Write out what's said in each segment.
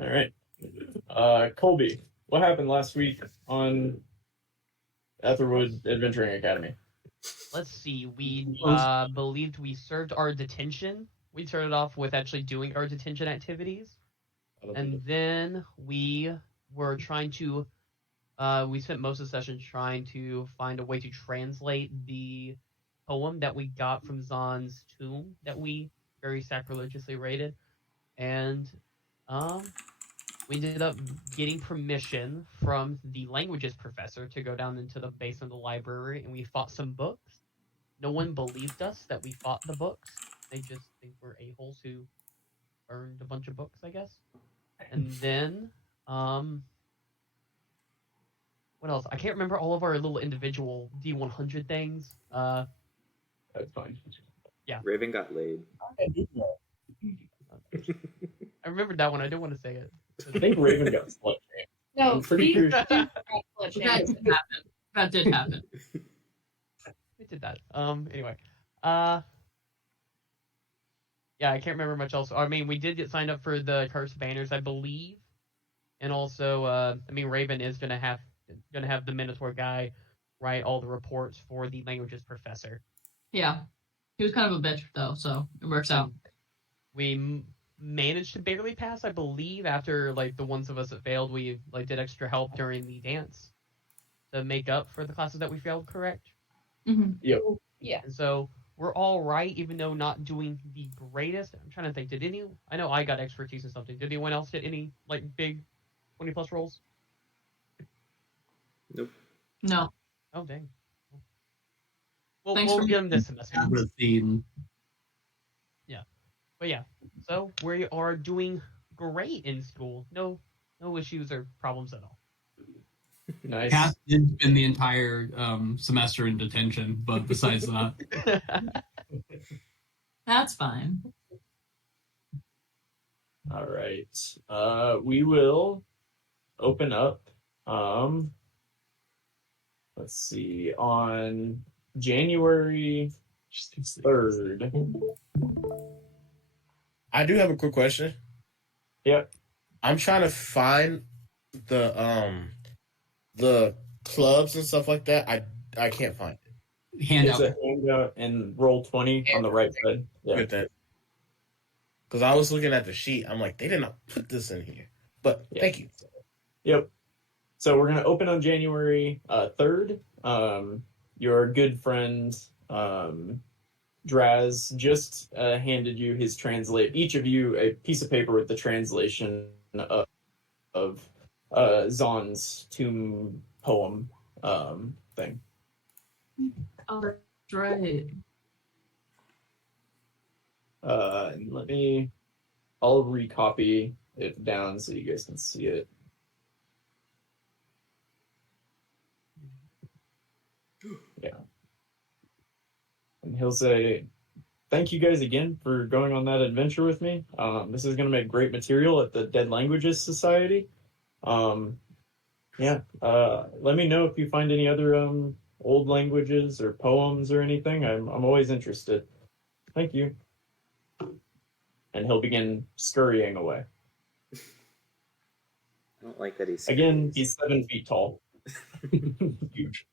All right. Colby, what happened last week on Aetherwood Adventuring Academy? Let's see. We believed we served our detention. We started off with actually doing our detention activities, and then we were trying to. We spent most of the session trying to find a way to translate the poem that we got from Zahn's tomb that we very sacrilegiously raided, and we ended up getting permission from the languages professor to go down into the basement of the library, and we fought some books. No one believed us that we fought the books. They just think we're a-holes who burned a bunch of books, I guess. And then, what else? I can't remember all of our little individual D100 things. That's fine. Yeah. Raven got laid. I remembered that one. I didn't want to say it. I think Raven got slut shamed. No, I'm pretty Steve sure. got slut shamed. That did happen. We did that. Anyway. Yeah, I can't remember much else. I mean, we did get signed up for the cursed banners, I believe. And also, Raven is gonna have the Minotaur guy write all the reports for the languages professor. Yeah. He was kind of a bitch, though, so it works out. We managed to barely pass, I believe, after, the ones of us that failed, we, did extra help during the dance to make up for the classes that we failed, correct? Mm-hmm. Yep. Yeah. And so we're all right, even though not doing the greatest. I'm trying to think, I know I got expertise in something. Did anyone else get any, big 20-plus rolls? Nope. No. Oh, dang. Well, Thanks we'll for give them this semester. Scene. Yeah. But yeah, so we are doing great in school. No issues or problems at all. Nice. Cass did spend the entire semester in detention, but besides that, That's fine. All right. We will open up. Let's see. On January 3rd. I do have a quick question. Yep. I'm trying to find the clubs and stuff like that. I can't find it. handout. It's a handout and roll 20 on the right side. Yeah. With that. Because I was looking at the sheet. I'm like, they did not put this in here. But thank you. Yep. So we're going to open on January 3rd. Your good friend Draz just handed you each of you a piece of paper with the translation of Zahn's tomb poem thing. Oh, that's right. And I'll recopy it down so you guys can see it. Yeah. And he'll say, thank you guys again for going on that adventure with me. This is going to make great material at the Dead Languages Society. Let me know if you find any other old languages or poems or anything. I'm always interested. Thank you. And he'll begin scurrying away. I don't like that he's... Again, he's 7 feet tall. Huge.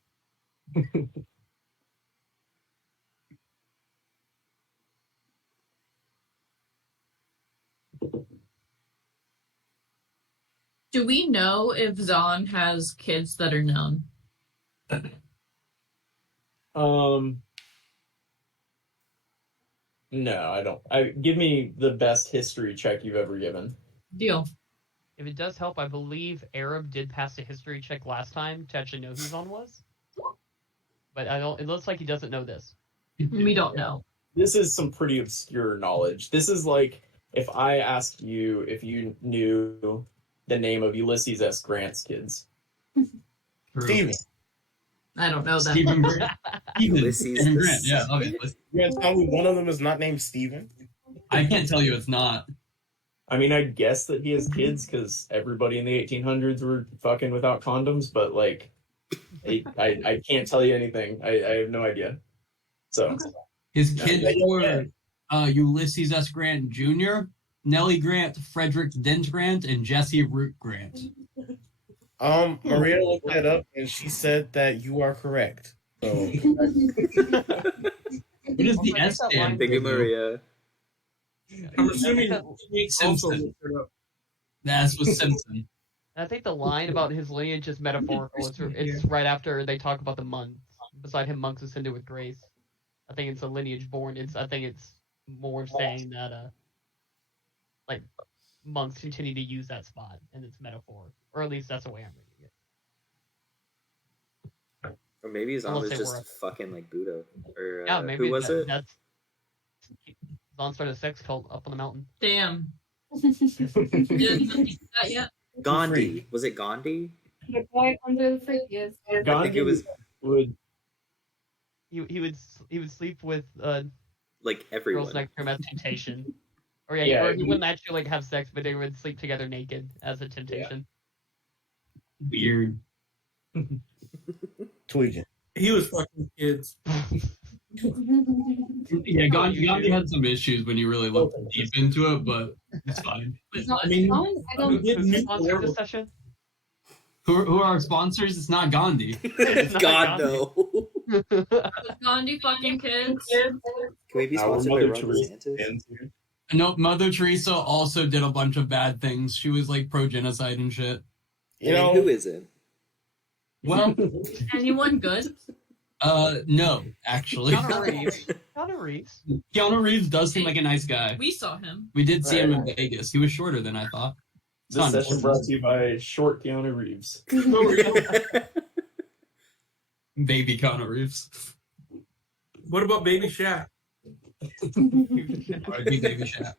Do we know if Zahn has kids that are known? No, I don't. Give me the best history check you've ever given. Deal. If it does help, I believe Arab did pass a history check last time to actually know who Zahn was. But it looks like he doesn't know this. We don't know. This is some pretty obscure knowledge. This is like if I asked you if you knew the name of Ulysses S. Grant's kids. Steven. I don't know that. Stephen Grant. Stephen Grant, yeah, obviously. You guys tell me one of them is not named Steven? I can't tell you it's not. I mean, I guess that he has kids because everybody in the 1800s were fucking without condoms, but like, I can't tell you anything. I have no idea. So His kids were Ulysses S. Grant Jr., Nellie Grant, Frederick Dent Grant, and Jesse Root Grant. Maria looked that up and she said that you are correct. So What does the Also, I think S that stand line- Thank you, for? Maria. I'm assuming that- he also Simpson. looked it up. That's with Simpson. I think the line about his lineage is metaphorical. It's right after they talk about the monks. Beside him, monks ascended with grace. I think it's a lineage born. I think it's more saying that like monks continue to use that spot and it's metaphor, or at least that's the way I'm reading it. Or maybe Zon Unless was they just were- fucking like Buddha. Or Yeah, maybe who was it? That's Zon started a sex cult up on the mountain. Damn. Didn't see that yet. Gandhi. Was it Gandhi? The boy under the fridge is. Gandhi it was- would He would sleep with Like girls everyone. next to him as temptation. Or Yeah, or he he- wouldn't actually like have sex, but they would sleep together naked as a temptation. Weird. tweaking. He was fucking kids. Yeah, Gandhi had some issues when you really looked deep into it, but it's fine. I mean, I don't. did Who's meet sponsored the this session? Who are our sponsors? It's not Gandhi. It's Not God, Gandhi. no. Gandhi fucking kids. Can we be Our sponsored by Mother Ron Teresa DeSantis? fans here. No, Mother Teresa also did a bunch of bad things. She was like pro-genocide and shit. You know, who isn't? Well, Anyone good? no, actually. Keanu Reeves. Keanu Reeves. Keanu Reeves does seem like a nice guy. We saw him. We did see him in Vegas. He was shorter than I thought. It's This not session important. brought to you by Short Keanu Reeves. Baby Keanu Reeves. What about Baby Shaq? R.I.P. Baby Shaq.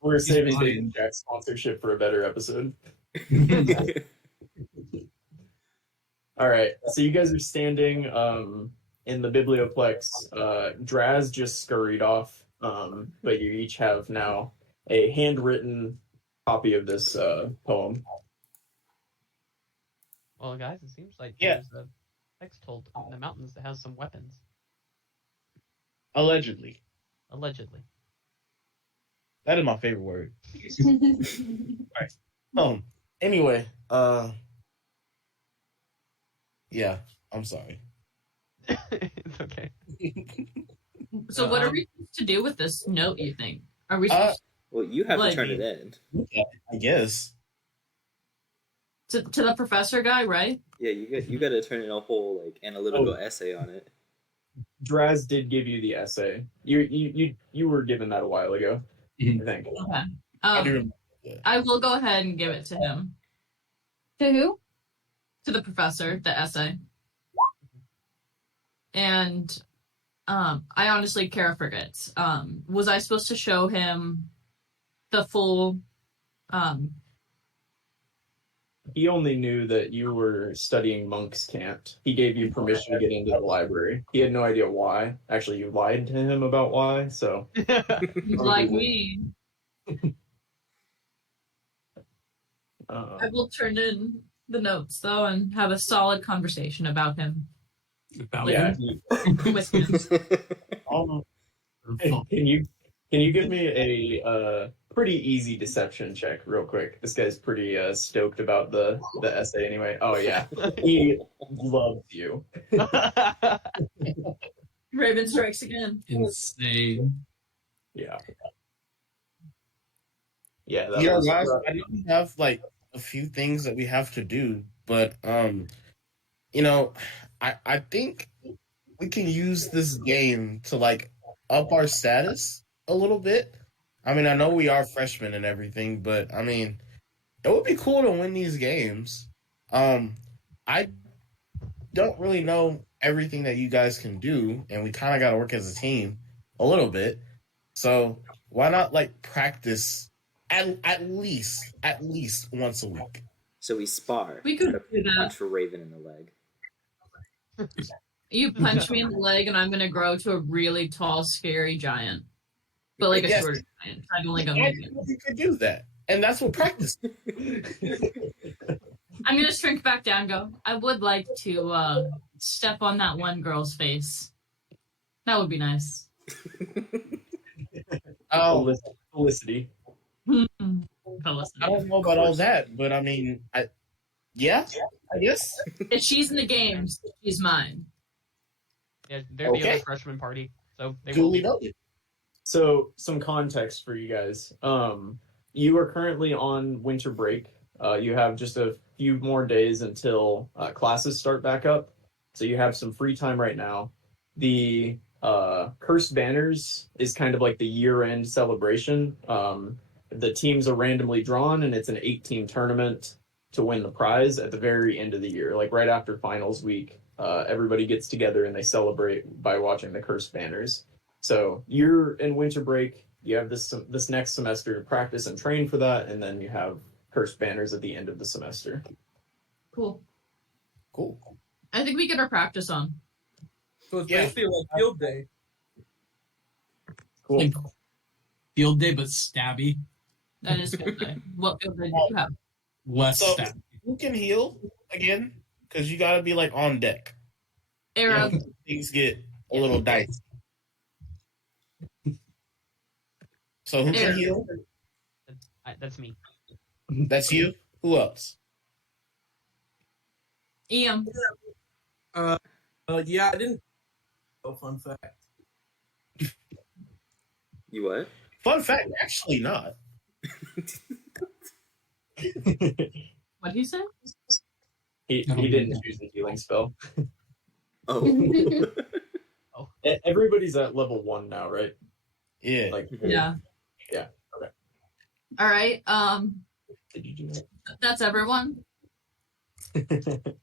We're saving fine. David Jack's sponsorship for a better episode. All right, so you guys are standing in the biblioplex. Draz just scurried off, but you each have now a handwritten copy of this poem. Well, guys, it seems like Yeah. there's a sex cult in the mountains that has some weapons, allegedly. allegedly. That is my favorite word. Anyway, yeah, I'm sorry. It's okay. So what are we supposed to do with this note, you think? Are we Uh, supposed Well, you have Like- to turn it in. I guess. to the professor guy, right? Yeah, you got to turn in a whole like analytical essay on it. Draz did give you the essay. You were given that a while ago, I think. Okay. I do remember. I will go ahead and give it to him. To who? To the professor, the essay. And I honestly care forgets. Was I supposed to show him the full He only knew that you were studying Monk's Cant. He gave you permission to get into the library. He had no idea why. Actually, you lied to him about why, so... like me? Uh, I will turn in the notes though and have a solid conversation about him About yeah, him. with him. can you give me a pretty easy deception check real quick? This guy's pretty stoked about the essay anyway. Oh yeah, he loves you. Raven strikes again. Insane. Yeah. Yeah. That You know, was, guys, I know we have like a few things that we have to do, but you know, I think we can use this game to like up our status a little bit. I mean, I know we are freshmen and everything, but I mean, it would be cool to win these games. I don't really know everything that you guys can do, and we kind of got to work as a team a little bit. So why not like practice at least once a week? So we spar. We could do that. Punch for Raven in the leg. You punch me in the leg and I'm gonna grow to a really tall, scary giant. But like a Yes. short giant. I'm only gonna I know you could do that, and that's what practice. I'm gonna shrink back down and go, I would like to step on that one girl's face. That would be nice. Oh, Felicity. Fellas. I don't know about all that, but I mean, I guess. If she's in the games, she's mine. Yeah, they're the Okay. other freshman party, so they will Duly be. noted. So, some context for you guys. You are currently on winter break. You have just a few more days until classes start back up. So you have some free time right now. The Cursed Banners is kind of like the year-end celebration. The teams are randomly drawn, and it's an 8-team tournament to win the prize at the very end of the year, like right after finals week. Everybody gets together and they celebrate by watching the Cursed Banners. So you're in winter break. You have this next semester to practice and train for that, and then you have Cursed Banners at the end of the semester. Cool. Cool. I think we get our practice on. So it's Yeah. basically like field day. Cool. Like field day, but stabby. That is field day. What field day do you have? Less So- stabby. Who can heal again? Because you gotta be like on deck. Arrow. Things get a little dicey. So who Yeah. can heal? That's me. That's you. Who else? Ian. Yeah, I didn't. Oh, fun fact. You what? Fun fact, actually not. What did he say? he didn't choose the healing spell. Oh. Everybody's at level 1 now, right? Yeah. Like, Yeah. Yeah, okay. All right. Did you do that? That's everyone.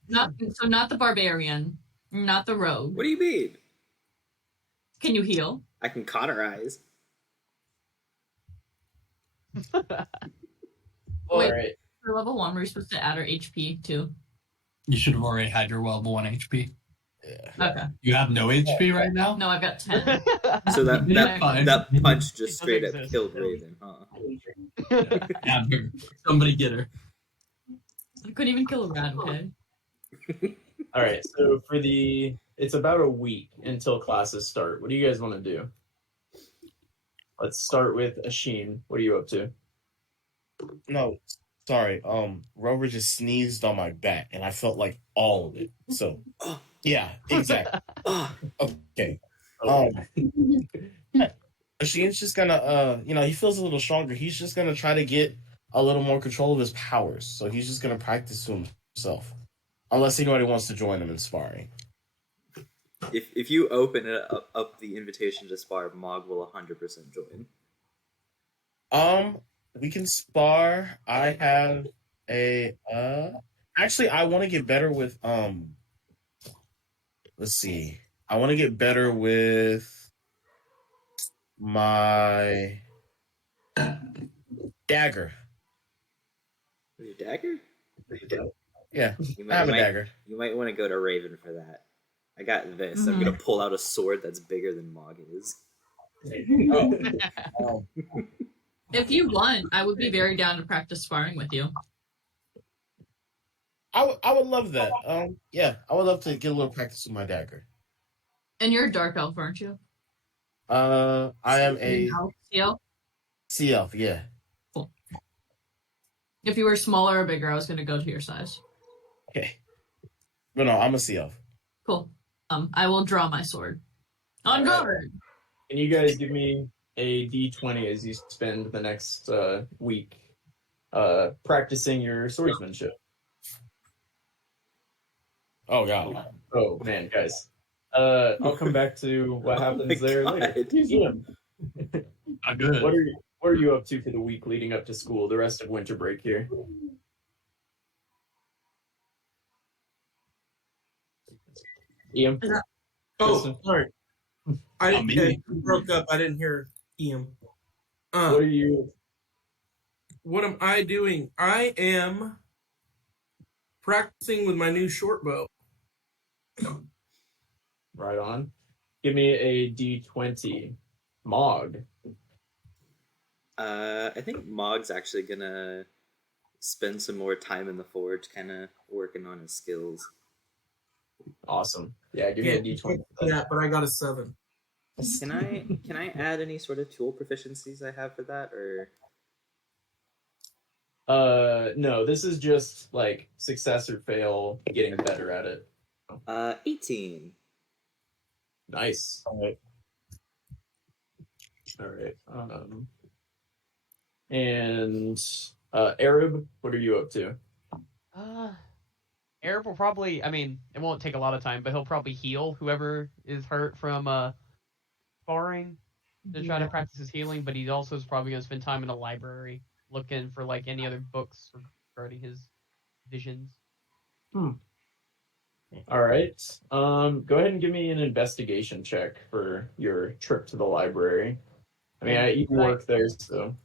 Not the barbarian, not the rogue. What do you mean? Can you heal? I can cauterize. All Wait. right. For level 1, we're supposed to add our HP too. You should have already had your level 1 HP. Yeah. Okay. You have no HP right now? No, I've got 10. So that Fine. that punch just It doesn't straight up exist. killed Raven, huh? Have her. Somebody get her. I couldn't even kill a rat, okay? All right. So it's about a week until classes start. What do you guys want to do? Let's start with Asheen. What are you up to? No, sorry. Rover just sneezed on my back, and I felt like all of it. So, yeah, exactly. Oh, Okay. Oh, Shane's just gonna, he feels a little stronger. He's just gonna try to get a little more control of his powers. So he's just gonna practice to himself, unless anybody wants to join him in sparring. if you open it up the invitation to spar, Mog will 100% join. We can spar. I have a actually I want to get better with let's see. I want to get better with my dagger. Your dagger? Yeah, You I have a dagger. You might want to go to Raven for that. I got this. I'm Mhm. gonna pull out a sword that's bigger than Mog is. Oh, If you want, I would be very down to practice sparring with you. I would love that. Yeah, I would love to get a little practice with my dagger. And you're a dark elf, aren't you? I am a CL? sea elf. Yeah. If you were smaller or bigger, I was going to go to your size. Okay. But no, I'm a sea elf. Cool. I will draw my sword. On All right. guard. Can you guys give me a D20 as you spend the next week practicing your swordsmanship? Oh god. Oh man, guys. I'll come back to what happens there God. later. Ian, Not good. what are you up to for the week leading up to school, the rest of winter break here? Ian? Oh, Listen. sorry. I Not me. it broke up. I didn't hear Ian. What are you What am I doing? I am practicing with my new short bow. right on? Give me a D20. Mog. I think Mog's actually gonna spend some more time in the forge, kind of working on his skills. Awesome. Yeah, give me a D20. Yeah, but I got a 7. Can I add any sort of tool proficiencies I have for that, or No, this is just like success or fail, getting better at it. 18. Nice. All right. And Arab, what are you up to? Arab will probably, I mean, it won't take a lot of time, but he'll probably heal whoever is hurt from sparring to try to practice his healing, but he also is probably going to spend time in a library looking for like any other books regarding his visions. All right. Go ahead and give me an investigation check for your trip to the library. I mean, you work there, so.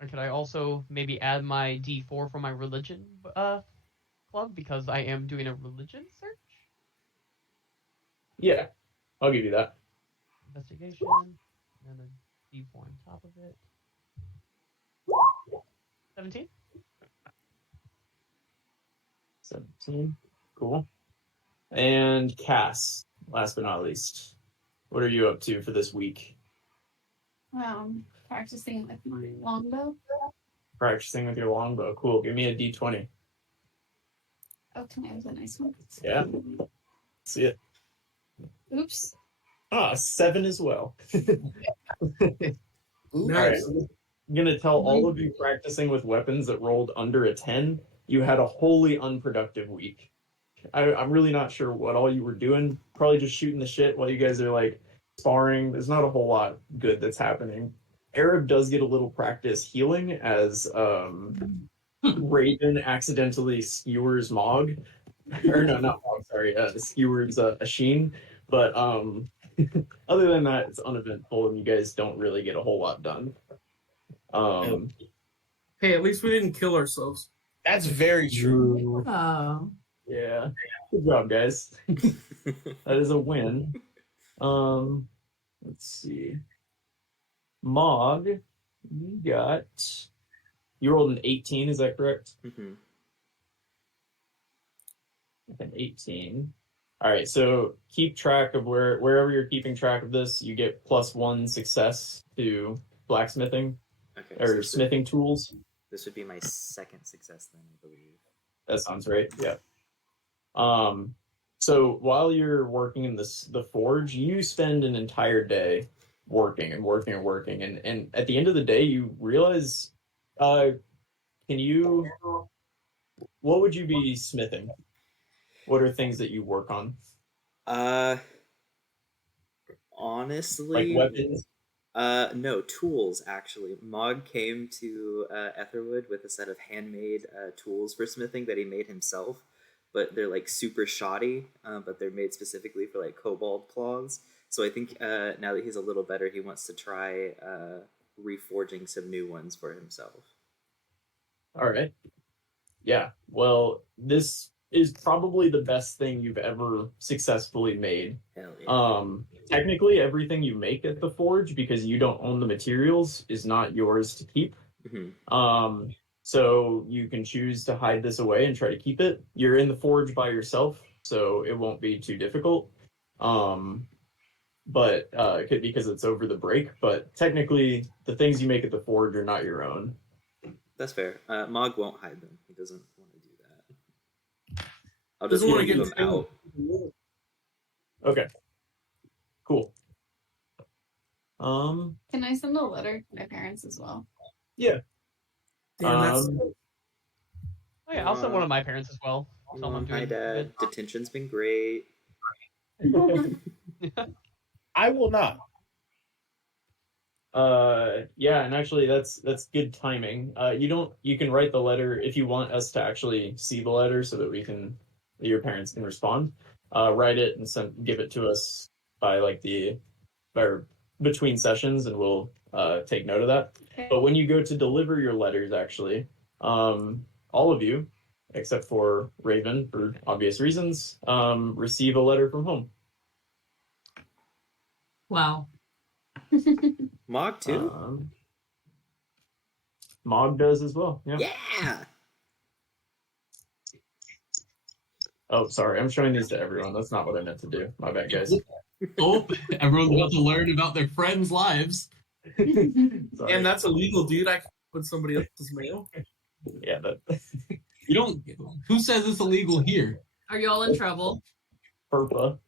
Or could I also maybe add my D4 for my religion club because I am doing a religion search? Yeah, I'll give you that. Investigation, and a D4 on top of it. 17? 17. Cool. And Cass, last but not least, what are you up to for this week? Practicing with my longbow. Practicing with your longbow. Cool. Give me a D20. Oh, can I have a nice one? Yeah. See it. Oops. 7 as well. All right. Nice. I'm going to tell all of you practicing with weapons that rolled under a 10, you had a wholly unproductive week. I'm really not sure what all you were doing. Probably just shooting the shit while you guys are like sparring. There's not a whole lot good that's happening. Arab does get a little practice healing as Raven accidentally skewers Mog. Or no, not Mog, sorry. Skewers Asheen. But other than that, it's uneventful and you guys don't really get a whole lot done. Hey, at least we didn't kill ourselves. That's very true. Oh. Yeah. Good job, guys. That is a win. Let's see. Mog, you rolled an 18, is that correct? Mm-hmm. An 18. All right, so keep track of wherever you're keeping track of this, you get +1 success to blacksmithing Okay. or smithing tools. This would be my second success then, I believe. That sounds right. Yeah. So while you're working in the forge, you spend an entire day working, and at the end of the day, you realize, what would you be smithing? What are things that you work on? Honestly, Like weapons? No, tools actually. Mog came to Aetherwood with a set of handmade tools for smithing that he made himself, but they're like super shoddy, but they're made specifically for like kobold claws. So I think now that he's a little better, he wants to try reforging some new ones for himself. All right. Yeah. Well, this is probably the best thing you've ever successfully made. Hell yeah. Technically, everything you make at the forge, because you don't own the materials, is not yours to keep. Mm-hmm. So you can choose to hide this away and try to keep it. You're in the forge by yourself, so it won't be too difficult. But it could, because it's over the break. But technically, the things you make at the forge are not your own. That's fair. Mog won't hide them. He doesn't want to do that. I'll just Doesn't want to leave get them out. Okay. Cool. Can I send a letter to my parents as well? Yeah. Damn, that's Oh yeah, I'll send one of my parents as well. Tell them I'm Hi, doing Dad. Detention's been great. good. I will not. Yeah, and actually that's good timing. You can write the letter if you want us to actually see the letter so that your parents can respond. Write it and give it to us by between sessions, and we'll take note of that. Okay. But when you go to deliver your letters, actually, all of you, except for Raven for obvious reasons, receive a letter from home. Wow. Mog too? Mog does as well. Yeah. Yeah! Oh, sorry. I'm showing these to everyone. That's not what I meant to do. My bad, guys. Oh, everyone's about to learn about their friends' lives. Sorry. and that's illegal, dude. I can put somebody else's mail. Yeah, that You don't. Who says it's illegal here? Are you all in trouble? FERPA.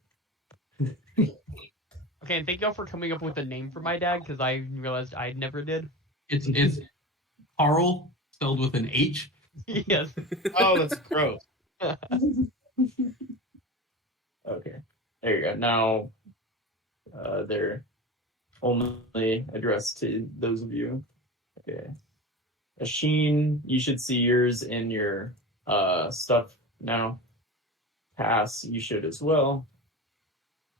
Okay, and thank y'all for coming up with a name for my dad because I realized I never did. It's Carl spelled with an H. Yes. Oh, that's gross. Okay, there you go. Now, they're only addressed to those of you. Okay. Asheen, you should see yours in your stuff now. Pass, you should as well.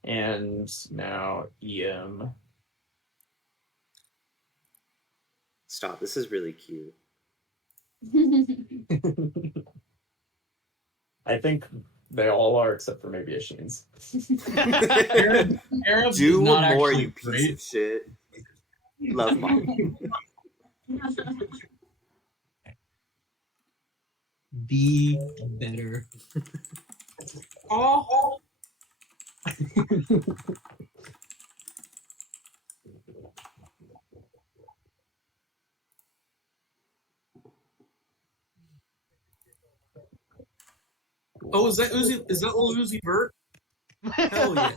And now EM. Stop. This is really cute. I think they all are except for maybe Asheen's. Arab Do is not more, actually you piece great. of shit. Love mom. Be better. Oh, oh, is that Uzi? Is that little Uzi Vert? Hell yeah.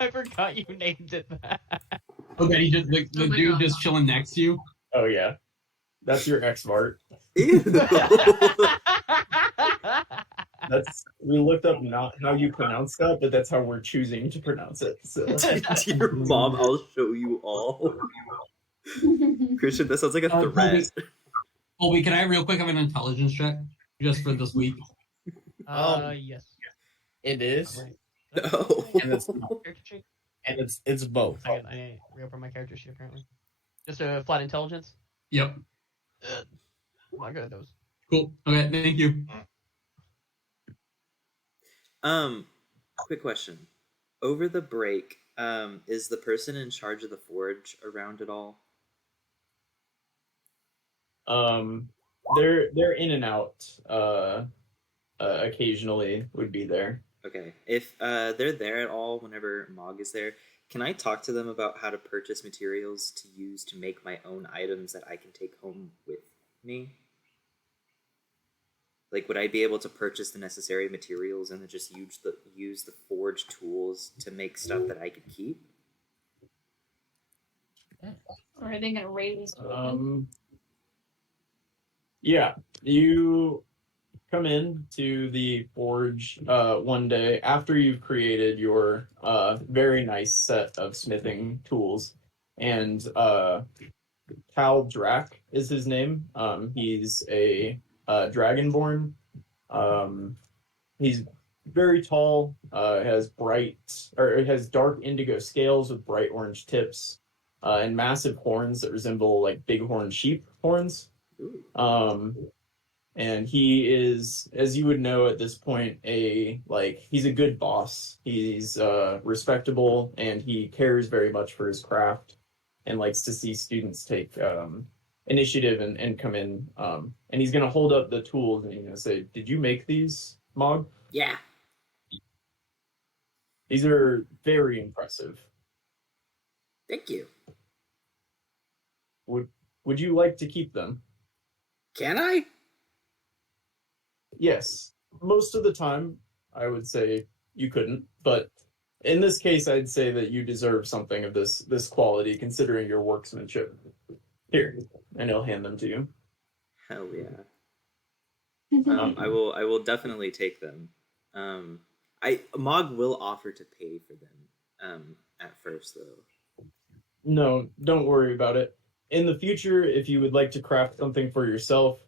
I forgot you named it that. Okay, he just the Oh my dude God. just chilling next to you. Oh yeah. That's your X-Mart. Ew. That's we looked up not how you pronounce that, but that's how we're choosing to pronounce it. So Dear mom, I'll show you all. Christian, that sounds like a threat. Colby, can I real quick have an intelligence check just for this week? Yes. It is, No. and it's Character sheet? it's both. I didn't reopen my character sheet apparently. Just a flat intelligence? Yep. I'm not good at those. Cool. Okay, thank you. Quick question. Over the break, is the person in charge of the forge around at all? they're in and out. Occasionally would be there. Okay. If they're there at all whenever Mog is there, can I talk to them about how to purchase materials to use to make my own items that I can take home with me? Like, would I be able to purchase the necessary materials and then just use the forge tools to make stuff that I could keep? Or are they gonna raise? Yeah, you come in to the forge one day after you've created your very nice set of smithing tools, and Cal Drac is his name. He's a dragonborn. He's very tall, has dark indigo scales with bright orange tips, and massive horns that resemble like bighorn sheep horns. Ooh. And he is, as you would know at this point, he's a good boss. He's respectable, and he cares very much for his craft, and likes to see students take initiative and come in. And he's gonna hold up the tools and he's gonna say, "Did you make these, Mog? Yeah. These are very impressive. Thank you. Would you like to keep them?" Can I? Yes. Most of the time, I would say you couldn't, but in this case, I'd say that you deserve something of this quality, considering your workmanship. Here, and he'll hand them to you. Hell yeah. I will definitely take them. Mog will offer to pay for them. At first though. No, don't worry about it. In the future, if you would like to craft something for yourself,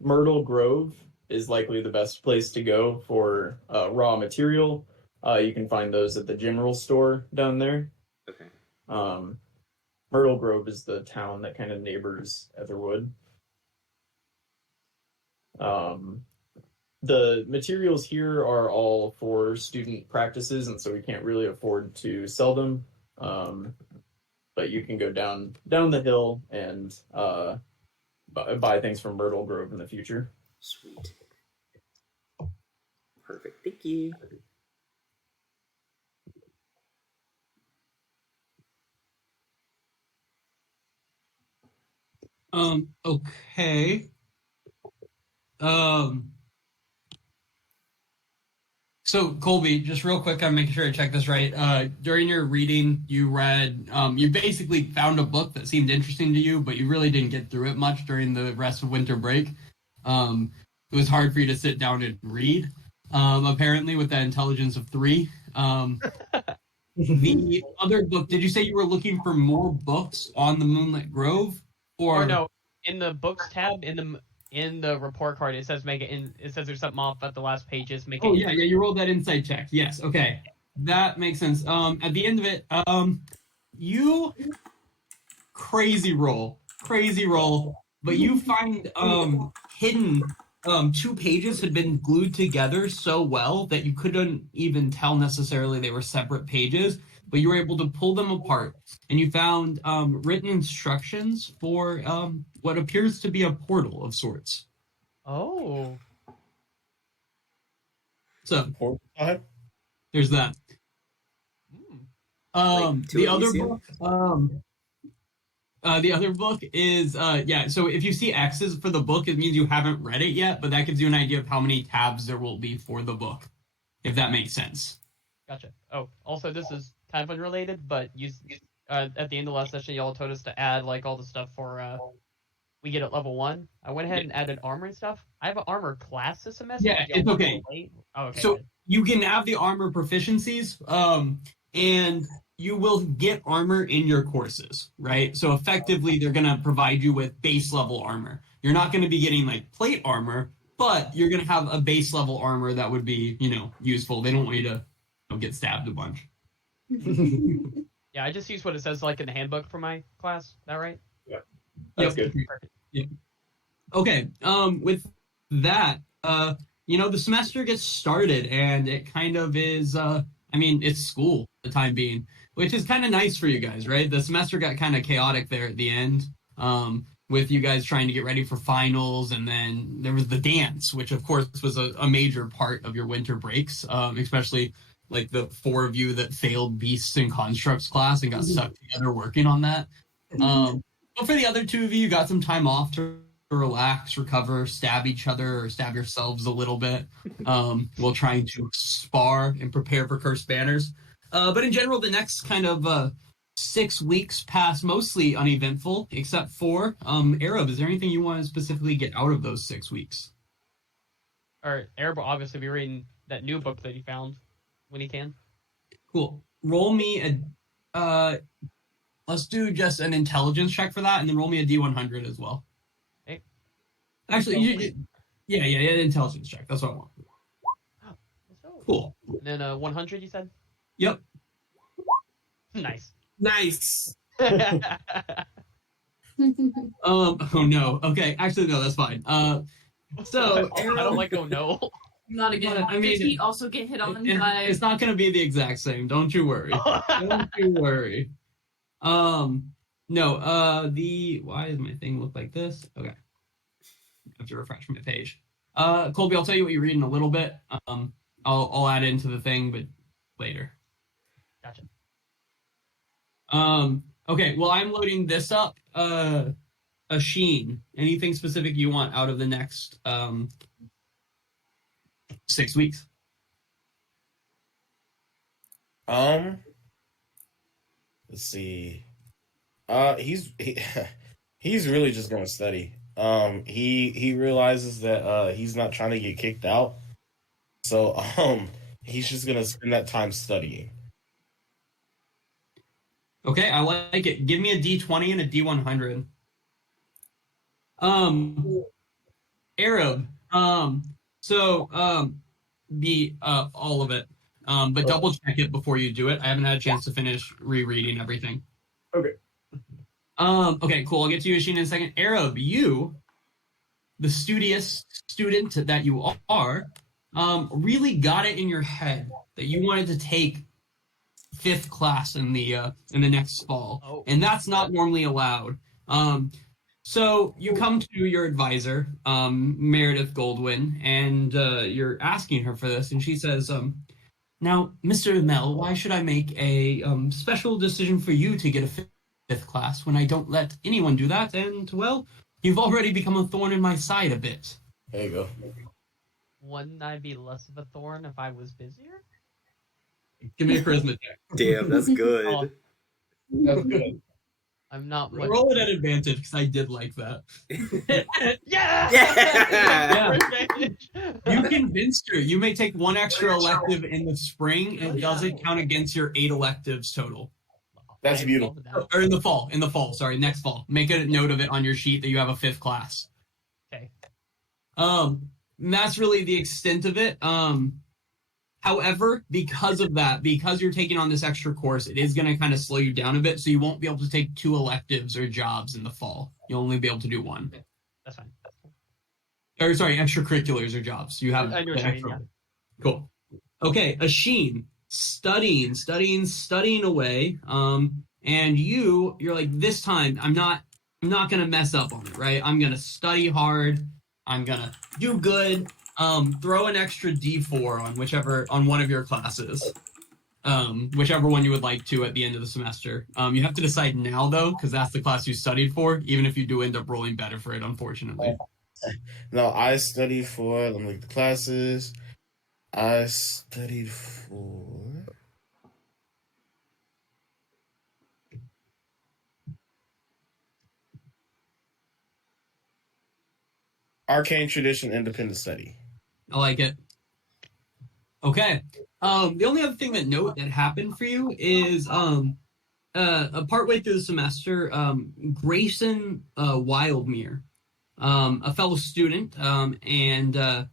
Myrtle Grove is likely the best place to go for raw material. You can find those at the general store down there. Okay. Myrtle Grove is the town that kind of neighbors Aetherwood. The materials here are all for student practices, and so we can't really afford to sell them. But you can go down the hill and buy things from Myrtle Grove in the future. Sweet. Perfect. Thank you. Okay. So Colby, just real quick, I'm making sure I check this right. During your reading, you read, you basically found a book that seemed interesting to you, but you really didn't get through it much during the rest of winter break. It was hard for you to sit down and read. Apparently, with that intelligence of 3. The other book, did you say you were looking for more books on the Moonlit Grove? Or no, in the books tab, in the report card, it says it says there's something off at the last pages. Oh, yeah, you rolled that insight check. Yes, okay. That makes sense. At the end of it, you crazy roll, but you find hidden 2 pages had been glued together so well that you couldn't even tell necessarily they were separate pages, but you were able to pull them apart, and you found written instructions for what appears to be a portal of sorts. Oh. So there's that. The other book is so if you see X's for the book, it means you haven't read it yet, but that gives you an idea of how many tabs there will be for the book, if that makes sense. Gotcha. Oh, also this is kind of unrelated, but you at the end of the last session, y'all told us to add like all the stuff for we get at level 1. I went ahead and added armor and stuff. I have an armor class this semester. Yeah, it's okay. Oh, okay. So you can have the armor proficiencies, and you will get armor in your courses, right? So effectively, they're going to provide you with base level armor. You're not going to be getting like plate armor, but you're going to have a base level armor that would be, useful. They don't want you to get stabbed a bunch. Yeah, I just use what it says like in the handbook for my class. Is that right? Yeah, that's good. Perfect. Yep. Okay. With that, the semester gets started, and it kind of is. It's school for the time being, which is kind of nice for you guys, right? The semester got kind of chaotic there at the end, with you guys trying to get ready for finals, and then there was the dance, which of course was a major part of your winter breaks, especially like the 4 of you that failed Beasts and Constructs class and got stuck together working on that. But for the other 2 of you, you got some time off to relax, recover, stab each other or stab yourselves a little bit while trying to spar and prepare for Cursed Banners. But in general, the next kind of 6 weeks pass mostly uneventful, except for Arab. Is there anything you want to specifically get out of those 6 weeks? Or Arab will obviously be reading that new book that he found when he can. Cool. Roll me let's do just an intelligence check for that, and then roll me a D100 as well. Okay. Actually, yeah, intelligence check. That's what I want. Cool. And then 100, you said? Yep. Nice. Oh no. Okay. Actually, no. That's fine. So I don't like oh no. Not again. I mean, did he also get hit on the side? It's not going to be the exact same. Don't you worry. Don't you worry. No. Why does my thing look like this? Okay. I have to refresh my page. Colby, I'll tell you what you read in a little bit. I'll add it into the thing, but later. Gotcha. Okay. Well, I'm loading this up. Sheen, anything specific you want out of the next 6 weeks? Let's see. He's really just gonna study. He realizes that he's not trying to get kicked out, so he's just gonna spend that time studying. Okay, I like it. Give me a D20 and a D100. Arab. The all of it. But double check it before you do it. I haven't had a chance to finish rereading everything. Okay. Okay, cool. I'll get to you, Asheen, in a second. Arab, you, the studious student that you are, really got it in your head that you wanted to take 5th class in the next fall, and that's not normally allowed. So you come to your advisor, Meredith Goldwyn, and you're asking her for this, and she says, now, Mr. Mel, why should I make a special decision for you to get a 5th class when I don't let anyone do that? And, well, you've already become a thorn in my side a bit. There you go. Wouldn't I be less of a thorn if I was busier? Give me a charisma check. Damn, that's good. Oh. That's good. I'm not much. Roll it at advantage because I did like that. Yeah! Yeah! Advantage. You convinced her. You may take one extra elective in the spring, and it doesn't count against your 8 electives total. That's I beautiful. love that. Or in the fall. Sorry, next fall. Make a note of it on your sheet that you have a 5th class. Okay. And that's really the extent of it. However, because of that, because you're taking on this extra course, it is going to kind of slow you down a bit, so you won't be able to take 2 electives or jobs in the fall. You'll only be able to do 1. That's fine. Or sorry, extracurriculars or jobs. You have I know the what you mean, extra. yeah. Cool. Okay, Asheen, studying away. And you're like, this time I'm not gonna mess up on it, right? I'm gonna study hard. I'm gonna do good. Throw an extra D4 on one of your classes. Whichever one you would like to at the end of the semester. You have to decide now though, because that's the class you studied for, even if you do end up rolling better for it, unfortunately. No, I studied for, let me look at the classes. I studied for Arcane Tradition Independent Study. I like it. Okay. The only other thing that happened for you is partway through the semester, Grayson Wildmere, a fellow student, and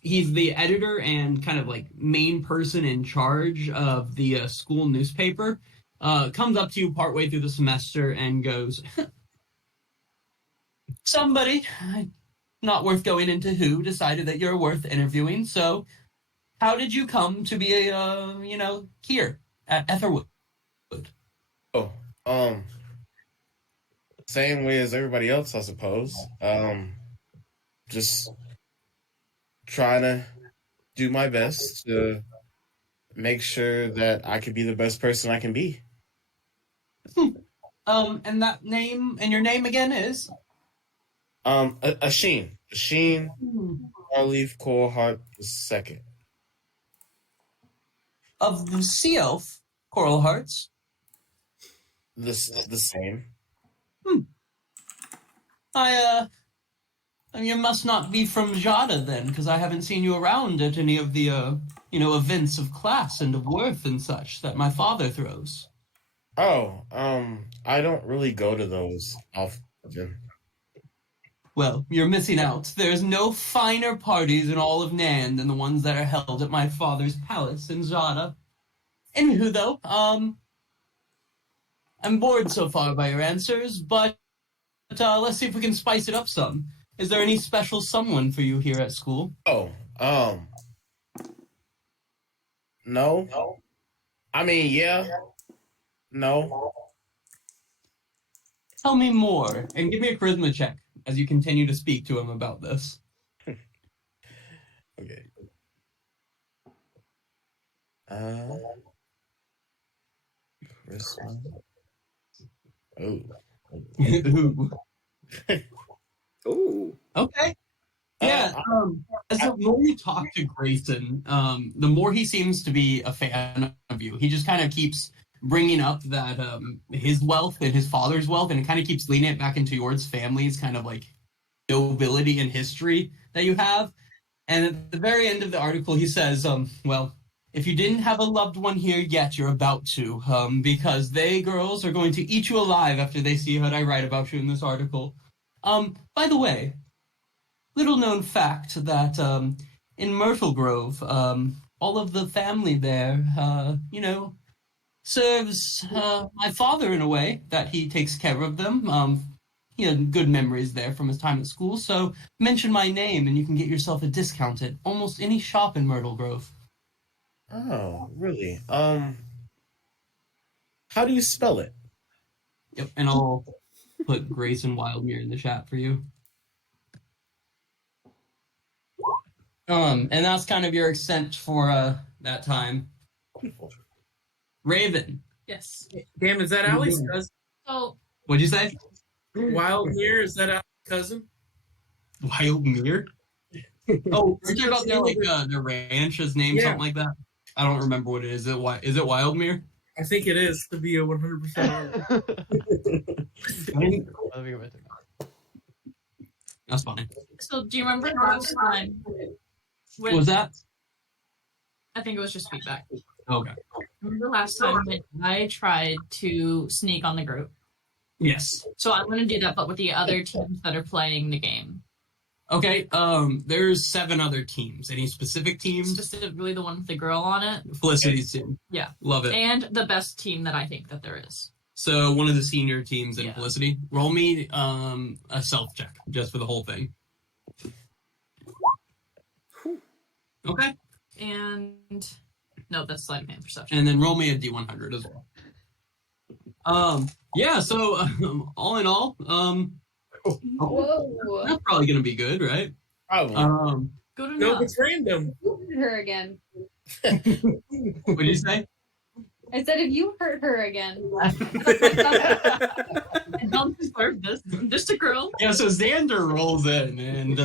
he's the editor and kind of like main person in charge of the school newspaper, comes up to you partway through the semester and goes, somebody, not worth going into who, decided that you're worth interviewing, so how did you come to be here at Aetherwood? Oh, same way as everybody else, I suppose. Just trying to do my best to make sure that I can be the best person I can be. And that name, and your name again is? Asheen Starleaf Coreheart II. Of the Sea Elf Coral Hearts. The same. You must not be from Jada then, because I haven't seen you around at any of the, events of class and of worth and such that my father throws. Oh, I don't really go to those often. Well, you're missing out. There's no finer parties in all of Nan than the ones that are held at my father's palace in Jada. Anywho, though, I'm bored so far by your answers, but let's see if we can spice it up some. Is there any special someone for you here at school? Oh, no. I mean, yeah. No. Tell me more, and give me a charisma check as you continue to speak to him about this. Okay. Charisma. Oh. Ooh. Ooh. Okay. Yeah. As the more you talk to Grayson, the more he seems to be a fan of you. He just kind of keeps bringing up that his wealth and his father's wealth, and it kind of keeps leaning it back into yours family's kind of like nobility and history that you have. And at the very end of the article, he says, well, if you didn't have a loved one here yet, you're about to, because they girls are going to eat you alive after they see what I write about you in this article. By the way, little known fact that in Myrtle Grove, all of the family there, serves my father in a way that he takes care of them. He had good memories there from his time at school, so mention my name and you can get yourself a discount at almost any shop in Myrtle Grove. Oh, really? How do you spell it? Yep, and I'll put Grayson Wildmere in the chat for you. And that's kind of your extent for that time. Raven. Yes. Damn, is that Allie's cousin? So What'd you say? Wildmere, is that Allie's cousin? Wildmere? Oh, are you talking about the ranch is named Yeah. something like that? I don't remember what it is. Is it Wildmere? I think it is to be a 100%. That's funny. So, do you remember last time? What was that? I think it was just feedback. Okay. Remember last time when I tried to sneak on the group? Yes. So I'm going to do that, but with the other teams that are playing the game. Okay. There's 7 other teams. Any specific teams? Specifically the one with the girl on it. Felicity's team. Yeah. Love it. And the best team that I think that there is. So one of the senior teams in Yeah. Felicity. Roll me a self check just for the whole thing. Okay. And no, that's sleight of hand perception. And then roll me a D100 as well. Yeah, so all in all, Whoa. that's probably gonna be good, right? Probably. Good enough. No, it's random. You hurt her again. What did you say? I said if you hurt her again. I don't deserve this. I'm just a girl. Yeah, so Xander rolls in, and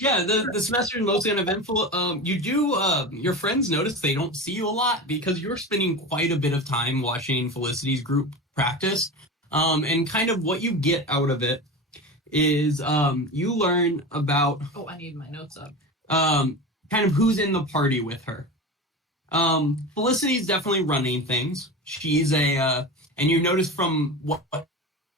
yeah, the semester is mostly uneventful. You do your friends notice they don't see you a lot because you're spending quite a bit of time watching Felicity's group practice, and kind of what you get out of it is you learn about Oh, I need my notes up. kind of who's in the party with her. Felicity's definitely running things. She's and you notice from what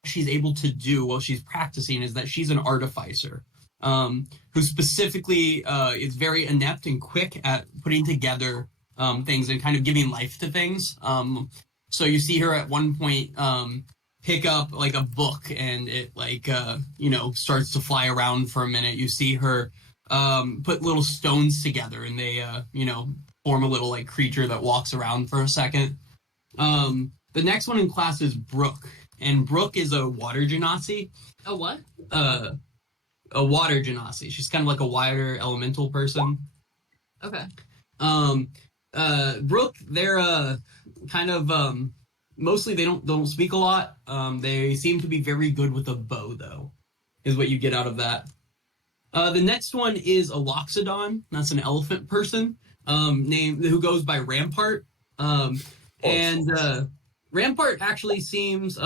she's able to do while she's practicing is that she's an artificer, who specifically is very inept and quick at putting together things and kind of giving life to things. So you see her at one point pick up like a book and it starts to fly around for a minute. You see her put little stones together and they form a little like creature that walks around for a second. The next one in class is Brooke, and Brooke is a water genasi. A what? A water genasi. She's kind of like a water elemental person. Okay. Brooke, they're kind of mostly they don't speak a lot. They seem to be very good with a bow, though, is what you get out of that. The next one is a Loxodon. That's an elephant person, named who goes by Rampart. Rampart actually seems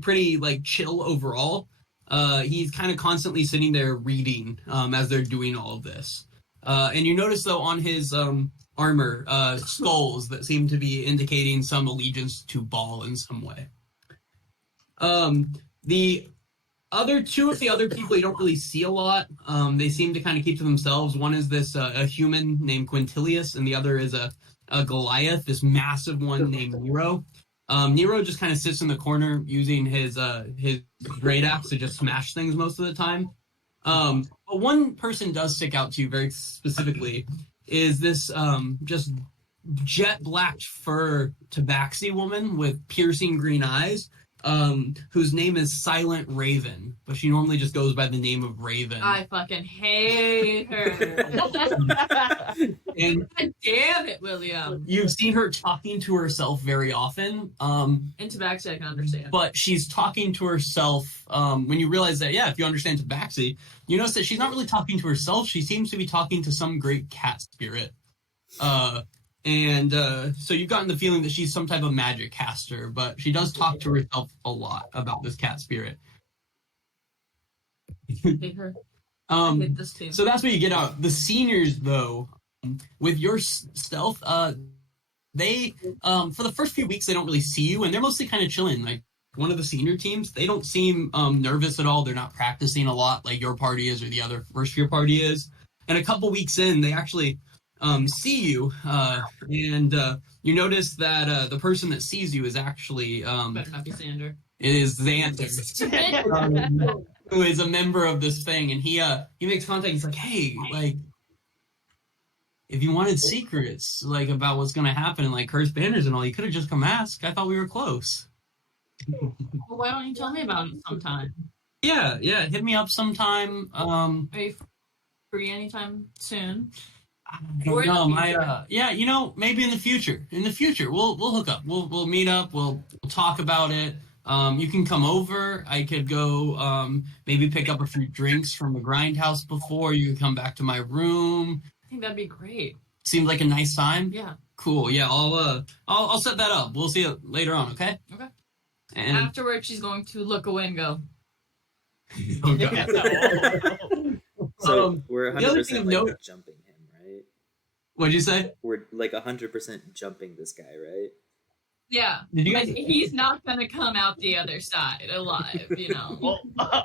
pretty like chill overall. He's kind of constantly sitting there reading as they're doing all of this. And you notice though on his armor skulls that seem to be indicating some allegiance to Baal in some way. The other two of the other people you don't really see a lot. They seem to kind of keep to themselves. One is this a human named Quintilius, and the other is a Goliath, this massive one named Nero. Nero just kind of sits in the corner using his great axe to just smash things most of the time. But one person does stick out to you very specifically is this just jet black fur tabaxi woman with piercing green eyes, whose name is Silent Raven, but she normally just goes by the name of Raven. I fucking hate her. And God damn it, William. you've seen her talking to herself very often. In Tabaxi, I can understand. But she's talking to herself when you realize that, yeah, if you understand Tabaxi, you notice that she's not really talking to herself. She seems to be talking to some great cat spirit. So you've gotten the feeling that she's some type of magic caster, but she does talk to herself a lot about this cat spirit. I hate her. I hate this team. So that's what you get out. The seniors, though, with your stealth, they for the first few weeks they don't really see you, and they're mostly kind of chilling. Like one of the senior teams, they don't seem nervous at all. They're not practicing a lot like your party is or the other first year party is. And a couple weeks in, they actually see you, and you notice that the person that sees you is actually Better not be Sander. is Xander, who is a member of this thing, and he makes contact. He's like, hey, like, if you wanted secrets, like, about what's gonna happen and like cursed banners and all, you could have just come ask. I thought we were close. Well, why don't you tell me about it sometime? Yeah, hit me up sometime. Are you free anytime soon? I don't know. Maybe in the future. In the future, we'll hook up. We'll meet up. We'll talk about it. You can come over. I could go maybe pick up a few drinks from the grindhouse before you come back to my room. I think that'd be great. Seems like a nice time. Yeah. Cool. Yeah, I'll set that up. We'll see you later on. Okay. Okay. And Afterwards, she's going to look away and go, oh god. So we're the other 100% thing of like note- jumping him, right? What'd you say? We're like 100% jumping this guy, right? yeah. Did you But guys? he's not going to come out the other side alive, you know.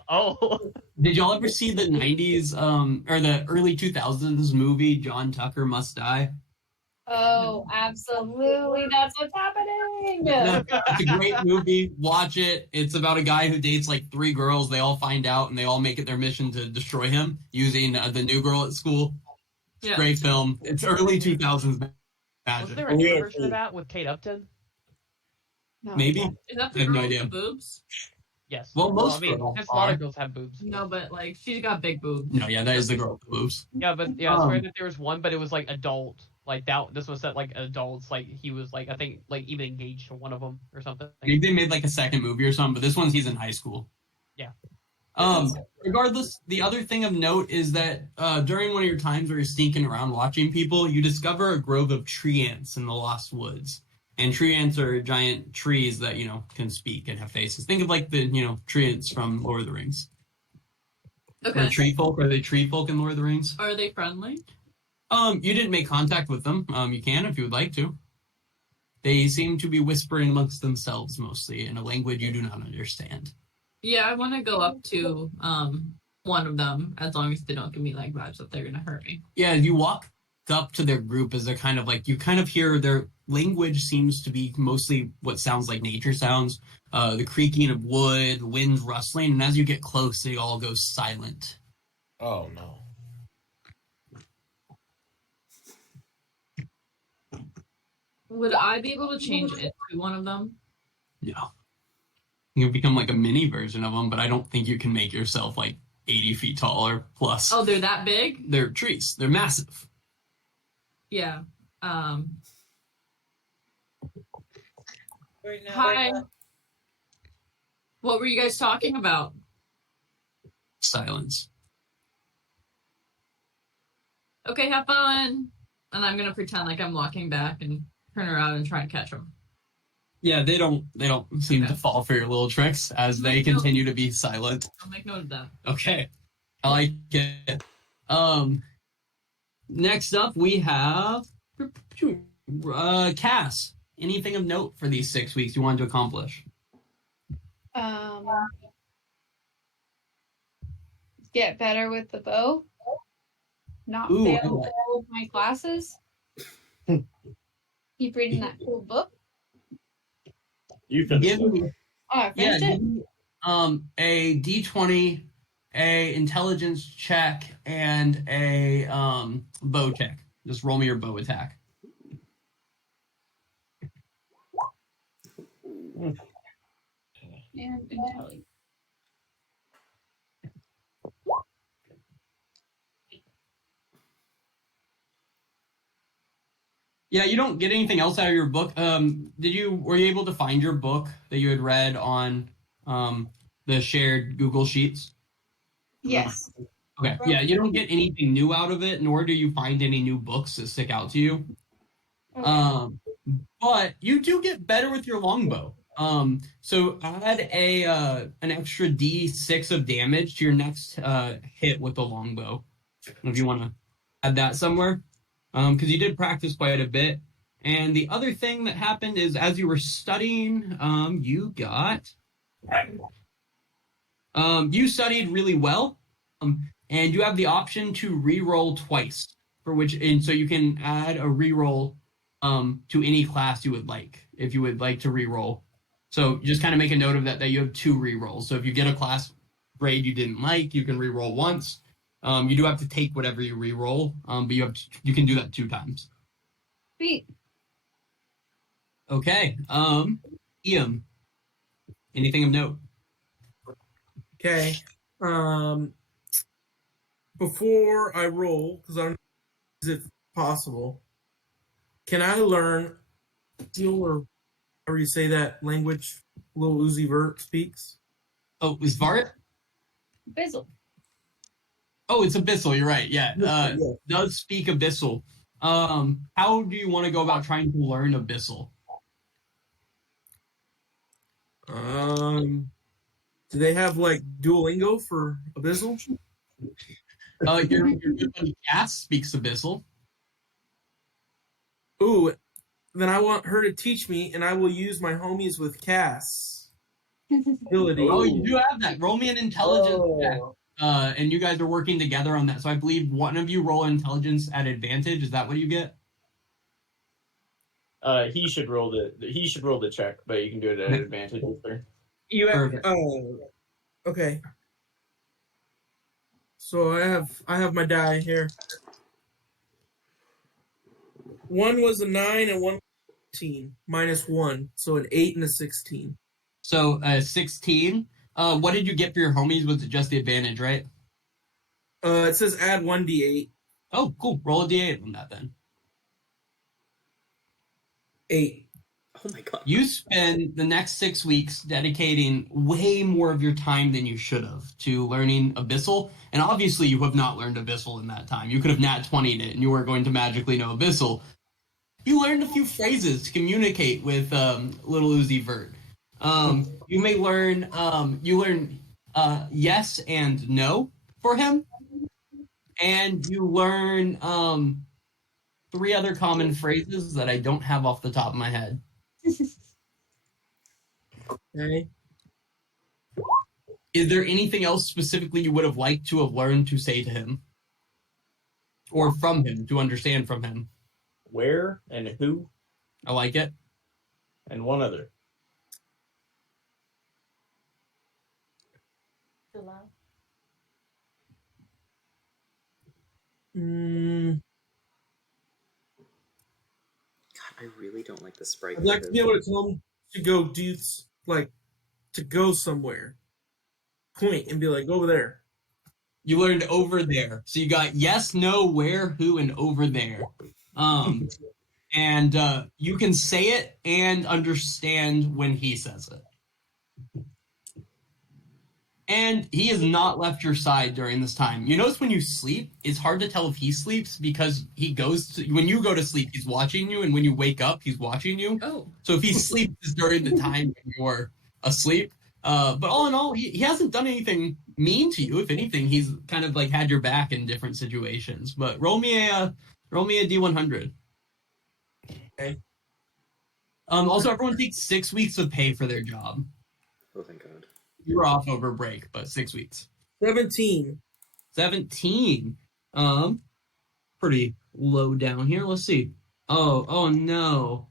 Oh. Did y'all ever see the '90s or the early 2000s movie John Tucker Must Die? Oh, absolutely. That's what's happening. No, it's a great movie. Watch it. It's about a guy who dates like 3 girls. They all find out and they all make it their mission to destroy him using the new girl at school. Yeah. Great film. It's early 2000s Was magic. there a new version of that with Kate Upton? No. Maybe. Is that I the have girl no with idea. the boobs? Yes. Well, most I mean, girls just a lot are. of girls have boobs. No, but like she's got big boobs. No, yeah, that is the girl with the boobs. Yeah, but yeah, I swear that there was one, but it was like adult. Like that. This was set like adults. Like he was like I think like even engaged to one of them or something. Maybe they made like a second movie or something, but this one's he's in high school. Yeah. Regardless, the other thing of note is that during one of your times where you're sneaking around watching people, you discover a grove of tree ants in the Lost Woods. And tree ants are giant trees that, can speak and have faces. Think of like the, tree ants from Lord of the Rings. Okay. Or tree folk. Are they tree folk in Lord of the Rings? Are they friendly? You didn't make contact with them. You can if you would like to. They seem to be whispering amongst themselves mostly in a language you do not understand. Yeah, I want to go up to one of them as long as they don't give me like vibes that they're gonna hurt me. Yeah, you walk up to their group as they're kind of like, you kind of hear their language seems to be mostly what sounds like nature sounds, the creaking of wood, wind rustling, and as you get close, they all go silent. Oh no. Would I be able to change it to one of them? No. You can become like a mini version of them, but I don't think you can make yourself like 80 feet tall or plus. Oh, they're that big? They're trees. They're massive. Yeah. Hi. What were you guys talking about? Silence. Okay, have fun. And I'm gonna pretend like I'm walking back and turn around and try and catch them. Yeah, they don't seem Okay. to fall for your little tricks as they continue to be silent. I'll make note of that. Okay. I like it. Next up we have Cass. Anything of note for these 6 weeks you wanted to accomplish? Get better with the bow. Not Ooh, I fail like- all of my classes. Keep reading that cool book. You finished Give it. me, Oh, I yeah, finished it. give me, a D20, a intelligence check, and a bow check. Just roll me your bow attack. And intelligence. Yeah, you don't get anything else out of your book. Were you able to find your book that you had read on the shared Google Sheets? Yes. Okay. Yeah, you don't get anything new out of it, nor do you find any new books that stick out to you. Okay. But you do get better with your longbow. So add an extra D6 of damage to your next hit with the longbow. If you want to add that somewhere. Because you did practice quite a bit. And the other thing that happened is as you were studying, you studied really well. And you have the option to re-roll twice, and so you can add a re-roll to any class you would like, if you would like to re-roll. So just kind of make a note of that you have 2 re-rolls. So if you get a class grade you didn't like, you can re-roll once. You do have to take whatever you re-roll, but you can do that 2 times. Sweet. Okay. Ian, anything of note? Okay. Before I roll, because I don't know is it possible, can I learn Teal or however you say that language? Little Uzi Vert speaks. Oh, is Vart? Bizzle. Oh, it's Abyssal. You're right. Yeah. Yeah. Does speak Abyssal. How do you want to go about trying to learn Abyssal? Do they have like Duolingo for Abyssal? Your good buddy Cass speaks Abyssal. Ooh, then I want her to teach me, and I will use my homies with Cass ability. Oh, you do have that. Roll me an intelligence check. And you guys are working together on that. So I believe one of you roll intelligence at advantage. Is that what you get? He should roll the check, but you can do it at advantage. Sir. You have Perfect. okay. So I have my die here. One was a 9 and one was a 16. -1, so an 8 and a 16. So 16. What did you get for your homies? Was it just the advantage, right? It says add 1d8. Oh, cool. Roll a d8 on that then. 8. Oh my god. You spend the next 6 weeks dedicating way more of your time than you should have to learning Abyssal. And obviously you have not learned Abyssal in that time. You could have nat 20'd it and you weren't going to magically know Abyssal. You learned a few phrases to communicate with little Uzi Vert. You may learn yes and no for him. And you learn 3 other common phrases that I don't have off the top of my head. Okay. Is there anything else specifically you would have liked to have learned to say to him? Or from him, to understand from him? Where and who, I like it. and one other. Mm, God, I really don't like the sprite. I'd like to be able to tell him to go do like to go somewhere. Point and be like, go over there. You learned over there. So you got yes, no, where, who, and over there. And you can say it and understand when he says it. And he has not left your side during this time. You notice when you sleep, it's hard to tell if he sleeps because when you go to sleep, he's watching you, and when you wake up, he's watching you. Oh. So if he sleeps during the time when you're asleep. But all in all, he hasn't done anything mean to you. If anything, he's kind of like had your back in different situations. But roll me a D100. Okay. Also, everyone takes 6 weeks of pay for their job. Oh, thank God. You were off over break, but 6 weeks. 17. 17. Pretty low down here. Let's see. Oh no.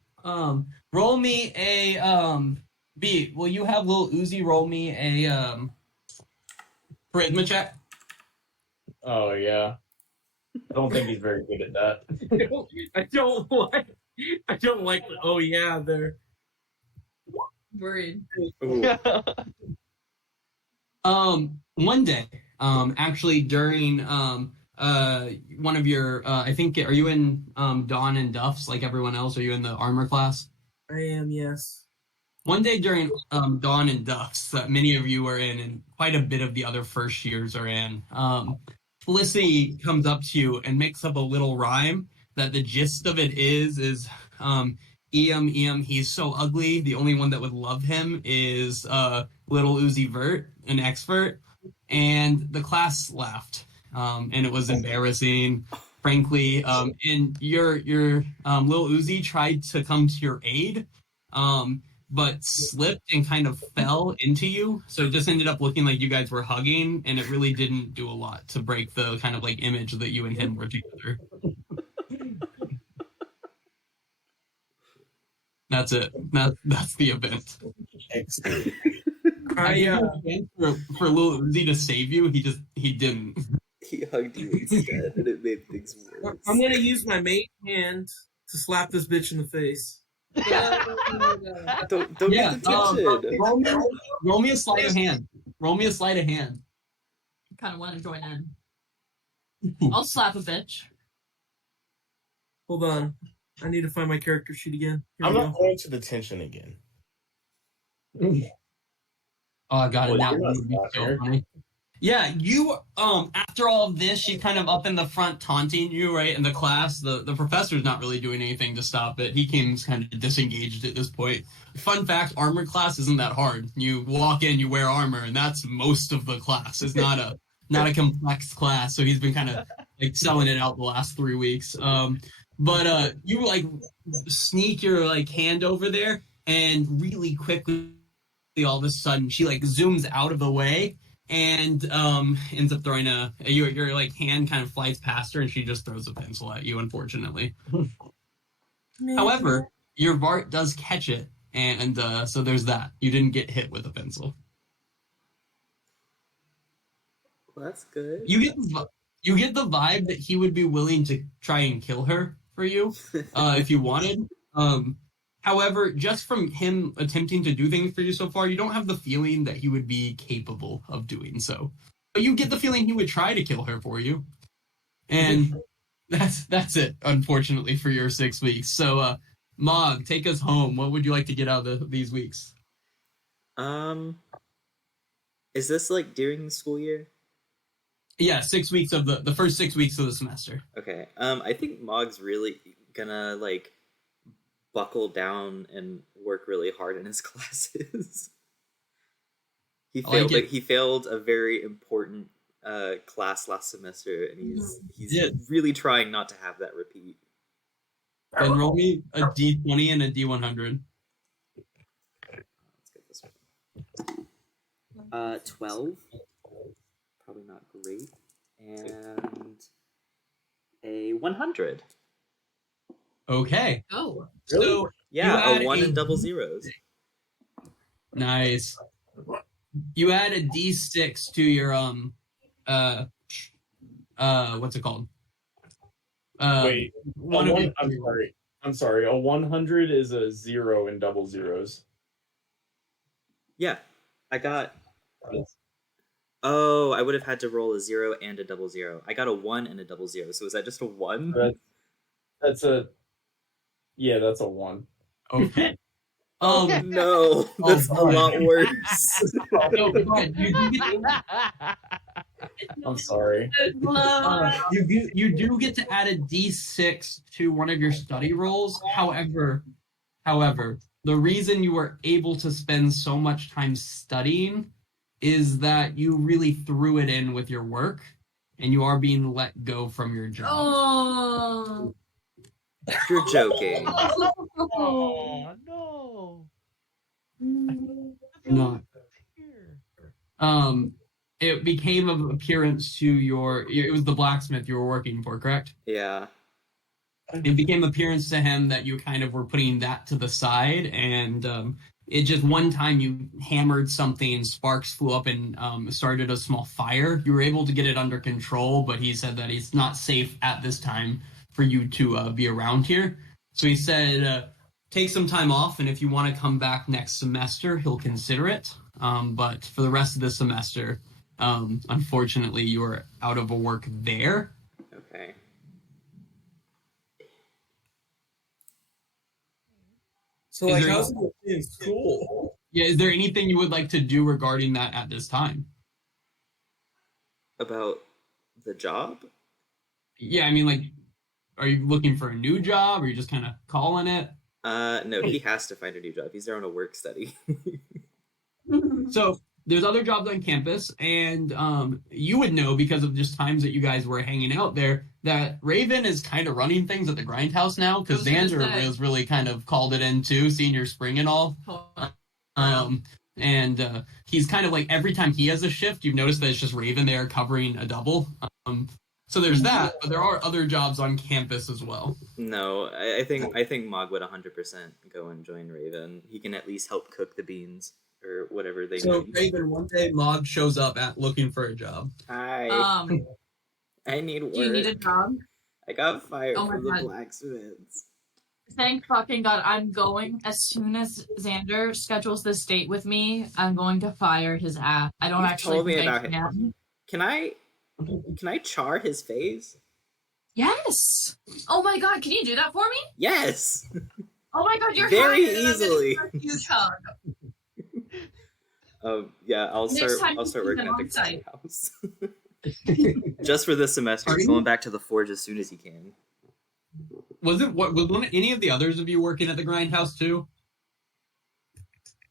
Roll me a B. Will you have little Uzi roll me a charisma check? Oh yeah. I don't think he's very good at that. I don't like the, oh yeah, they're Worried. Ooh. One day, actually during one of your I think are you in Dawn and Duff's like everyone else? Are you in the armor class? I am, yes. One day during Dawn and Duff's that many of you are in, and quite a bit of the other first years are in, Felicity comes up to you and makes up a little rhyme that the gist of it is Eam, he's so ugly. The only one that would love him is little Uzi Vert, an expert. And the class laughed, and it was embarrassing, frankly. And your little Uzi tried to come to your aid, but slipped and kind of fell into you. So it just ended up looking like you guys were hugging, and it really didn't do a lot to break the kind of like image that you and him were together. That's it. That's the event. Excellent. For little Uzi to save you, he didn't. He hugged you instead, and it made things worse. I'm gonna use my main hand to slap this bitch in the face. Don't get the tension. Roll me a sleight of hand. Roll me a sleight of hand. Kind of want to join in. I'll slap a bitch. Hold on. I need to find my character sheet again. Here I'm we not go. going to detention again. Oh god, Well, that you're one not would be so scared. funny. Yeah, you after all of this, she kind of up in the front taunting you, right? In the class, the professor's not really doing anything to stop it. He seems kind of disengaged at this point. Fun fact, armor class isn't that hard. You walk in, you wear armor, and that's most of the class. It's not a complex class, so he's been kind of like selling it out the last 3 weeks. But you like sneak your like hand over there, and really quickly, all of a sudden, she like zooms out of the way and ends up throwing your like hand kind of flies past her, and she just throws a pencil at you, unfortunately. However, your Vart does catch it, and so there's that. You didn't get hit with a pencil. Well, that's good. You get the vibe that he would be willing to try and kill her for you, if you wanted. However, just from him attempting to do things for you so far, you don't have the feeling that he would be capable of doing so. But you get the feeling he would try to kill her for you. And that's it, unfortunately, for your 6 weeks. So, Mog, take us home. What would you like to get out of these weeks? Is this like during the school year? Yeah, 6 weeks of the first 6 weeks of the semester. Okay. I think Mog's really gonna like buckle down and work really hard in his classes. He failed. He failed a very important class last semester, and he's really trying not to have that repeat. Then roll me a D20 and a D100. Let's get this one. 12. Probably not great. And a 100. Okay. Oh. So yeah, a 1 and double zeros. Nice. You add a D6 to your what's it called? Wait, one of your, I'm sorry. A 100 is a 0 in double zeros. Yeah, I got. Oh, I would have had to roll a 0 and a double zero. I got a 1 and a double zero. So is that just a 1? That's a 1. Okay. No, that's a lot worse. No, go ahead. I'm sorry. You do get to add a D6 to one of your study rolls. However, the reason you were able to spend so much time studying is that you really threw it in with your work, and you are being let go from your job. Oh. You're joking. Oh no. No. It became of appearance to it was the blacksmith you were working for, correct? Yeah. It became appearance to him that you kind of were putting that to the side, and it just one time you hammered something, sparks flew up and started a small fire. You were able to get it under control, but he said that it's not safe at this time for you to be around here. So he said, take some time off, and if you want to come back next semester, he'll consider it. But for the rest of the semester, unfortunately, you are out of work there. Okay. So, like, how's it in school? Yeah, is there anything you would like to do regarding that at this time? About the job? Yeah, I mean, like, are you looking for a new job, or are you just kind of calling it? No, he has to find a new job. He's there on a work study. So there's other jobs on campus, and you would know because of just times that you guys were hanging out there that Raven is kind of running things at the Grindhouse now because Xander has really kind of called it in too, senior spring and all. And he's kind of like every time he has a shift, you've noticed that it's just Raven there covering a double. So there's that, but there are other jobs on campus as well. No, I think Mog would 100% go and join Raven. He can at least help cook the beans or whatever they So need. Raven, one day Mog shows up looking for a job. Hi. I need work. Do you need a job? I got fired Oh from my the God. blacksmiths. Thank fucking God. I'm going as soon as Xander schedules this date with me. I'm going to fire his ass. I don't You actually told me think I about can. Can I char his face? Yes. Oh my God. Can you do that for me? Yes. Oh my God. You're Very hired, and I'm gonna easily. start you, Chug. Yeah, I'll Next start. time I'll you start see working them at on Nick's site. house. Just for this semester. He's Pardon? going back to the forge as soon as he can. Was any of the others of you working at the grindhouse too?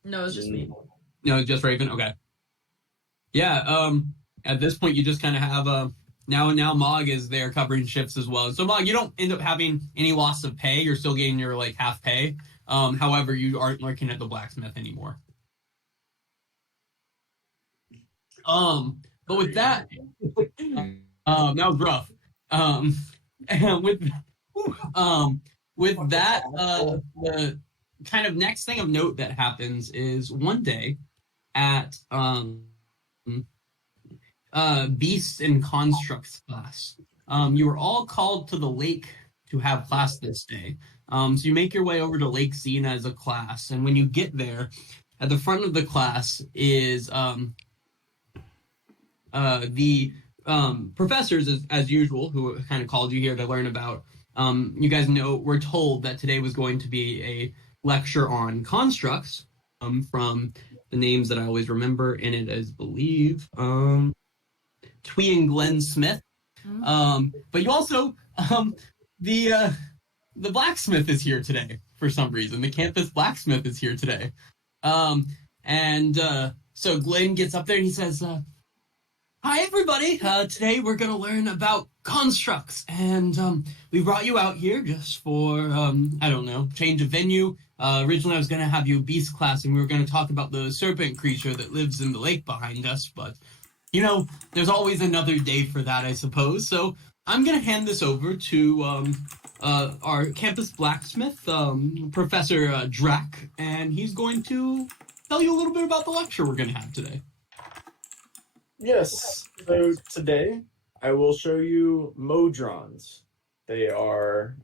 No, it's just me. No, just Raven. Okay. Yeah. At this point, you just kind of have now Mog is there covering shifts as well. So Mog, you don't end up having any loss of pay. You're still getting your like half pay. However, you aren't working at the blacksmith anymore. But with that, that was rough. And with that, the kind of next thing of note that happens is one day at Beasts and Constructs class. You were all called to the lake to have class this day. So you make your way over to Lake Xena as a class, and when you get there, at the front of the class is the professors, as usual, who kind of called you here to learn about. You guys know, we're told that today was going to be a lecture on constructs from the names that I always remember in it, as believe Twee and Glenn Smith. But you also the blacksmith is here today for some reason. The campus blacksmith is here today. So Glenn gets up there and he says, hi, everybody. Today we're going to learn about constructs. And we brought you out here just for, I don't know, change of venue. Originally, I was going to have you a beast class, and we were going to talk about the serpent creature that lives in the lake behind us. But, you know, there's always another day for that, I suppose. So I'm going to hand this over to our campus blacksmith, Professor Drac, and he's going to tell you a little bit about the lecture we're going to have today. Yes. So today I will show you modrons. They are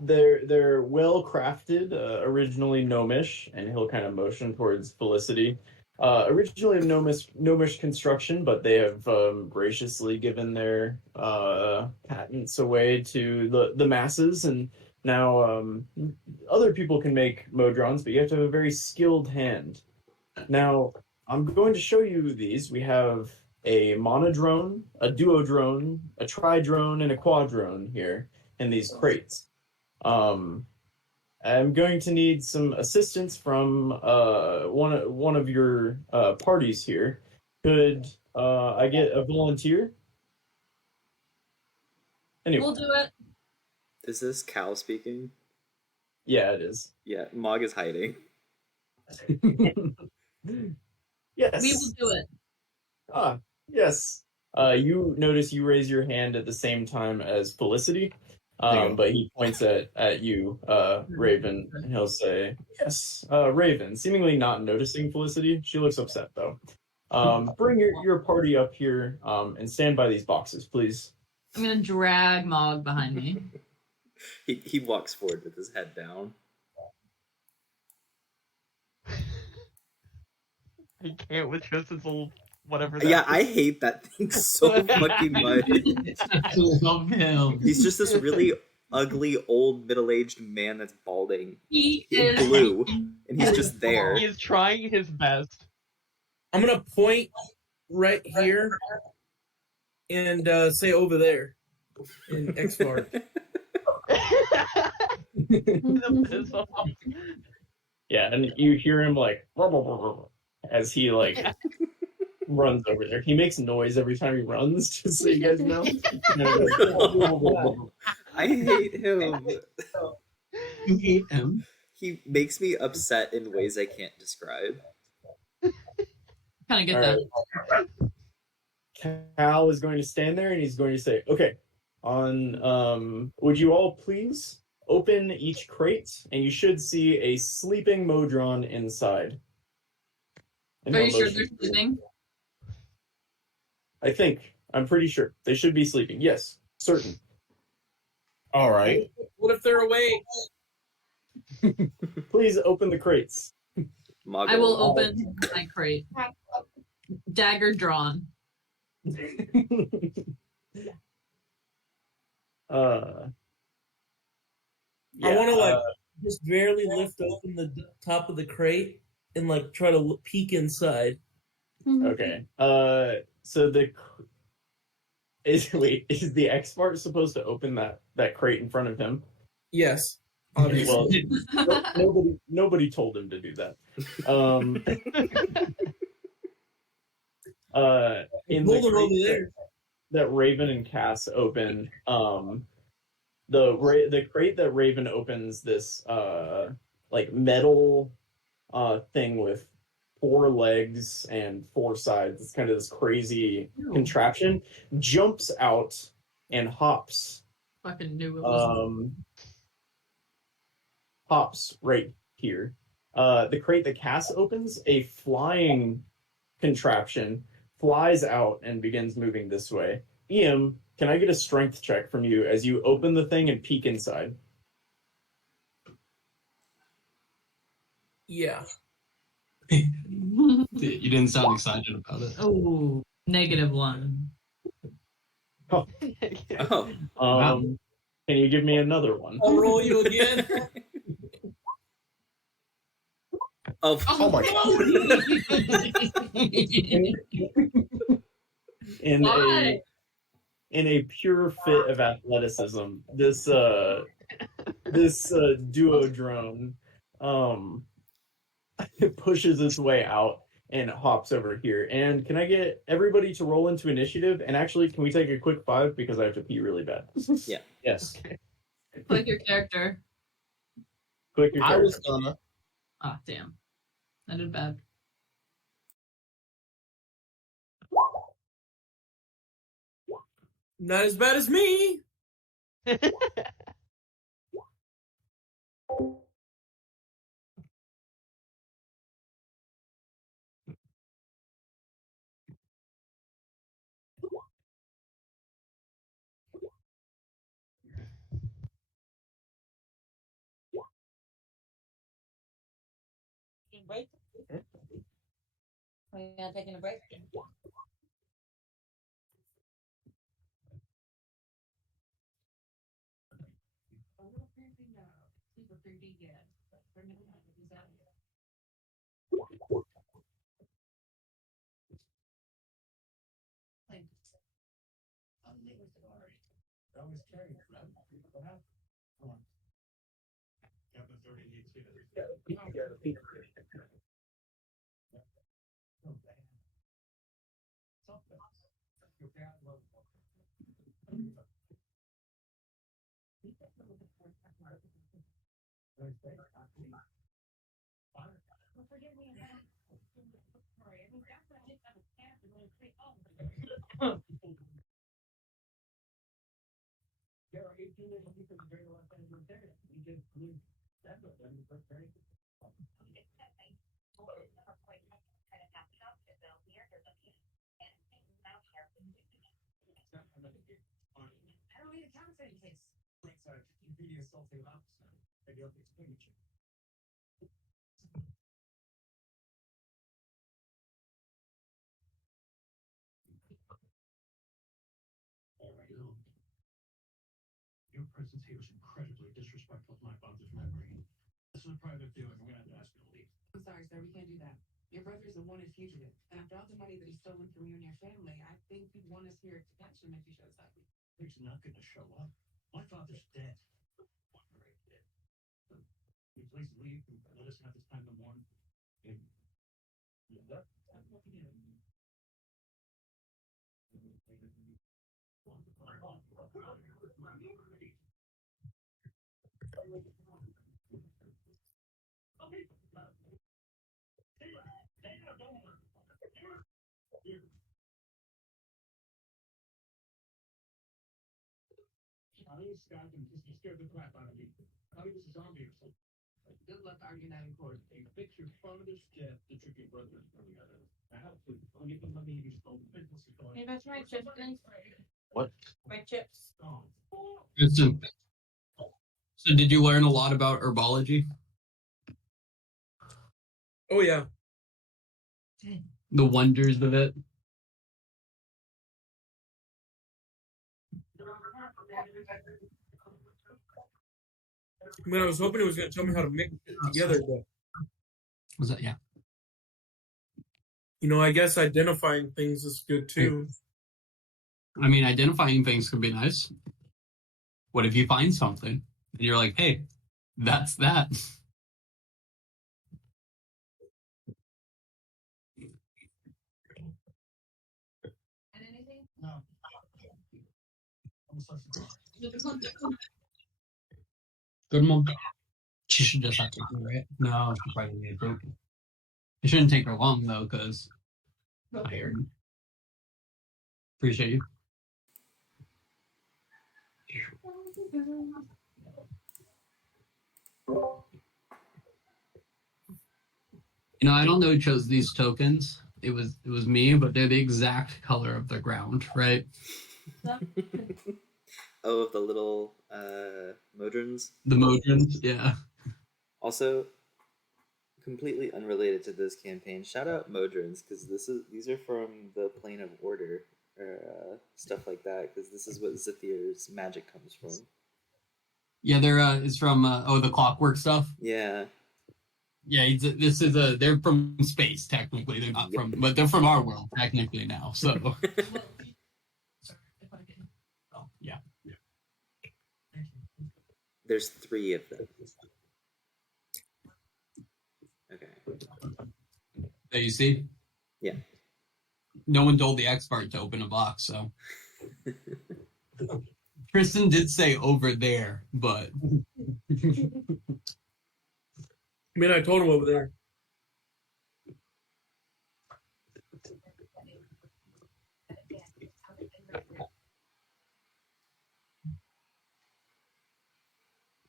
they're well crafted. Originally gnomish, and he'll kind of motion towards Felicity. Originally gnomish construction, but they have graciously given their patents away to the masses, and now other people can make modrons, but you have to have a very skilled hand. Now, I'm going to show you these. We have a monodrone, a duodrone, a tridrone, and a quadrone here in these crates. I'm going to need some assistance from one of your parties here. Could I get a volunteer? Anyway. We'll do it. Is this Cal speaking? Yeah, it is. Yeah, Mog is hiding. Yes. We will do it. Yes. You notice you raise your hand at the same time as Felicity, but he points at you, Raven, and he'll say, yes, Raven, seemingly not noticing Felicity. She looks upset, though. Bring your party up here and stand by these boxes, please. I'm going to drag Mog behind me. He walks forward with his head down. I can't with Joseph's old whatever. That Yeah, I hate that thing so fucking much. I love him. He's just this really ugly, old, middle-aged man that's balding. He in is blue, and he's just there. He is trying his best. I'm gonna point right here and say over there in X-Far. Yeah, and you hear him like as he like runs over there. He makes noise every time he runs, just so you guys know. I hate him. You hate him? He makes me upset in ways I can't describe. kind of get All that. right. Cal is going to stand there and he's going to say, okay, would you all please open each crate, and you should see a sleeping modron inside. And Are you he'll sure motion they're to you. sleeping? I'm pretty sure. They should be sleeping. Yes, certain. All right. What if they're awake? Please open the crates. I will open my crate. Dagger drawn. I want to just barely lift open the top of the crate and like try to peek inside. Okay. So is the expert supposed to open that crate in front of him? Yes, obviously. Well, nobody told him to do that. In the crate that Raven and Cass open, the crate that Raven opens, this like metal thing with 4 legs and 4 sides. It's kind of this crazy contraption. Jumps out and hops. Fucking knew it was. Hops right here. The crate that Cass opens, a flying contraption flies out and begins moving this way. Ian, can I get a strength check from you as you open the thing and peek inside? Yeah. You didn't sound excited about it. Oh, -1. Oh. Can you give me another one? I'll roll you again. Oh my God. In a pure fit of athleticism, this duo drone pushes its way out and hops over here. And can I get everybody to roll into initiative? And actually, can we take a quick 5 because I have to pee really bad? Yeah. Yes. Click your character. Click your character. I was gonna. Ah, damn. I did bad. Not as bad as me. Break? Are you not taking a break? Your presence here was incredibly disrespectful to my father's memory. This is a private viewing. I'm gonna have to ask you to leave. I'm sorry, sir. We can't do that. Your brother is a wanted fugitive, and after all the money that he's stolen from you and your family, I think you'd want us here to catch him if he shows up. He's not gonna show up. My father's dead. Very dead. Can you please leave and let us have this time to mourn? I was Scott and just scared the crap out of me. I was a zombie or something. Good luck arguing that in court. You fix your father's death to trick your brother into coming out of it. Now, please, I'll give them money you stole the business. Hey, that's right, chips, please. What? White chips. So did you learn a lot about herbology? Oh yeah. The wonders of it? I mean, I was hoping it was going to tell me how to mix it together, but Was that, yeah. I guess identifying things is good too. I mean, identifying things can be nice. What if you find something and you're like, hey, that's that? No. I'm such a car. Good mom. She should just have to do it. No, she probably need a poop. It shouldn't take her long though, because tired. Appreciate you. I don't know who chose these tokens. It was me, but they're the exact color of the ground, right? Oh, of the little modrons. The modrons, yeah. Also, completely unrelated to this campaign, shout out modrons because these are from the plane of order or stuff like that because this is what Zithir's magic comes from. Yeah, it's from the clockwork stuff. Yeah. Yeah, they're from space technically. They're not from, but they're from our world technically now. So. Oh, yeah. There's 3 of them. Okay. That you see? Yeah. No one told the expert to open a box, so. Tristan did say over there, but. I mean, I told him over there.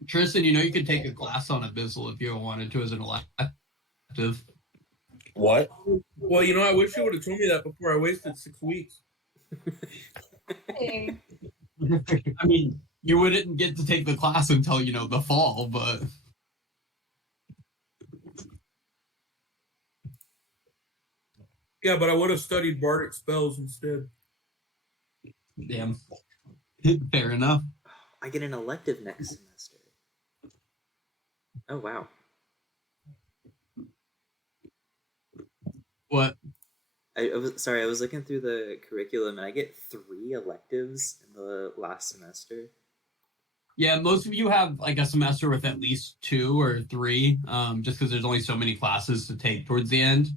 Tristan, you could take a class on Abyssal if you wanted to as an elective. What? Well, I wish you would have told me that before I wasted 6 weeks. Hey. I mean, you wouldn't get to take the class until, the fall, but... Yeah, but I would have studied bardic spells instead. Damn. Fair enough. I get an elective next semester. Oh, wow. What? I was looking through the curriculum and I get 3 electives in the last semester. Yeah, most of you have like a semester with at least 2 or 3, just because there's only so many classes to take towards the end.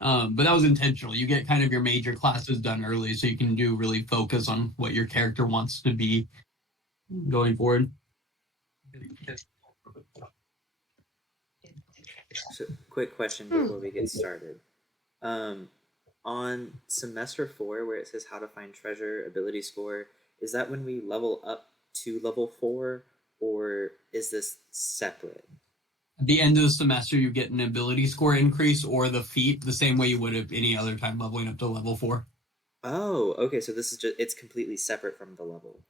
But that was intentional. You get kind of your major classes done early so you can really focus on what your character wants to be going forward. So, quick question before we get started. On semester 4, where it says how to find treasure, ability score, is that when we level up to level 4, or is this separate? At the end of the semester, you get an ability score increase or the feat the same way you would have any other time leveling up to level 4. Oh, okay. So this is it's completely separate from the level.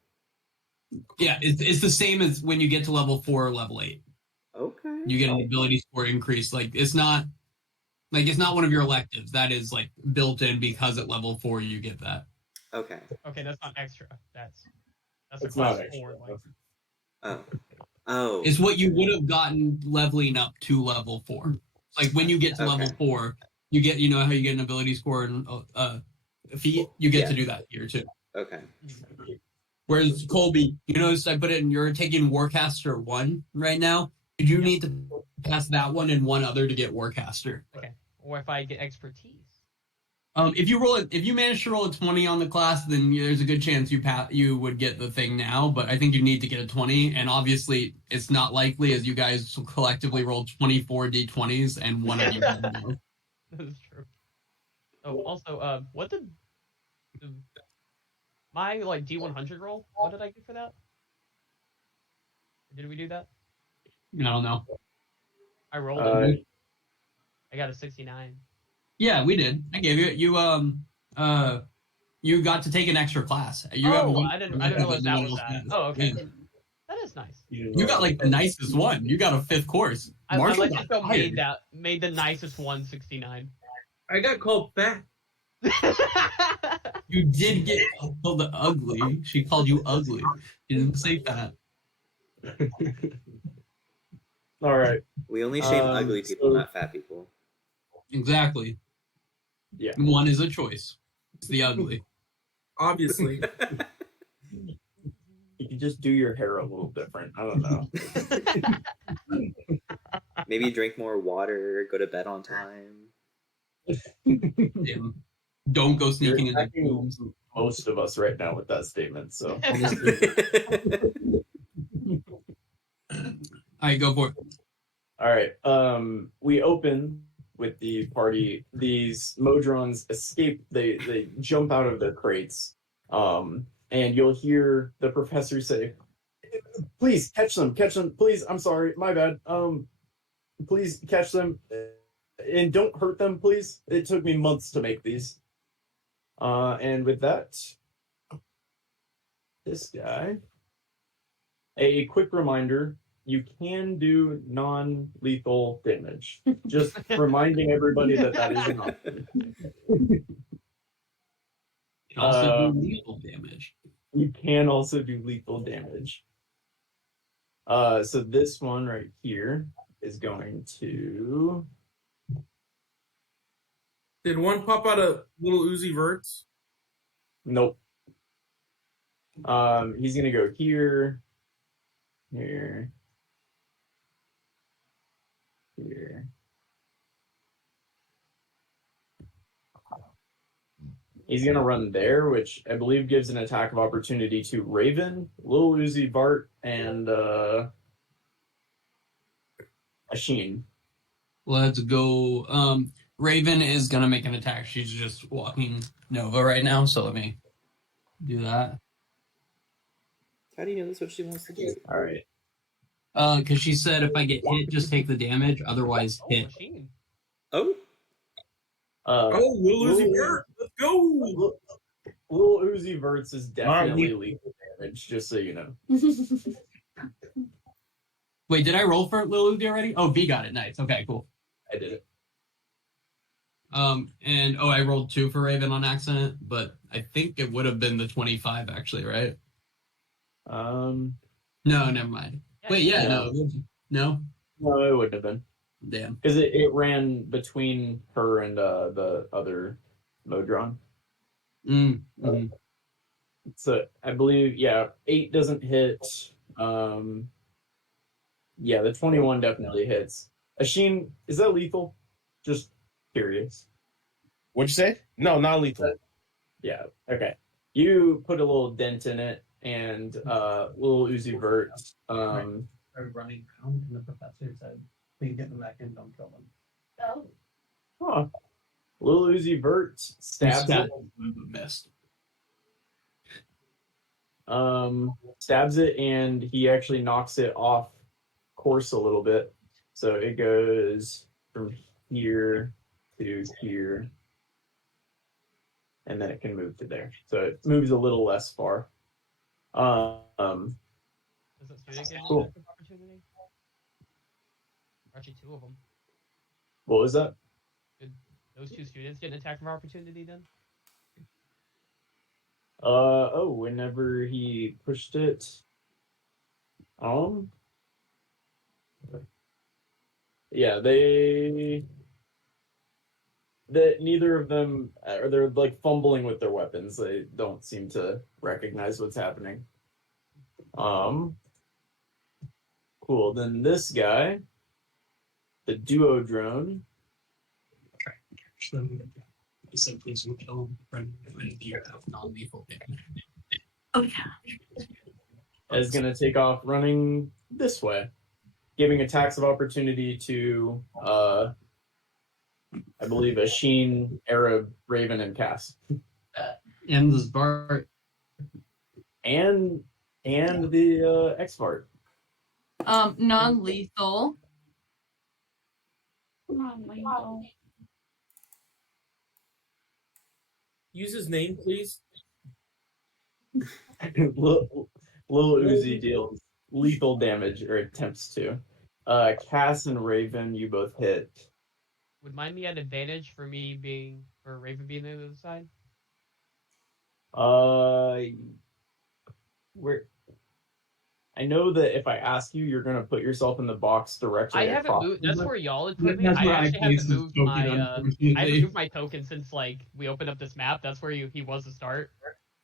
Yeah, it's the same as when you get to level 4 or level 8. Okay. You get an ability score increase. It's not one of your electives. That is built in because at level 4 you get that. Okay. Okay, that's not extra. That's It's class not 4. Oh. It's what you would have gotten leveling up to level 4. When you get to level 4, you get how you get an ability score and a feat. You get to do that here too. Okay. Whereas Colby, you notice I put it in. You're taking Warcaster 1 right now. You need to pass that one and one other to get Warcaster. Okay. Or if I get expertise. If you manage to roll a 20 on the class, then there's a good chance you would get the thing now. But I think you need to get a 20, and obviously it's not likely as you guys collectively rolled 24 d20s and one of you. That is true. Oh, also, what did my D100 roll? What did I get for that? Did we do that? I don't know. I rolled it. I got a 69. Yeah, we did. I gave you you got to take an extra class. I didn't realize that was that. Oh, okay. Yeah. That is nice. You got the nicest one. You got a 5th course. Marshall made the nicest 169. I got called fat. You did get called ugly. She called you ugly. She didn't say fat. All right. We only shame ugly people, not fat people. Exactly. Yeah. One is a choice. It's the ugly. Obviously. You could just do your hair a little different. I don't know. Maybe drink more water, go to bed on time. Damn. Don't go You're sneaking into attacking rooms. most of us right now with that statement. So Alright, go for it. all right. We open with the party. These Modrons escape. They jump out of their crates. And you'll hear the professor say, "Please catch them, please. I'm sorry, my bad. Please catch them, and don't hurt them, please. It took me months to make these." And with that, this guy. A quick reminder: you can do non-lethal damage. Just reminding everybody that is an option. It also do lethal damage. You can also do lethal damage. So this one right here is going to. Did one pop out of little Uzi Verts? Nope. He's gonna go here, here, here. He's gonna run there, which I believe gives an attack of opportunity to Raven, Lil Uzi Vart, and Ashin. Let's go. Raven is gonna make an attack. She's just walking Nova right now, so let me do that. How do you know that's what she wants to do? All right. Because she said if I get hit, just take the damage. Otherwise, hit. Machine. Oh, Lil Uzi Vert. Let's go. Lil Uzi Verts is definitely lethal damage, just so you know. Wait, did I roll for Lil Uzi already? Oh, B got it. Nice. Okay, cool. I did it. And I rolled 2 for Raven on accident, but I think it would have been the 25 actually, right? No, never mind. Wait, yeah, no. No, it wouldn't have been. Damn. Because it ran between her and the other Modron. Mm-hmm. So I believe, 8 doesn't hit. The 21 definitely hits. Ashin, is that lethal? Just curious. What'd you say? No, not lethal. Yeah, okay. You put a little dent in it, and little Uzi Vert. Started running around, and the professor said, "Please get them back in, don't kill them." Huh. Little Uzi Vert stabs it. Missed. Stabs it, and he actually knocks it off course a little bit. So it goes from here to here, and then it can move to there. So it moves a little less far. Does the student get an Cool. attack of opportunity? Or actually, 2 of them. What was that? Did those 2 students get an attack of opportunity then? Whenever he pushed it. Yeah, that neither of them, or they're like fumbling with their weapons. They don't seem to recognize what's happening. Cool. Then this guy, the duo drone. He said, "Please don't kill him. If you have non-lethal damage." Oh yeah. Is going to take off running this way, giving attacks of opportunity to, I believe, Ashin, Arab, Raven, and Cass. And this Bart. And the X-Bart. Non-lethal. Non-lethal. Use his name, please. Lil Uzi deals lethal damage, or attempts to. Cass and Raven, you both hit. Would mine be an advantage for Raven being on the other side? I know that if I ask you, you're gonna put yourself in the box directly I haven't across. moved. That's where y'all had put me. That's I where I actually placed haven't his moved token, my. I unfortunately. haven't moved my token since like we opened up this map. That's where he was to start.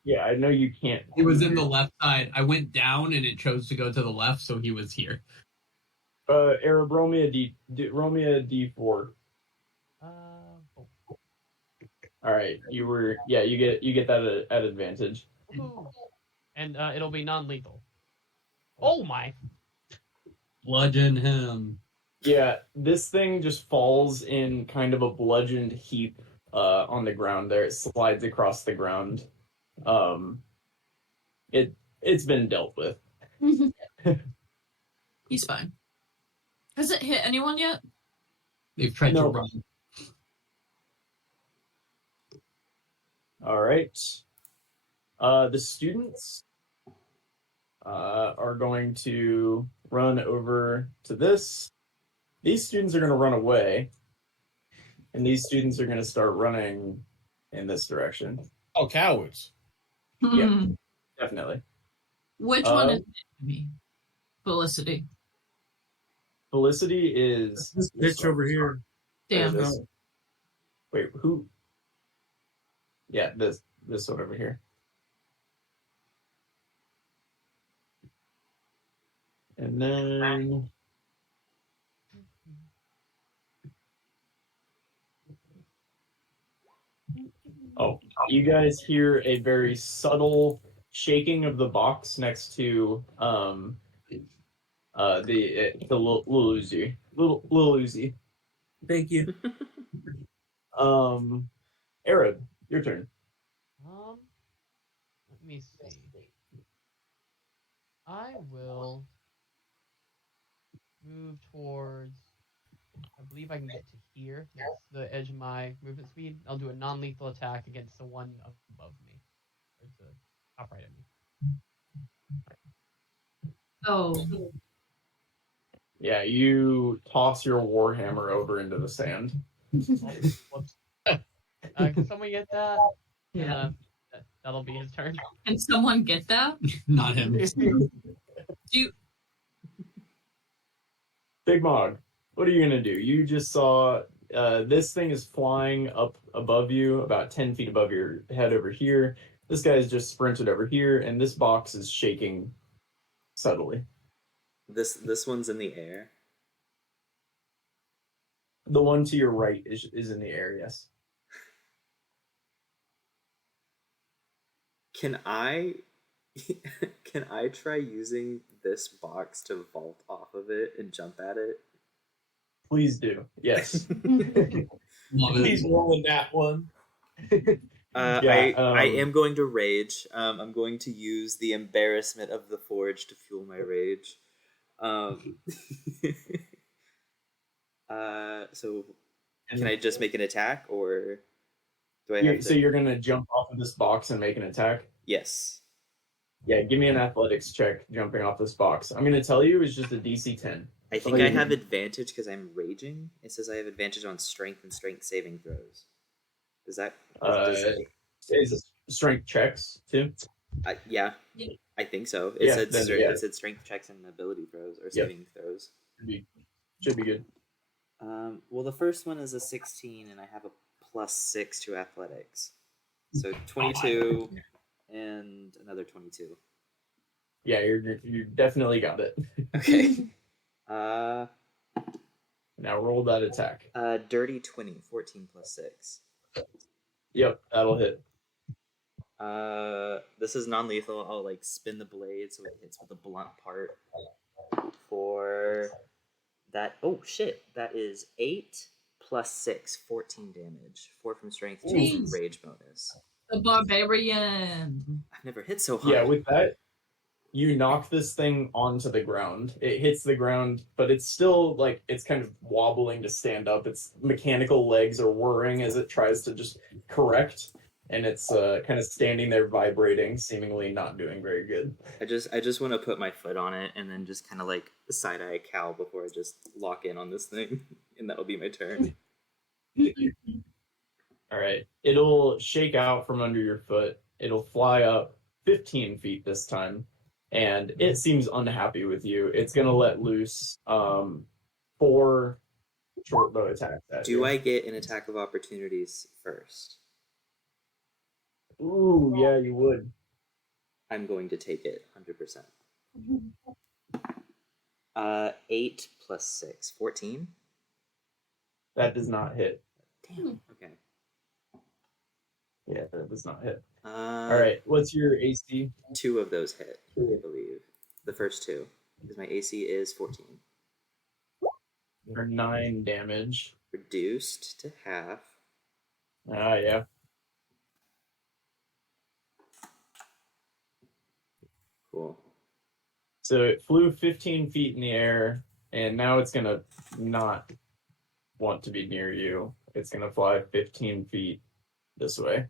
Yeah, I know you can't. He was in the left side. I went down and it chose to go to the left, so he was here. Arab, roll me a D4. Oh. All right, you were. Yeah, you get that at advantage. Woohoo. And it'll be non-lethal. Oh my! Bludgeon him. Yeah, this thing just falls in kind of a bludgeoned heap on the ground there. It slides across the ground. It's been dealt with. He's fine. Has it hit anyone yet? They've tried to No. run. All right. The students are going to run over to this. These students are going to run away, and these students are going to start running in this direction. Oh, cowards. Yeah, definitely. Which one is me? Felicity. Felicity is This bitch over here. Damn. This. Wait, who? Yeah, this one over here. And then you guys hear a very subtle shaking of the box next to the little Uzi. Little Uzi. Thank you. Arab, your turn. Let me see. I will move towards. I believe I can get to here. That's the edge of my movement speed. I'll do a non-lethal attack against the one above me, or the top right of me. Oh. Yeah, you toss your warhammer over into the sand. Whoops. Can someone get that? Yeah. That'll be his turn. Can someone get that? Not him. Do you... Big Mog, what are you gonna do? You just saw this thing is flying up above you, about 10 feet above your head over here. This guy's just sprinted over here, and this box is shaking subtly. This one's in the air. The one to your right is in the air, yes. Can I try using this box to vault off of it and jump at it? Please do. Yes. Love it. He's rolling that one. I am going to rage. I'm going to use the embarrassment of the forge to fuel my rage. So can I just make an attack, or do I have to... So you're gonna jump off of this box and make an attack? Yes. Yeah, give me an athletics check jumping off this box. I'm gonna tell you it's just a DC 10. I think I have advantage because I'm raging. It says I have advantage on strength and strength saving throws. Is that... Is it strength checks too? Yeah, I think so. It said strength checks and ability throws or saving throws. Should be good. Well, the first one is a 16, and I have a +6 to athletics, so 22 and another 22. Yeah, you definitely got it. Okay. Now roll that attack. Dirty 20, 14 + 6. Yep, that'll hit. This is non-lethal. I'll like spin the blade so it hits with the blunt part. For that, oh shit, that is 8 + 6, 14 damage. 4 from strength, 2 from rage bonus. The barbarian. I've never hit so hard. Yeah, with that, you knock this thing onto the ground. It hits the ground, but it's still like it's kind of wobbling to stand up. Its mechanical legs are whirring as it tries to just correct, and it's kind of standing there vibrating, seemingly not doing very good. I just want to put my foot on it and then just kind of like side-eye cow before I just lock in on this thing, and that'll be my turn. All right. It'll shake out from under your foot. It'll fly up 15 feet this time. and it seems unhappy with you. It's gonna let loose 4 short bow attacks at Do you. I get an attack of opportunities first? Ooh, yeah, you would. I'm going to take it 100%. 8 plus 6, 14. That does not hit. Damn. Okay. Yeah, that does not hit. All All right, what's your AC? 2 of those hit, I believe. The first 2, because my AC is 14. For 9 damage. Reduced to half. Ah, yeah. Cool. So it flew 15 feet in the air, and now it's gonna not want to be near you. It's gonna fly 15 feet this way.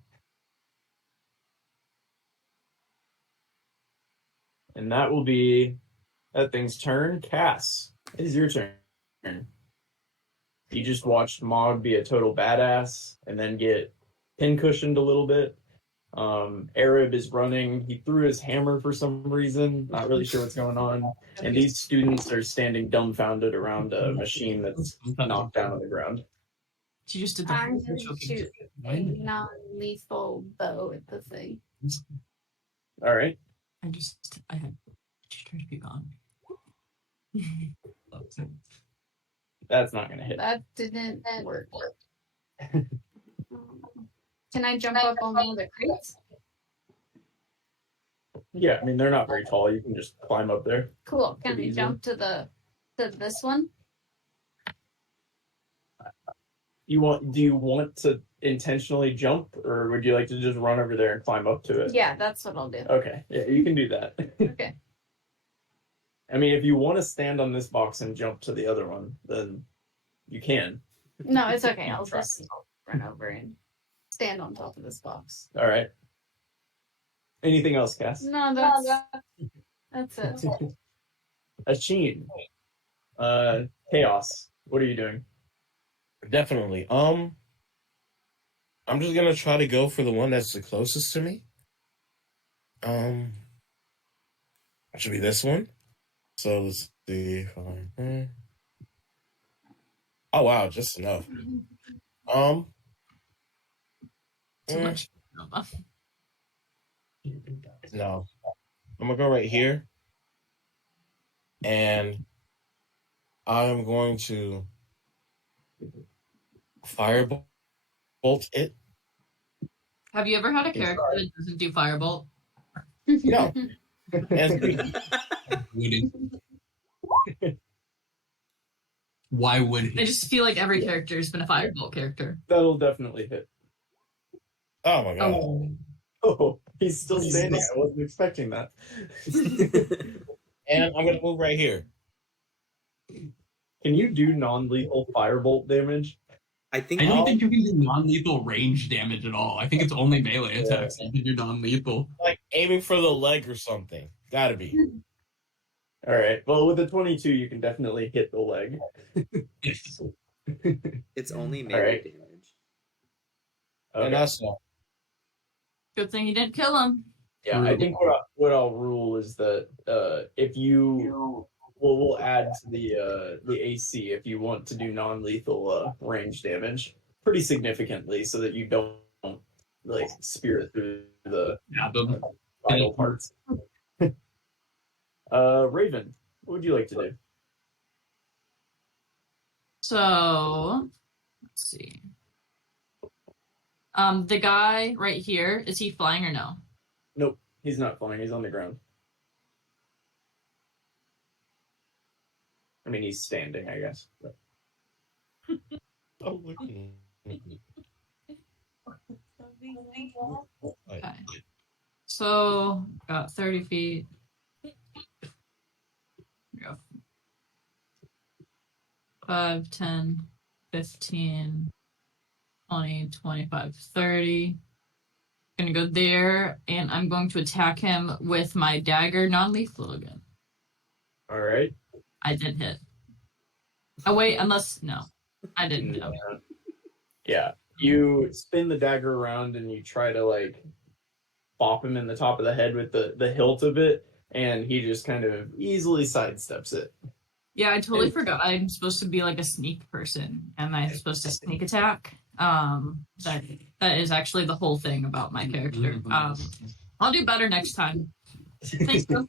And that will be that thing's turn. Cass, it is your turn. You just watched Mog be a total badass and then get pincushioned a little bit. Arab is running. He threw his hammer for some reason. Not really sure what's going on. And these students are standing dumbfounded around a machine that's knocked down on the ground. She just did I'm going to shoot a non-lethal bow at the thing. All right. I had turned to be gone. That's not going to hit. That didn't work. Can I jump up on one of the crates? Yeah, I mean, they're not very tall. You can just climb up there. Cool. Can Pretty I easy. jump to this one? Do you want to intentionally jump, or would you like to just run over there and climb up to it? Yeah, that's what I'll do. Okay, yeah, you can do that. Okay. I mean, if you want to stand on this box and jump to the other one, then you can. No, it's okay. I'll just run over and stand on top of this box. All right. Anything else, Cass? No, that's it. Asheen. Chaos. What are you doing? Definitely. I'm just gonna try to go for the one that's the closest to me. It should be this one. So let's see if I. Oh wow, just enough. Too much. No, I'm gonna go right here, and I'm going to firebolt it. Have you ever had a character that doesn't do firebolt? No. Why would he? I just feel like every character has been a firebolt character. That'll definitely hit. Oh my god. Oh, he's still standing. I wasn't expecting that. And I'm gonna move right here. Can you do non-lethal firebolt damage? I think I don't think you can do non-lethal range damage at all. I think it's only melee attacks you can do non-lethal. Like aiming for the leg or something. Gotta be. All right. Well, with the 22, you can definitely hit the leg. It's only melee right. damage. Okay. And that's all. Good thing you didn't kill him. Yeah, I think what I'll rule is that if you we'll add to the AC if you want to do non-lethal range damage pretty significantly, so that you don't like spear it through the vital parts. Raven, what would you like to do? So, let's see. The guy right here, is he flying or no? Nope, he's not flying. He's on the ground. I mean, he's standing, I guess. But... Okay. So, got 30 feet. Here we go. 5, 10, 15, 20, 25, 30. Gonna go there, and I'm going to attack him with my dagger, non-lethal again. All right. I did hit. Oh wait, unless no, I didn't. No. Yeah, you spin the dagger around and you try to like bop him in the top of the head with the hilt of it, and he just kind of easily sidesteps it. Yeah, I totally forgot. I'm supposed to be like a sneak person, and I'm supposed to sneak attack. That is actually the whole thing about my character. I'll do better next time. Thanks, bro.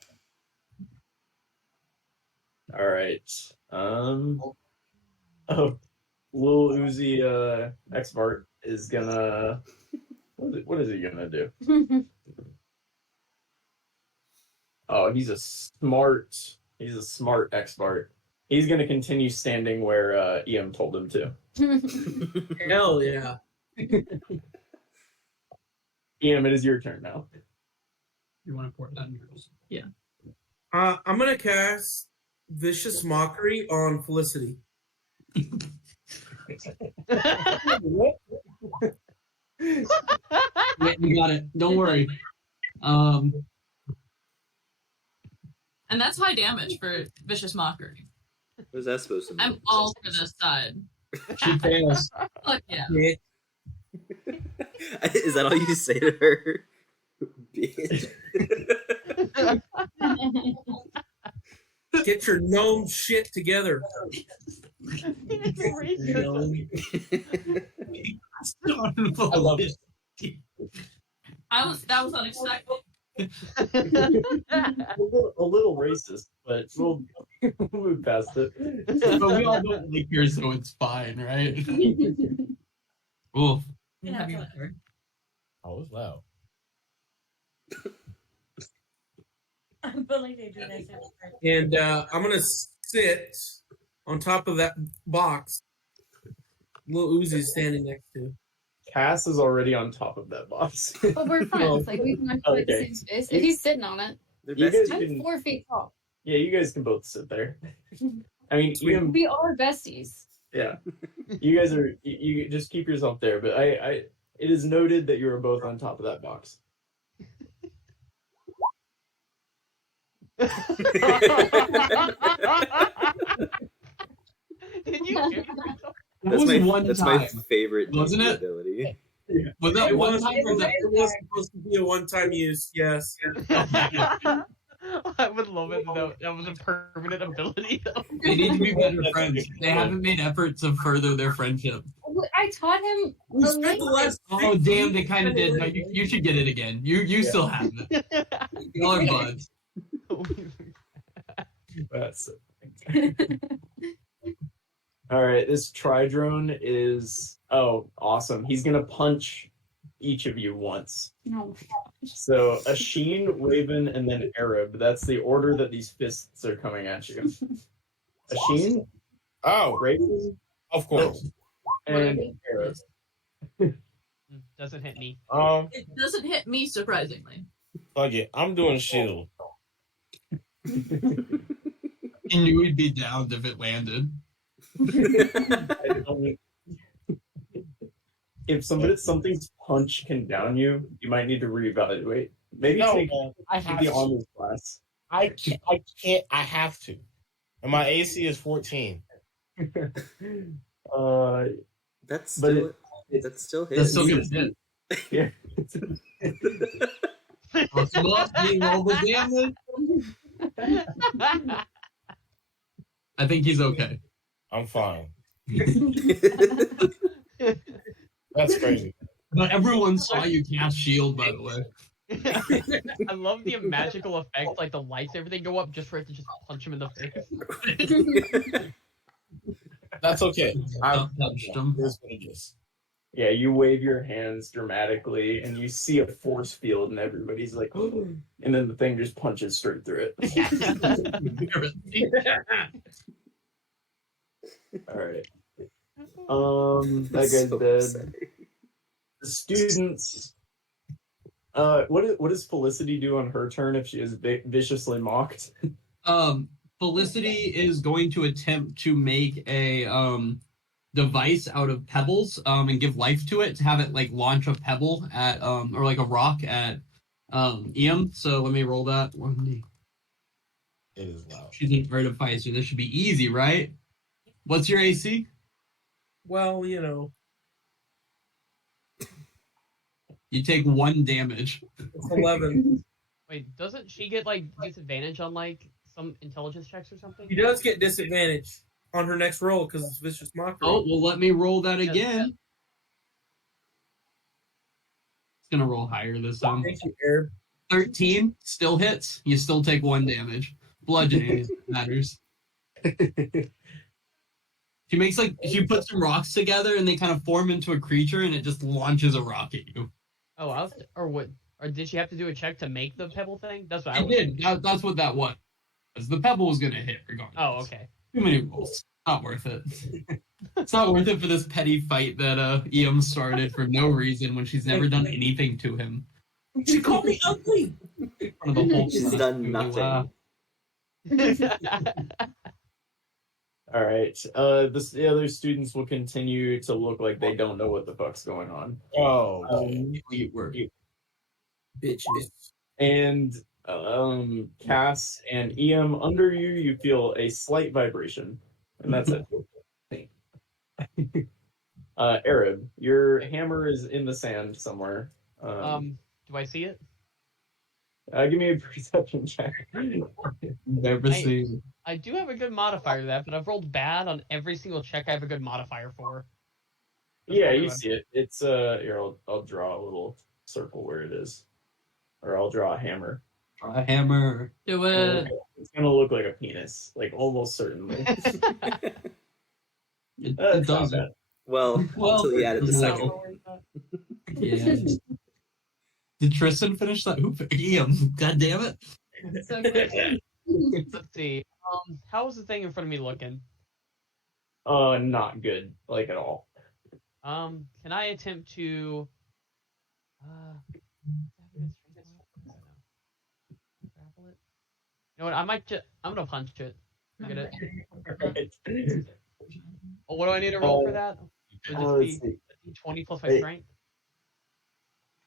All right. Lil Uzi Xbart is gonna. What is he gonna do? Oh, he's a smart Xbart. He's gonna continue standing where EM told him to. Hell yeah. EM, it is your turn now. You want to pour that in yours? Yeah. I'm gonna cast Vicious Mockery on Felicity. What? Yeah, you got it. Don't worry. And that's high damage for Vicious Mockery. What is that supposed to mean? I'm all for this side. She fails. Fuck yeah. Is that all you say to her? Bitch. Get your gnome shit together. I love it. That was unexpected. A little racist, but we'll move past it. But we all don't like her, so it's fine, right? Oof. Oh, it's loud. I believe they do this. And I'm gonna sit on top of that box. Lil Uzi's standing next to. Cass is already on top of that box. But we're friends. Like we can occupy the Okay. same space. If he's sitting on it, They're You guys besties. I'm 4 feet tall. Yeah, you guys can both sit there. I mean, EM, We are besties. yeah. You guys are. You just keep yourself there. But I. It is noted that you are both on top of that box. Did you hear That was one that's time. my favorite Wasn't D&D it? ability. Was that It one was, time or was that? it was supposed to be a one-time use, yes. I would love it though. That was a permanent ability though. They need to be better friends. They haven't made efforts to further their friendship. I taught him We a spent the last Oh damn, they kind of did. No, you should get it again. You still have it. Y'all are buds. That's all right. This Tridrone is awesome. He's gonna punch each of you once. No. So Asheen, Raven, and then Arab. That's the order that these fists are coming at you. Asheen, Oh, Raven, of course. and Arab. Doesn't hit me. It doesn't hit me, surprisingly. Fuck it. I'm doing shield. He knew he'd be downed if it landed. If something's punch can down you, you might need to reevaluate. Maybe No, take man, I have the to. armor class. I can't. I have to. And my AC is 14. That's But still that's still his. That's still gonna hit. Yeah. Awesome. Being roll the damage. I think he's okay. I'm fine. That's crazy. But everyone saw you cast shield, by the way. I love the magical effect, like the lights, everything go up just for it to just punch him in the face. That's okay. I Touched him. Here's what it is. Yeah, you wave your hands dramatically, and you see a force field, and everybody's like, and then the thing just punches straight through it. All right. That guy's So dead. upsetting. The students. What does Felicity do on her turn if she is viciously mocked? Felicity is going to attempt to make a device out of pebbles and give life to it to have it like launch a pebble at or like a rock at EM. So let me roll that 1D. It is loud. She's an artificer. This should be easy, right? What's your AC? Well, you know, You take 1 damage. it's 11. Wait, doesn't she get like disadvantage on like some intelligence checks or something? She does get disadvantage on her next roll because it's vicious mockery. Oh, well, let me roll that again. It's gonna roll higher this time. Thank you, Arab. 13 still hits. You still take 1 damage. Bludgeoning matters. She puts some rocks together and they kind of form into a creature and it just launches a rock at you. Oh, or did she have to do a check to make the pebble thing? That's what I It was. did. That's what that was. The pebble was gonna hit regardless. Oh, okay. Too many rolls. Not worth it. It's not worth it for this petty fight that Eam started for no reason when she's never done anything to him. She called me ugly. In front of the whole She's class. done nothing. All right. The other students will continue to look like they don't know what the fuck's going on. Oh, Bitches. And Cass and Eam, under you, you feel a slight vibration, and that's it. Arab, your hammer is in the sand somewhere. Do I see it? Give me a perception check. Never seen. I do have a good modifier to that, but I've rolled bad on every single check I have a good modifier for. Yeah, you see it. It's here. I'll draw a little circle where it is, or I'll draw a hammer. A hammer. Do it. It's gonna look like a penis, like almost certainly. It Not does. bad. Well, until you added the second. Yeah. Did Tristan finish that hoop? Eam, god damn it. So good. Let's see. How is the thing in front of me looking? Not good, like at all. Can I attempt to grapple it? You know what? I'm gonna punch it. Forget it. Oh, what do I need to roll for that? Would this be 20 plus my strength?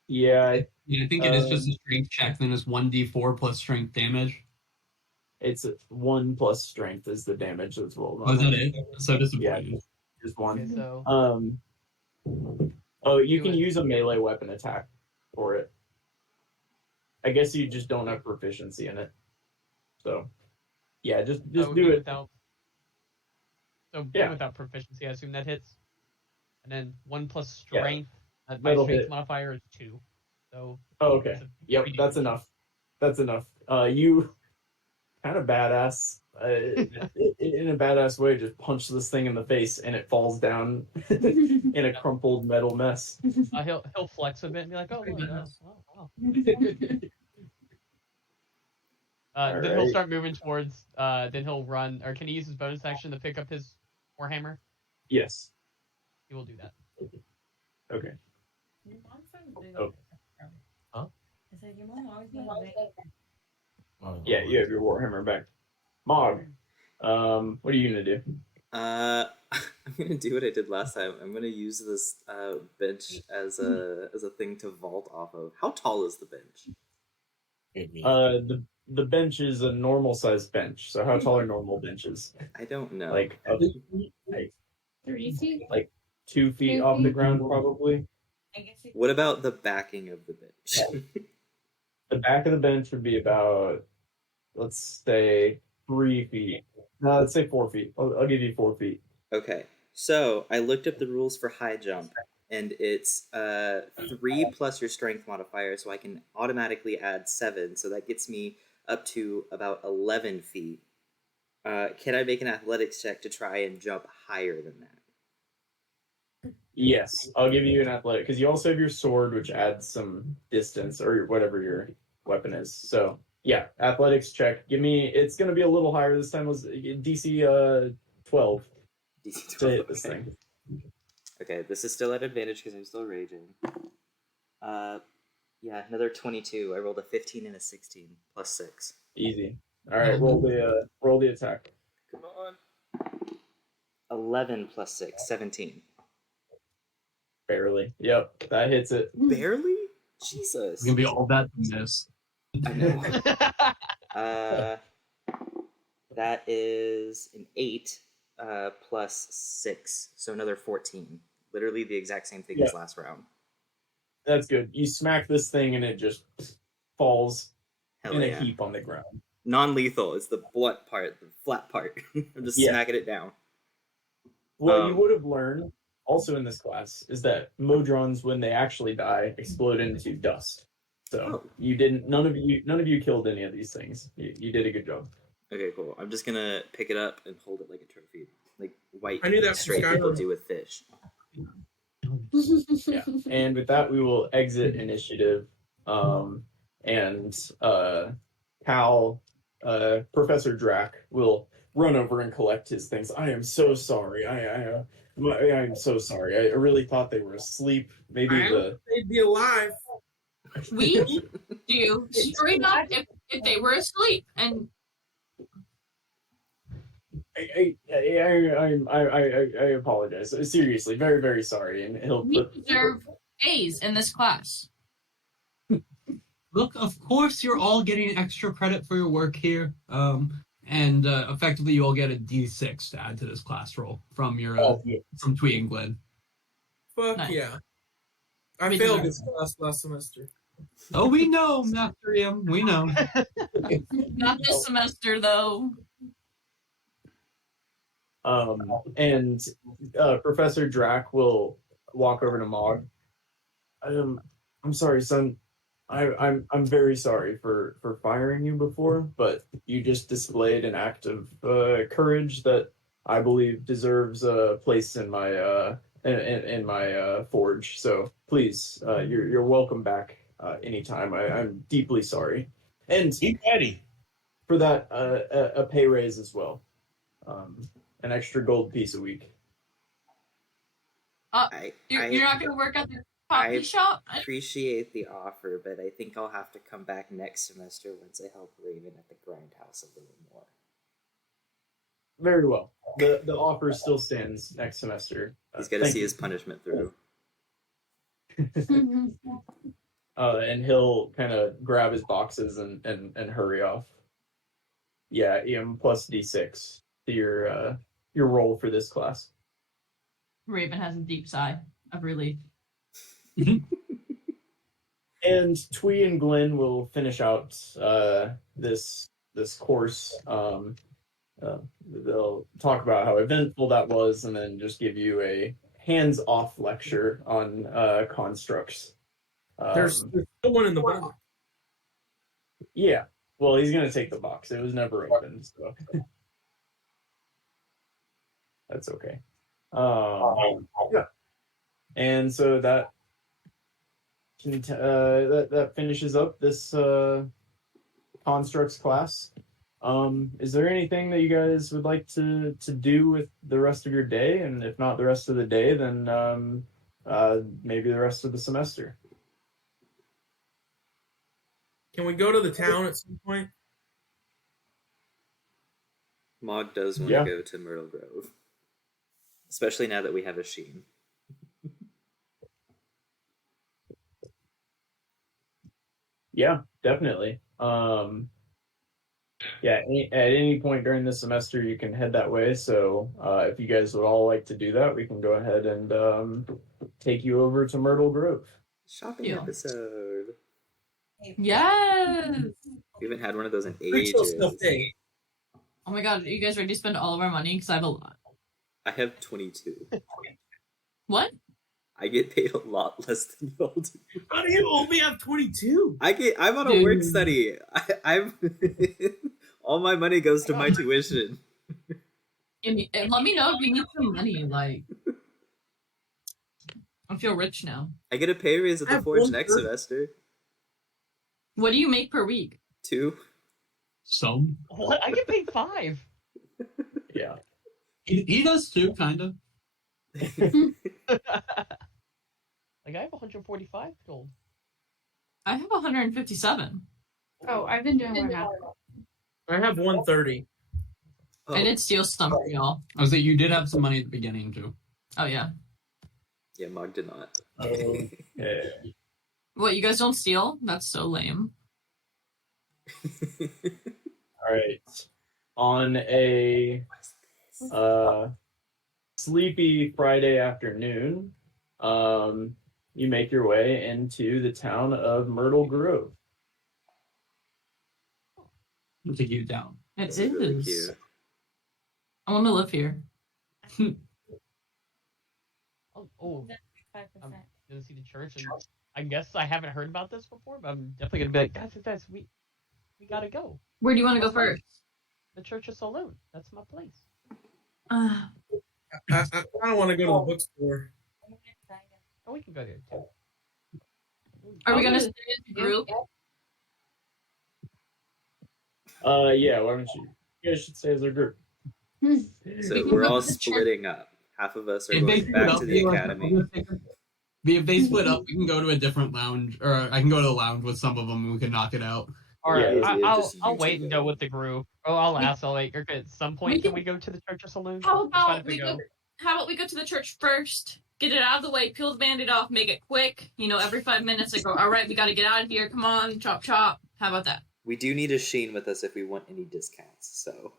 Yeah, I think it is just a strength check, then it's 1d4 plus strength damage. it's 1 plus strength is the damage that's rolled on. Oh, is that it? So disappointing. Yeah, just 1. Okay, so you can use a melee weapon attack for it. I guess you just don't have proficiency in it. So, yeah, just do it. Without proficiency, I assume that hits. And then 1 plus strength. My that'll strength hit. modifier is 2. So. Okay. Yep, that's enough. That's enough. You kind of badass. In a badass way, just punch this thing in the face and it falls down in a crumpled metal mess. He'll flex a bit and be like, "Oh, look, wow." Then he'll start moving towards. Then he'll run, or can he use his bonus action to pick up his warhammer? Yes. He will do that. Okay. Oh. Huh? I said, your mom always been Yeah, you have your warhammer back. Mog, what are you gonna do? I'm gonna do what I did last time. I'm gonna use this bench as a thing to vault off of. How tall is the bench? The bench is a normal sized bench. So how tall are normal benches? I don't know. Like 3 feet? like 2 feet off the ground, probably. What about the backing of the bench? The back of the bench would be about, let's say, 3 feet. No, let's say 4 feet. I'll give you 4 feet. Okay, so I looked up the rules for high jump, and it's 3 plus your strength modifier, so I can automatically add 7, so that gets me up to about 11 feet. Can I make an athletics check to try and jump higher than that? Yes, I'll give you an athletic, because you also have your sword, which adds some distance, or whatever your weapon is. So, yeah, athletics check. It's going to be a little higher this time. DC 12. DC 12, to hit this thing. Okay, this is still at advantage because I'm still raging. Yeah, another 22. I rolled a 15 and a 16, plus 6. Easy. All right, roll the attack. Come on. 11 plus 6, 17. Barely. Yep, that hits it. Barely? Jesus. It's gonna be all that to miss. I know. That is an 8 plus 6, so another 14. Literally the exact same thing as last round. That's good. You smack this thing and it just falls Hell in a yeah. heap on the ground. Non-lethal. It's the blunt part, the flat part. I'm just Yeah. smacking it down. What you would have learned also in this class is that Modrons, when they actually die, explode into dust. So you didn't. None of you killed any of these things. You did a good job. Okay, cool. I'm just gonna pick it up and hold it like a trophy, like white I knew that from straight people Skyrim. do with fish. Yeah. And with that, we will exit initiative. And Cal, Professor Drac will run over and collect his things. I am so sorry. I'm so sorry. I really thought they were asleep. Maybe They'd be alive. We do straight up if they were asleep, and I apologize. Seriously, very, very sorry. And he'll we put deserve A's in this class. Look, of course you're all getting extra credit for your work here. And effectively you all get a D6 to add to this class roll from your from Tweet and Glenn. Fuck Nice. yeah. I We failed deserve this last semester. Oh, we know, Master Ian, we know. Not this semester though. And Professor Drac will walk over to Mog. I'm sorry, son. I'm very sorry for firing you before, but you just displayed an act of courage that I believe deserves a place in my in my forge. So please, you're welcome back anytime. I'm deeply sorry, and Eddie, for that a pay raise as well, an extra gold piece a week. You're not gonna work at the coffee shop? Appreciate the offer, but I think I'll have to come back next semester once I help Raven at the grindhouse a little more. Very well. The offer still stands next semester. He's got to see his punishment through. And he'll kind of grab his boxes and hurry off. Yeah, EM plus D6 to your roll for this class. Raven has a deep sigh of relief. And Twee and Glenn will finish out this course. They'll talk about how eventful that was, and then just give you a hands-off lecture on constructs. There's still one in the box. Yeah. Well, he's gonna take the box. It was never opened, so that's okay. Yeah. And so that finishes up this constructs class. Is there anything that you guys would like to do with the rest of your day? And if not the rest of the day, then maybe the rest of the semester. Can we go to the town at some point? Mog does want to go to Myrtle Grove. Especially now that we have a Sheen. Yeah, definitely. Yeah, at any point during the semester, you can head that way. So if you guys would all like to do that, we can go ahead and take you over to Myrtle Grove. Shopping episode. Yes! We haven't had one of those in ages. Oh my god, are you guys ready to spend all of our money? Because I have a lot. I have 22. What? I get paid a lot less than you all do. How do you only have 22? I'm on a work study. I'm all my money goes to my tuition. And let me know if you need some money. Like, I feel rich now. I get a pay raise at the Forge next semester. What do you make per week? 2. Some. What? I get paid 5. Yeah. He does too, kind of. Like, I have 145 gold. I have 157. Oh, I've been doing one now. I have 130. Oh. I did steal some for y'all. I was like, you did have some money at the beginning too. Oh yeah. Yeah, Mog did not. Yeah. What, you guys don't steal? That's so lame. All right. On a sleepy Friday afternoon, you make your way into the town of Myrtle Grove. It'll take you down. It This is really is. cute. I want to live here. Oh, 5%. I'm gonna see the church, and I guess I haven't heard about this before, but I'm definitely gonna be like, guys, we gotta go. Where do you want to go first? The Church of Saloon. That's my place. I don't want to go to the bookstore. Oh, we can go there too. Are we gonna stay as a group? Yeah. Why don't you? You guys should stay as a group. So we're all splitting up. Half of us are If they going split back up, to the academy. If they split up, we can go to a different lounge, or I can go to the lounge with some of them and we can knock it out. All right, Yeah, I'll wait and go with the group. Oh, I'll ask. I'll like, okay, at some point, can we go to the Church of Saloon? How Just fine about if we go? How about we go to the church first? Get it out of the way. Peel the Band-Aid off. Make it quick. Every 5 minutes I go. All right, we got to get out of here. Come on, chop chop. How about that? We do need a Sheen with us if we want any discounts. So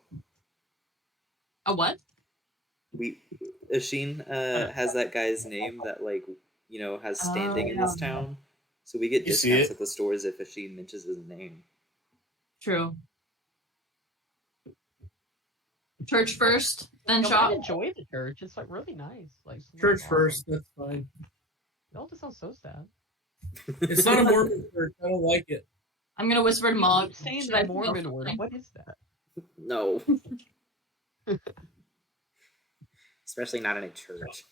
A what? Sheen has that guy's name that has standing in this town. So we get You see discounts it? at the stores if Sheen mentions his name. True. Church first, then No, shop. I enjoy the church. It's like really nice. Like Church awesome. first, that's fine. It all just sounds so sad. It's not a Mormon church. I don't like it. I'm gonna whisper to Mom. Keep saying Should I the Mormon feel word. something? What is that? No. Especially not in a church.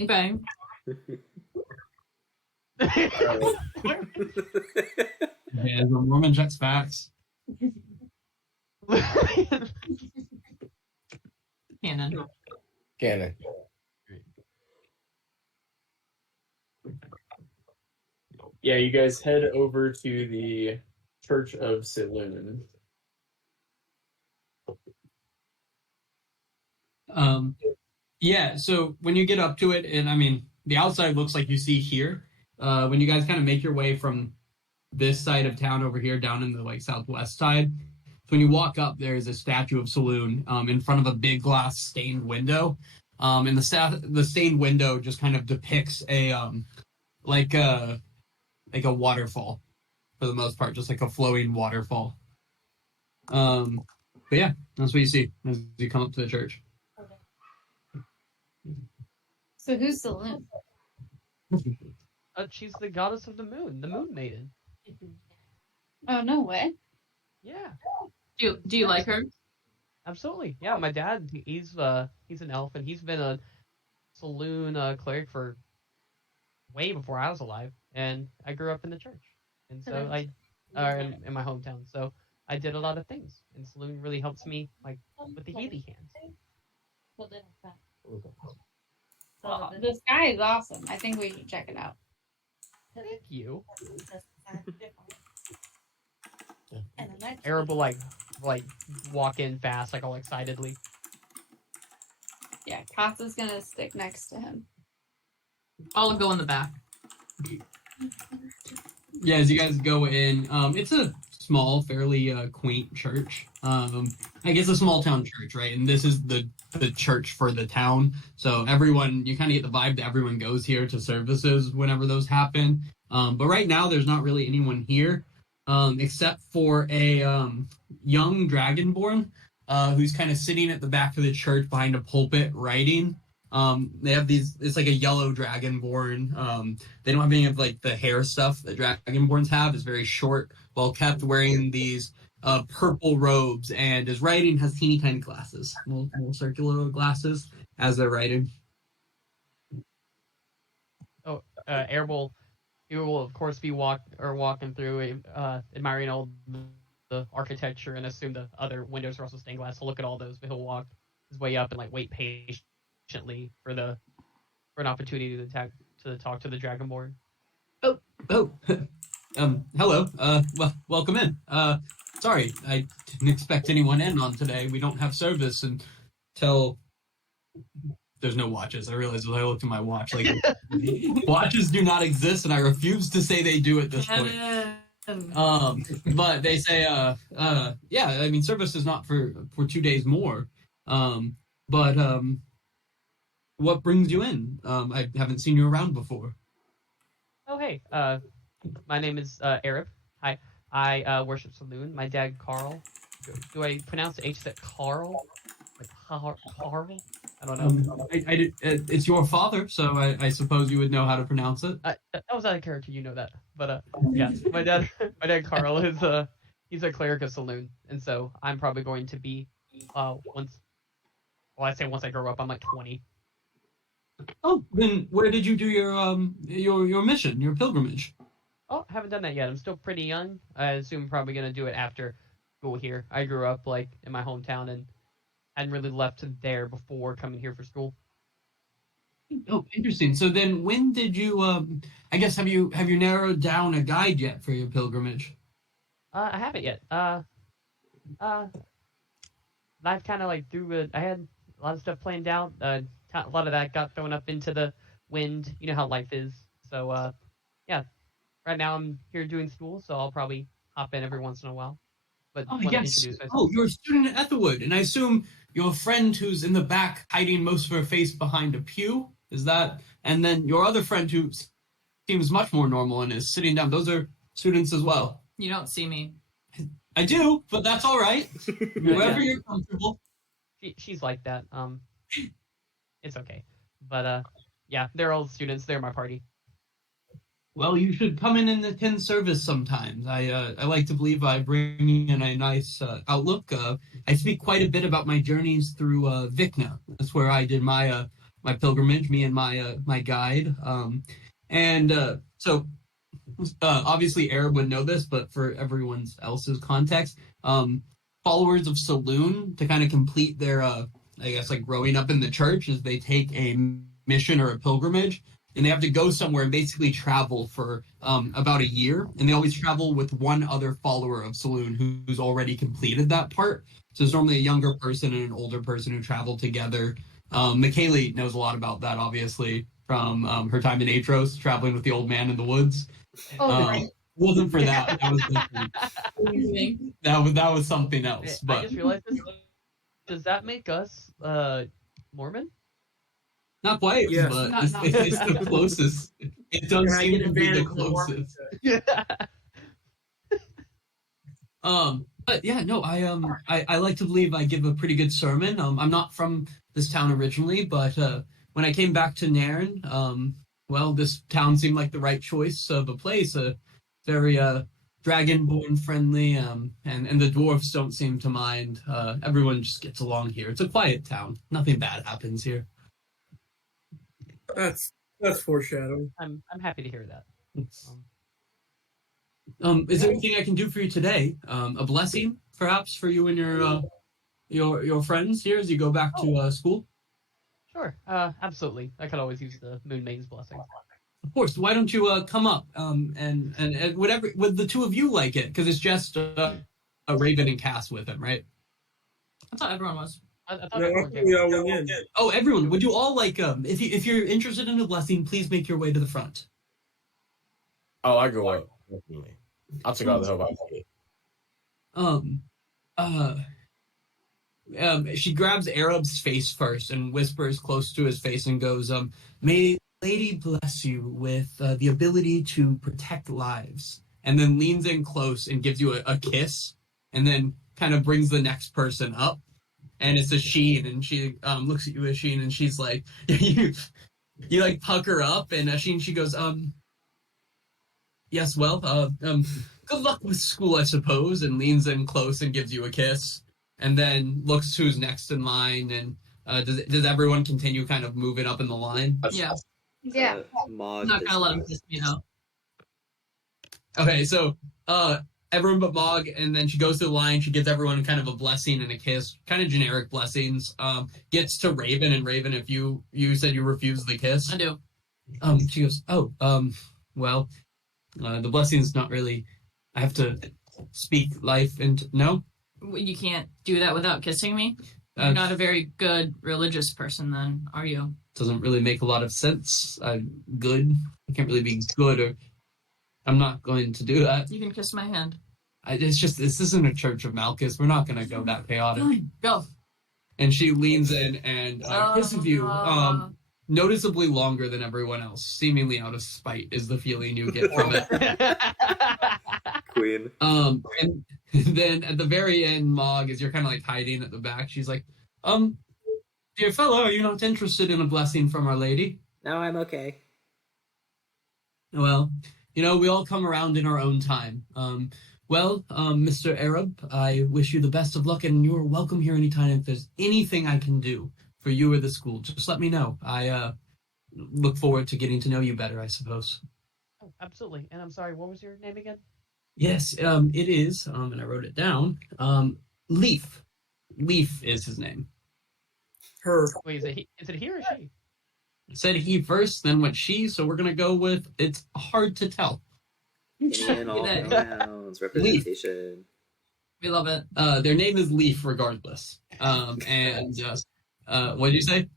Okay. Yeah, the Mormon checks facts. Canon. Cannon. Yeah, you guys head over to the Church of Saloon. Yeah, so when you get up to it, and I mean, the outside looks like you see here. When you guys kind of make your way from this side of town over here down in the southwest side, so when you walk up, there is a statue of Saloon in front of a big glass stained window. And the stained window just kind of depicts a waterfall for the most part, just like a flowing waterfall. But yeah, that's what you see as you come up to the church. So who's Saloon? She's the goddess of the Moon Maiden. Oh, no way. Yeah, Do you like her? absolutely. Yeah, my dad, he's an elf, and he's been a Saloon cleric for way before I was alive, and I grew up in the church, and so in my hometown, so I did a lot of things, and Saloon really helps me with the healy hands. Well, the sky is awesome. I think we should check it out. Thank you. And the next Arab will like walk in fast, all excitedly. Yeah, Katsa's gonna stick next to him. I'll go in the back. Yeah, as you guys go in, it's a small, fairly quaint church. I guess a small town church, right? And this is the church for the town. So everyone, you kind of get the vibe that everyone goes here to services whenever those happen. But right now, there's not really anyone here, except for a young dragonborn who's kind of sitting at the back of the church behind a pulpit writing. They have it's like a yellow dragonborn. They don't have any of the hair stuff that dragonborns have. It's very short, well kept, wearing these purple robes, and his writing has teeny tiny glasses, little circular glasses as they're writing. Oh, he will of course be walking through, admiring all the architecture, and assume the other windows are also stained glass. He'll look at all those, but he'll walk his way up and wait patiently for an opportunity to talk to the dragonborn. Oh, hello. Welcome in. Sorry, I didn't expect anyone in on today. We don't have service until there's no watches. I realized when I looked at my watch, watches do not exist, and I refuse to say they do at this point. But they say, yeah, I mean, service is not for 2 days more. But what brings you in? I haven't seen you around before. Oh, hey, my name is Arab. Hi. I worship Saloon. My dad, Carl. Do I pronounce the H that Carl? Like Carl? I don't know. It's your father, so I suppose you would know how to pronounce it. That was out of character, you know that. But yeah, my dad Carl is he's a cleric of Saloon, and so I'm probably going to be once. Well, I say once I grow up, I'm like 20. Oh, then where did you do your mission, your pilgrimage? Oh, I haven't done that yet. I'm still pretty young. I assume I'm probably gonna do it after school here. I grew up like in my hometown and hadn't really left there before coming here for school. Oh, interesting. So then, when did you? I guess have you narrowed down a guide yet for your pilgrimage? I haven't yet. I've kind of like I had a lot of stuff planned out. A lot of that got thrown up into the wind. You know how life is. So yeah, right now I'm here doing school, so I'll probably hop in every once in a while. But Oh, want to yes. introduce myself. Oh, you're a student at Aetherwood, and I assume your friend who's in the back hiding most of her face behind a pew, is that? And then your other friend who seems much more normal and is sitting down, those are students as well. You don't see me. I do, but that's all right. Wherever you're comfortable. She's like that. It's okay. But yeah, they're all students. They're my party. Well, you should come in and attend service sometimes. I like to believe I bring in a nice outlook. I speak quite a bit about my journeys through Vikna. That's where I did my my pilgrimage, me and my guide. So obviously Arab would know this, but for everyone else's context, followers of Saloon, to kind of complete their I guess like growing up in the church, is they take a mission or a pilgrimage. And they have to go somewhere and basically travel for about a year. And they always travel with one other follower of Saloon who's already completed that part. So there's normally a younger person and an older person who travel together. McKaylee knows a lot about that, obviously, from her time in Atros, traveling with the old man in the woods. It wasn't for that. That was different. that was something else. But I just realized this. Does that make us Mormon? Not quite, Yes. but Not- it's not- the closest. It does And I seem get to be the advantage of the Mormon closest. But yeah, no, I like to believe I give a pretty good sermon. I'm not from this town originally, but when I came back to Nairn, well, this town seemed like the right choice of a place. Very dragonborn friendly, and the dwarves don't seem to mind. Everyone just gets along here. It's a quiet town. Nothing bad happens here. That's foreshadowing. I'm happy to hear that. Is there anything I can do for you today? A blessing, perhaps, for you and your friends here as you go back to school? Sure. Absolutely. I could always use the Moon Maiden's blessing. Of course. Why don't you come up and whatever, would the two of you like it? Because it's just a Raven and Cass with him, right? I thought everyone was. I thought No, everyone we all went in. Oh, everyone! Would you all like if you're interested in a blessing, please make your way to the front. Oh, I go up. Definitely. I'll take all the help I can get. She grabs Arab's face first and whispers close to his face and goes, "May Lady bless you with the ability to protect lives." And then leans in close and gives you a kiss, and then kind of brings the next person up. And it's a Sheen, and she looks at you as Sheen, and she's like, you like pucker up, and she goes, yes, well, good luck with school, I suppose, and leans in close and gives you a kiss, and then looks who's next in line, and does everyone continue kind of moving up in the line? Yeah. Yeah. Mog I'm not does gonna let him not. kiss me though. Okay, so everyone but Mog, and then she goes through the line. She gives everyone kind of a blessing and a kiss, kind of generic blessings. Gets to Raven, and Raven, if you said you refused the kiss, I do. She goes, well, the blessing's not really. I have to speak life into. No, You can't do that without kissing me. You're not a very good religious person, then, are you? doesn't really make a lot of sense. I'm good. I can't really be good, or I'm not going to do that. You can kiss my hand. It's just, this isn't a Church of Malchus. We're not going to go that chaotic. Fine, go. And she leans in and kisses you, noticeably longer than everyone else. Seemingly out of spite is the feeling you get from it. Queen. And then at the very end, Mog, as you're kind of like hiding at the back, she's like, dear fellow, are you not interested in a blessing from Our Lady? No, I'm okay. Well, we all come around in our own time. Mr. Arab, I wish you the best of luck, and you're welcome here anytime. If there's anything I can do for you or the school, just let me know. I look forward to getting to know you better, I suppose. Oh, absolutely. And I'm sorry, what was your name again? Yes, it is, and I wrote it down. Leaf. Leaf is his name. Her. Wait, is it he or she? I said he first, then went she, so we're gonna go with it's hard to tell. Any and all pronouns, representation. We love it. Their name is Leaf regardless. What did you say?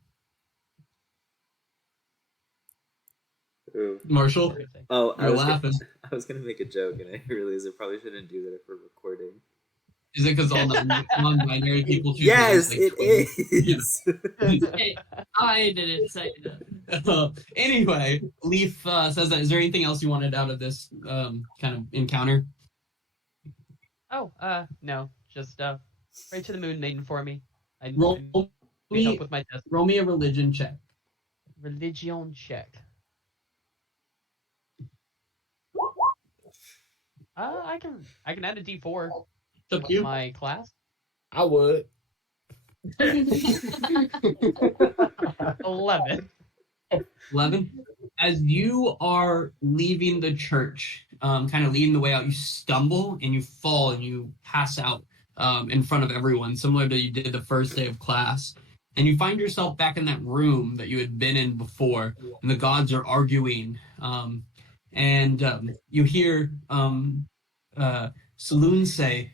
Ooh. Marshall? Oh, You're laughing. I was gonna make a joke, and I realized I probably shouldn't do that if we're recording. Is it because all the non-binary people choose Yes, names like it is. Hey, I didn't say that. Anyway, Leaf says that. Is there anything else you wanted out of this kind of encounter? Oh, no. Just pray to the moon maiden for me. I Roll need help with my test. Roll me a religion check. Religion check. I can add a D4. It's up to you. My class. I would. 11. 11. As you are leaving the church, kind of leading the way out, you stumble and you fall and you pass out in front of everyone, similar to you did the first day of class. And you find yourself back in that room that you had been in before, and the gods are arguing. You hear Saloon say,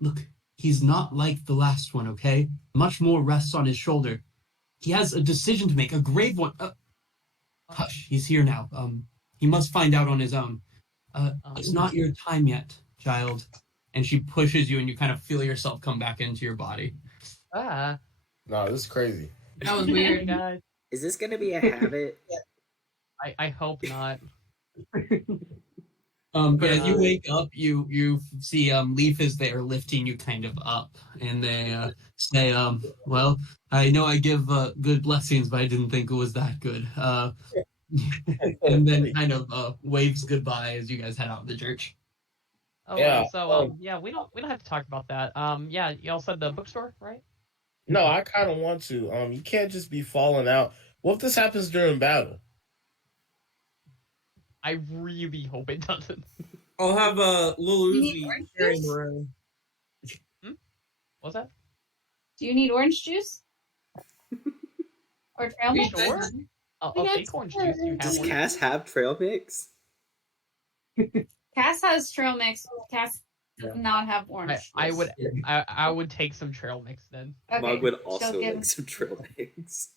look, he's not like the last one, okay? Much more rests on his shoulder. He has a decision to make, a grave one. Hush, he's here now. He must find out on his own. It's not your time yet, child. And she pushes you, and you kind of feel yourself come back into your body. No, this is crazy. That was weird. God. Is this gonna be a habit? I hope not. As you wake up, you see Leaf is there lifting you kind of up, and they say, well, I know I give good blessings, but I didn't think it was that good. And then kind of waves goodbye as you guys head out of the church. Oh, Yeah, so we don't have to talk about that. Yeah, y'all said the bookstore, right? No, I kind of want to. You can't just be falling out. What if this happens during battle? I really hope it doesn't. I'll have Lil You need Uzi orange carrying juice? around. What's that? Do you need orange juice? Or trail mix? Sure. I'll take orange juice. You have Does one. Cass have trail mix? Cass has trail mix. Cass does not have orange juice. I would take some trail mix then. Okay, Mog would she'll also give- like some trail mix.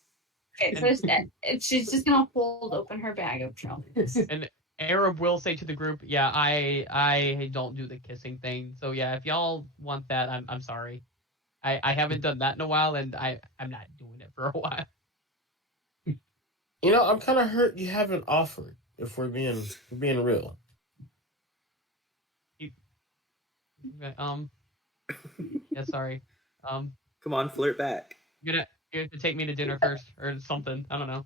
Okay, so she's just gonna hold open her bag of trail mix. And Arab will say to the group, yeah, I don't do the kissing thing. So yeah, if y'all want that, I'm sorry. I haven't done that in a while, and I'm not doing it for a while. You know, I'm kind of hurt you haven't offered. If we're being real. Okay, yeah, sorry. Come on, flirt back. You have to take me to dinner first or something. I don't know.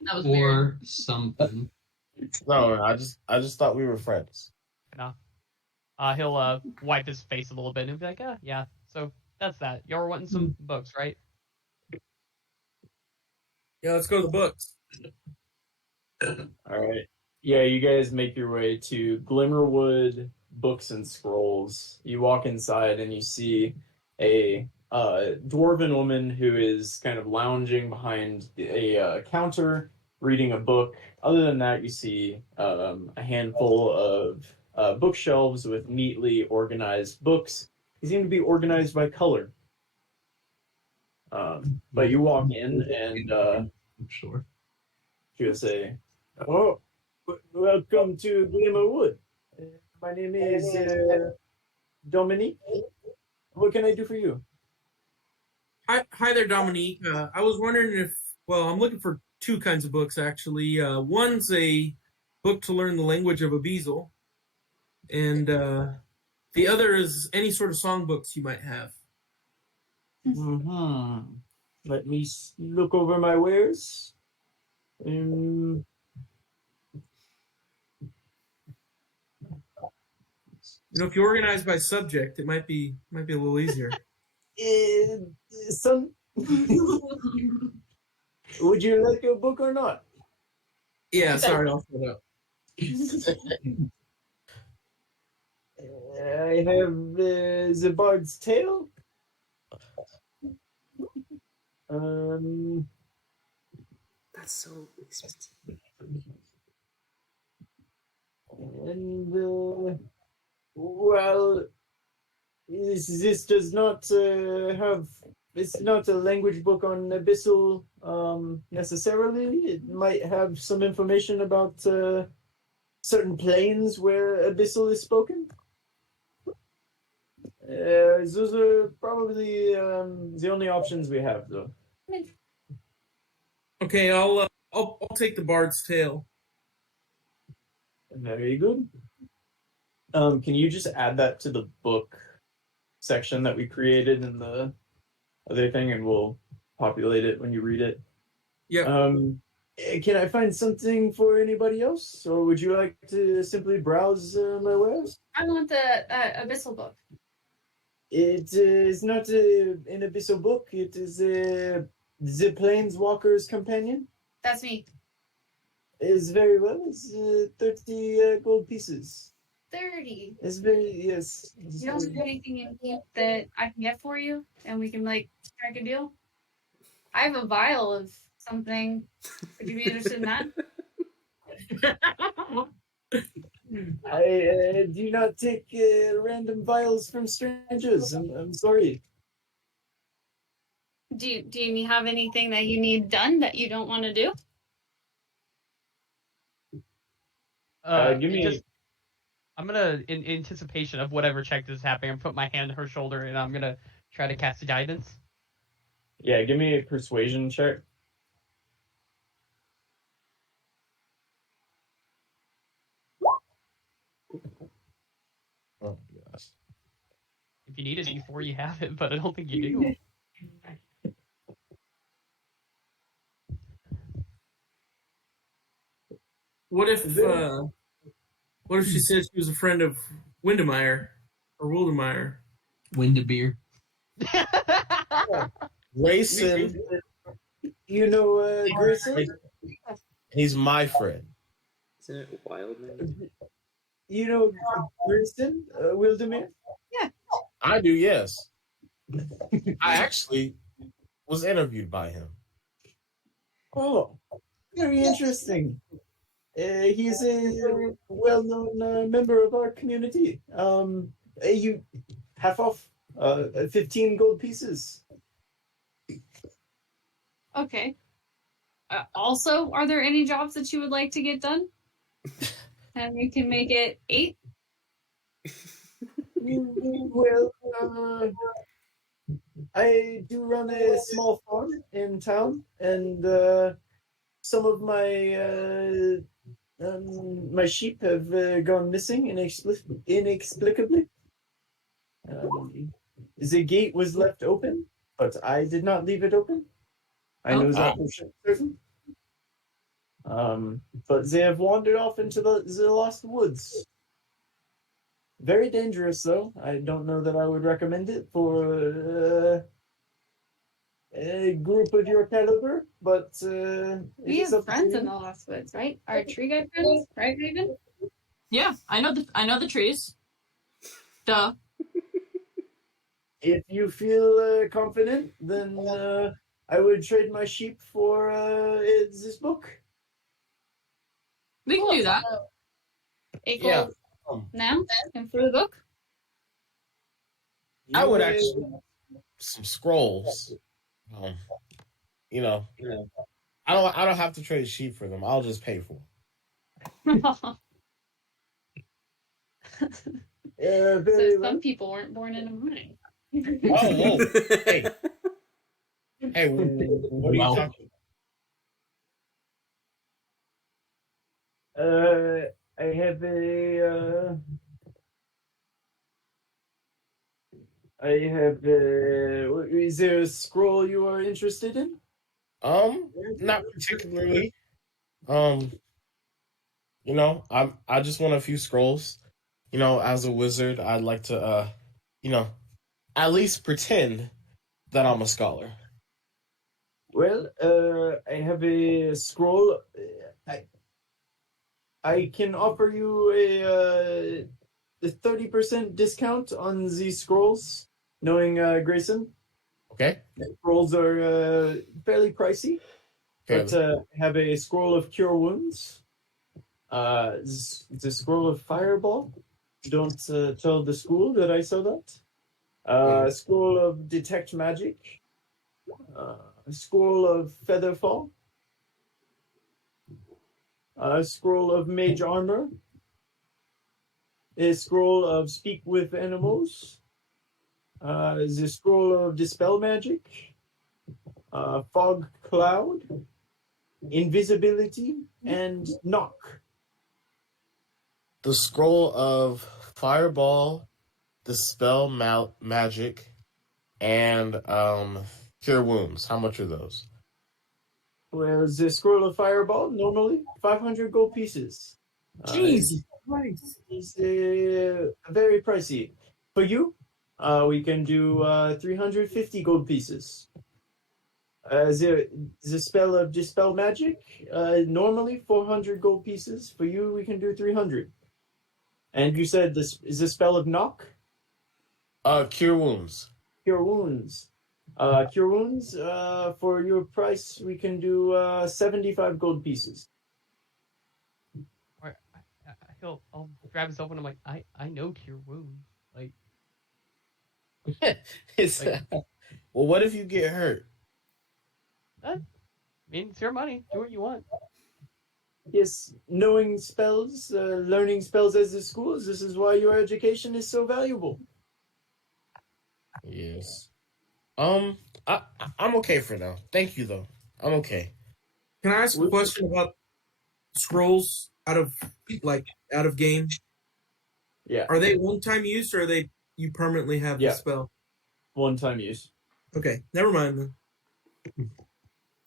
That was Or weird. something. No, I just thought we were friends. No. He'll wipe his face a little bit and be like, yeah. So that's that. Y'all were wanting some books, right? Yeah, let's go to the books. All right. Yeah, you guys make your way to Glimmerwood Books and Scrolls. You walk inside and you see a dwarven woman who is kind of lounging behind a counter reading a book. Other than that, you see a handful of bookshelves with neatly organized books. They seem to be organized by color. But you walk in and Sure. she will say, "Oh, welcome to Glimmerwood. My name is Dominique. What can I do for you?" Hi there, Dominique. I was wondering if, I'm looking for two kinds of books, actually. One's a book to learn the language of Abyssal, and the other is any sort of songbooks you might have. Mm-hmm. Let me look over my wares. If you organize by subject, it might be a little easier. Son, would you like a book or not? Yeah, sorry, I'll shut up. I have the Bard's Tale. That's so expensive. And well, this does not have. It's not a language book on Abyssal necessarily. It might have some information about certain planes where Abyssal is spoken. Those are probably the only options we have, though. Okay, I'll take the Bard's Tale. Very good. Can you just add that to the book section that we created in the other thing, and we'll populate it when you read it? Yeah. Can I find something for anybody else, or would you like to simply browse my wares? I want the Abyssal book. It is not an Abyssal book. It is the Planeswalker's Companion. That's me. Is very well. It's 30 gold pieces. 30. It's very, yes. You don't have anything in here that I can get for you, and we can strike a deal. I have a vial of something. Would you be interested in that? I do not take random vials from strangers. I'm sorry. Do you have anything that you need done that you don't want to do? Give me. I'm gonna, in anticipation of whatever check this is happening, put my hand on her shoulder and I'm gonna try to cast guidance. Yeah, give me a persuasion check. Oh gosh. If you need it before you have it, but I don't think you do. What if she said she was a friend of Windemeyer or Wildemeyer? Windebeer. Grayson, You know Grayson? he's my friend. Isn't it Wildman? You know Grayson, Wildemere? Yeah. I do, yes. I actually was interviewed by him. Oh, very interesting. He's a well-known member of our community. You half off, 15 gold pieces. Okay. Also, are there any jobs that you would like to get done? And we can make it 8? Well, I do run a small farm in town, and some of my my sheep have gone missing inexplicably. The gate was left open, but I did not leave it open. I know that for certain. But they have wandered off into the lost woods. Very dangerous, though. I don't know that I would recommend it for a group of your caliber, but We have friends in the Lost Woods, right? Our tree guy friends, right, Raven? Yeah, I know the trees. Duh. If you feel confident, then I would trade my sheep for this book. We can do that. 8 Yeah. gold now, and for the book. I would actually some scrolls. I don't have to trade sheep for them. I'll just pay for them. So some people weren't born in a mine. Oh, hey, what are you talking I have a I have. Is there a scroll you are interested in? Not particularly. Um, I just want a few scrolls. As a wizard, I'd like to you know, at least pretend that I'm a scholar. Well, I have a scroll. I can offer you a 30% discount on these scrolls, knowing Grayson. Okay? The scrolls are fairly pricey, but Fairly. have a scroll of cure wounds, the scroll of fireball. Don't tell the school that I saw that. Scroll of detect magic, scroll of featherfall, scroll of mage armor, a scroll of speak with animals, the scroll of dispel magic, fog cloud, invisibility, and knock. The scroll of fireball, dispel magic, and cure wounds. How much are those? Well, the scroll of fireball normally 500 gold pieces. Jesus Christ. It's very pricey. For you, we can do 350 gold pieces. The spell of dispel magic, normally 400 gold pieces. For you, we can do 300. And you said this is the spell of knock? Cure wounds. Cure wounds. Cure wounds, for your price, we can do 75 gold pieces. I'll grab his open. I'm like, I know cure wounds. Like, Well, what if you get hurt? I mean, it's your money. Do what you want. Yes, knowing spells, learning spells as the schools, this is why your education is so valuable. Yes. I'm okay for now. Thank you, though. I'm okay. Can I ask a question about scrolls out of game? Yeah. Are they one-time use, or are they you permanently have the spell? One-time use. Okay, never mind then.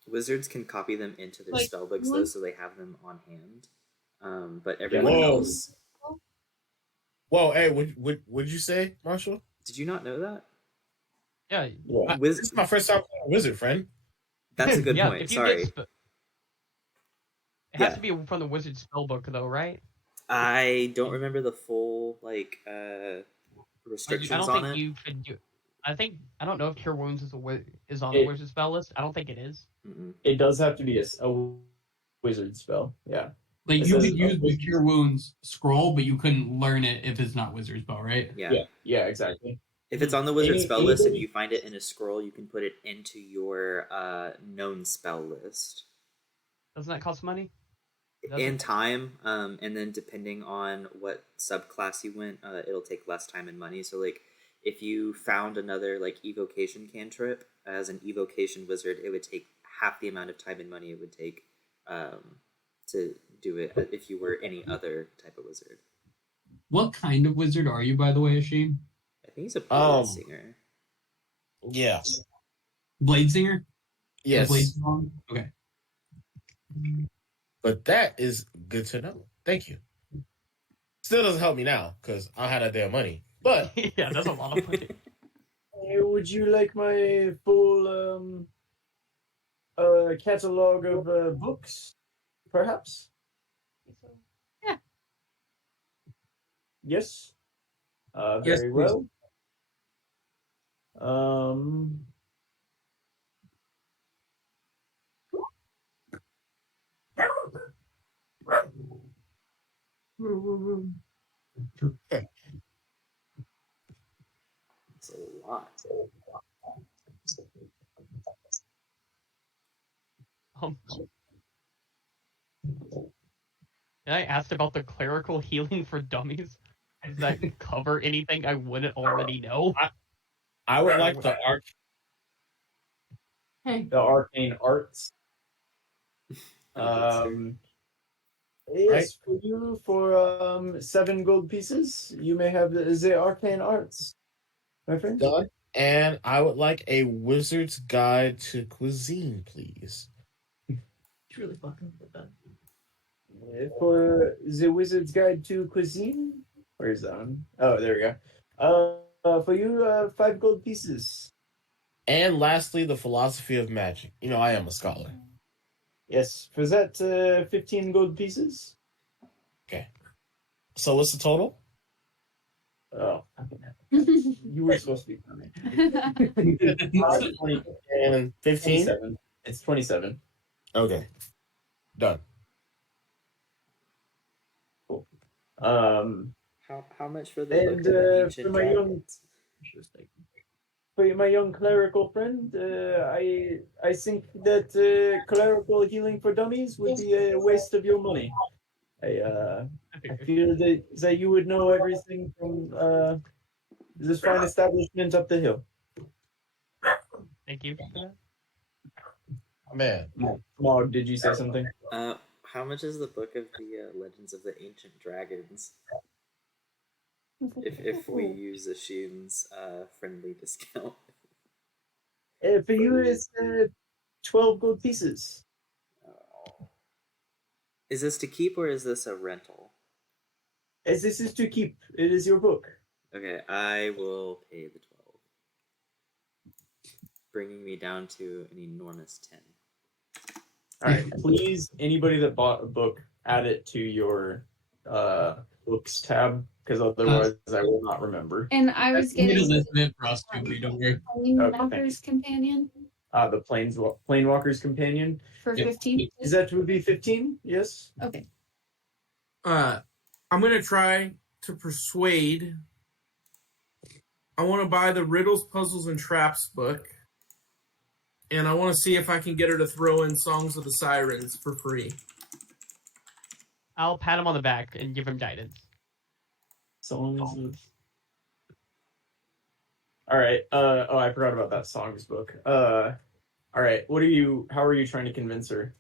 Wizards can copy them into their Like, spell books, one- though, so they have them on hand. But everyone Whoa. else... Whoa, hey, what'd you say, Marshall? Did you not know that? Yeah. This is my first time playing a wizard, friend. That's a good Yeah, point. if you Sorry. it has to be from the wizard spellbook, though, right? I don't remember the full restrictions I don't on think it. you could do. I don't know if Cure Wounds is on the wizard spell list. I don't think it is. It does have to be a wizard spell. Yeah. Like It you says- could use the Cure Wounds scroll, but you couldn't learn it if it's not wizard spell, right? Yeah, exactly. If it's on the wizard spell list and anybody- you find it in a scroll, you can put it into your known spell list. Doesn't that cost money? In time, and then depending on what subclass you went, it'll take less time and money. So, like, if you found another evocation cantrip as an evocation wizard, it would take half the amount of time and money it would take to do it if you were any other type of wizard. What kind of wizard are you, by the way, Ashim? I think he's a blade singer. Yeah. Blade singer? Yes. Blade song? Okay. But that is good to know. Thank you. Still doesn't help me now because I had that damn money. But yeah, that's a lot of money. Would you like my full catalog of books, perhaps? Yeah. Yes. Yes, Very please. well. It's a lot. And I asked about the clerical healing for dummies. Does that cover anything I wouldn't already know? I would like the the arcane arts. Yes, for you, for 7 gold pieces, you may have the arcane arts. my friend? Done. And I would like a wizard's guide to cuisine, please. It's really fucking good. That. For the Wizard's Guide to Cuisine? Where's that one? Oh, there we go. For you, 5 gold pieces. And lastly, the philosophy of magic. You know, I am a scholar. Yes, for that, 15 gold pieces. Okay. So what's the total? Oh, you were supposed to be funny. 20, And 15? 27. It's 27. Okay. Done. Cool. How much for the And book of the ancient for my young, dragons? for my young clerical friend, I think that clerical healing for dummies would be a waste of your money. I feel that you would know everything from this fine establishment up the hill. Thank you for that. Man. Mog, did you say something? How much is the book of the Legends of the Ancient Dragons? If we use Ashin's friendly discount. For you, it's 12 gold pieces. Is this to keep or is this a rental? As this is to keep, it is your book. Okay, I will pay the 12. Bringing me down to an enormous 10. All right, please, anybody that bought a book, add it to your books tab, because otherwise I will not remember. And I was It getting is meant for us too, but don't worry. Walker's Companion The Planewalker's Companion. for 15. Is that would be 15? Yes. Okay. I'm gonna try to persuade. I want to buy the Riddles, Puzzles, and Traps book, and I want to see if I can get her to throw in Songs of the Sirens for free. I'll pat him on the back and give him guidance. Songs of... All right. I forgot about that songs book. All right. How are you trying to convince her?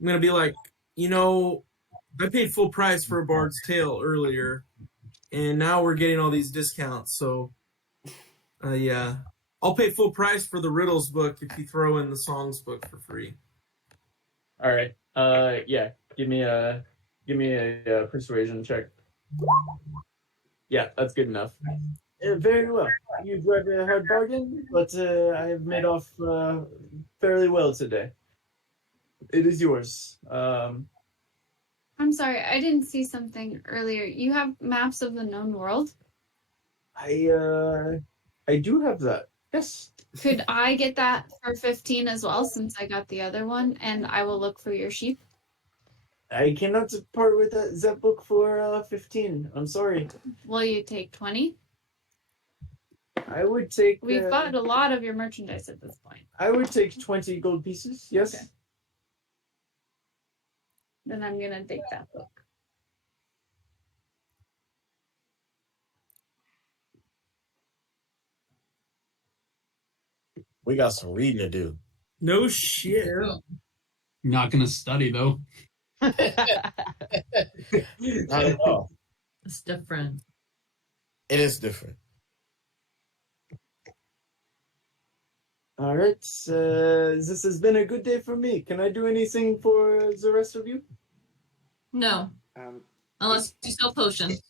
I'm gonna be like, I paid full price for a Bard's Tale earlier, and now we're getting all these discounts. So, yeah, I'll pay full price for the Riddles book if you throw in the Songs book for free. All right. Yeah. Give me a persuasion check. Yeah, that's good enough. Very well. You've read a hard bargain, but I have made off fairly well today. It is yours. I'm sorry, I didn't see something earlier. You have maps of the known world? I do have that. Yes. Could I get that for 15 as well, since I got the other one, and I will look for your sheep? I cannot part with that book for 15. I'm sorry. Will you take 20? I would take... We've bought a lot of your merchandise at this point. I would take 20 gold pieces, yes. Okay. Then I'm going to take that book. We got some reading to do. No shit. Not gonna study though. Not at all. It's different. It is different. All right. This has been a good day for me. Can I do anything for the rest of you? No, unless you sell potions.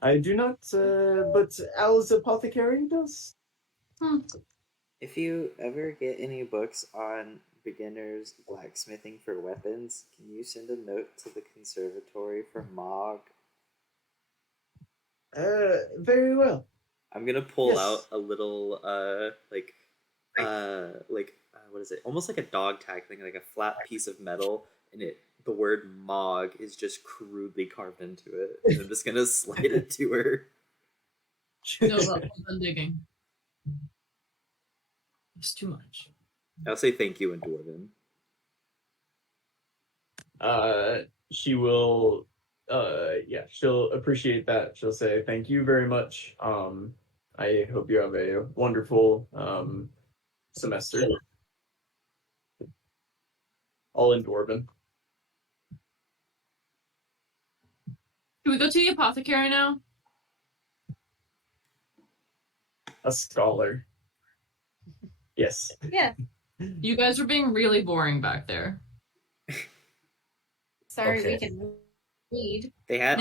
I do not, but Al's apothecary does. If you ever get any books on beginners blacksmithing for weapons, can you send a note to the Conservatory for Mog? Very well. I'm gonna pull Yes. out a little what is it? Almost like a dog tag thing, like a flat piece of metal, and the word Mog is just crudely carved into it. And I'm just gonna slide it to her. No, but I'm digging. It's too much. I'll say thank you in Dwarven. She will, she'll appreciate that. She'll say, thank you very much. I hope you have a wonderful, semester. All in Dwarven. Can we go to the apothecary now? a scholar. Yes. Yeah. You guys are being really boring back there. Sorry, Okay. we can read. They had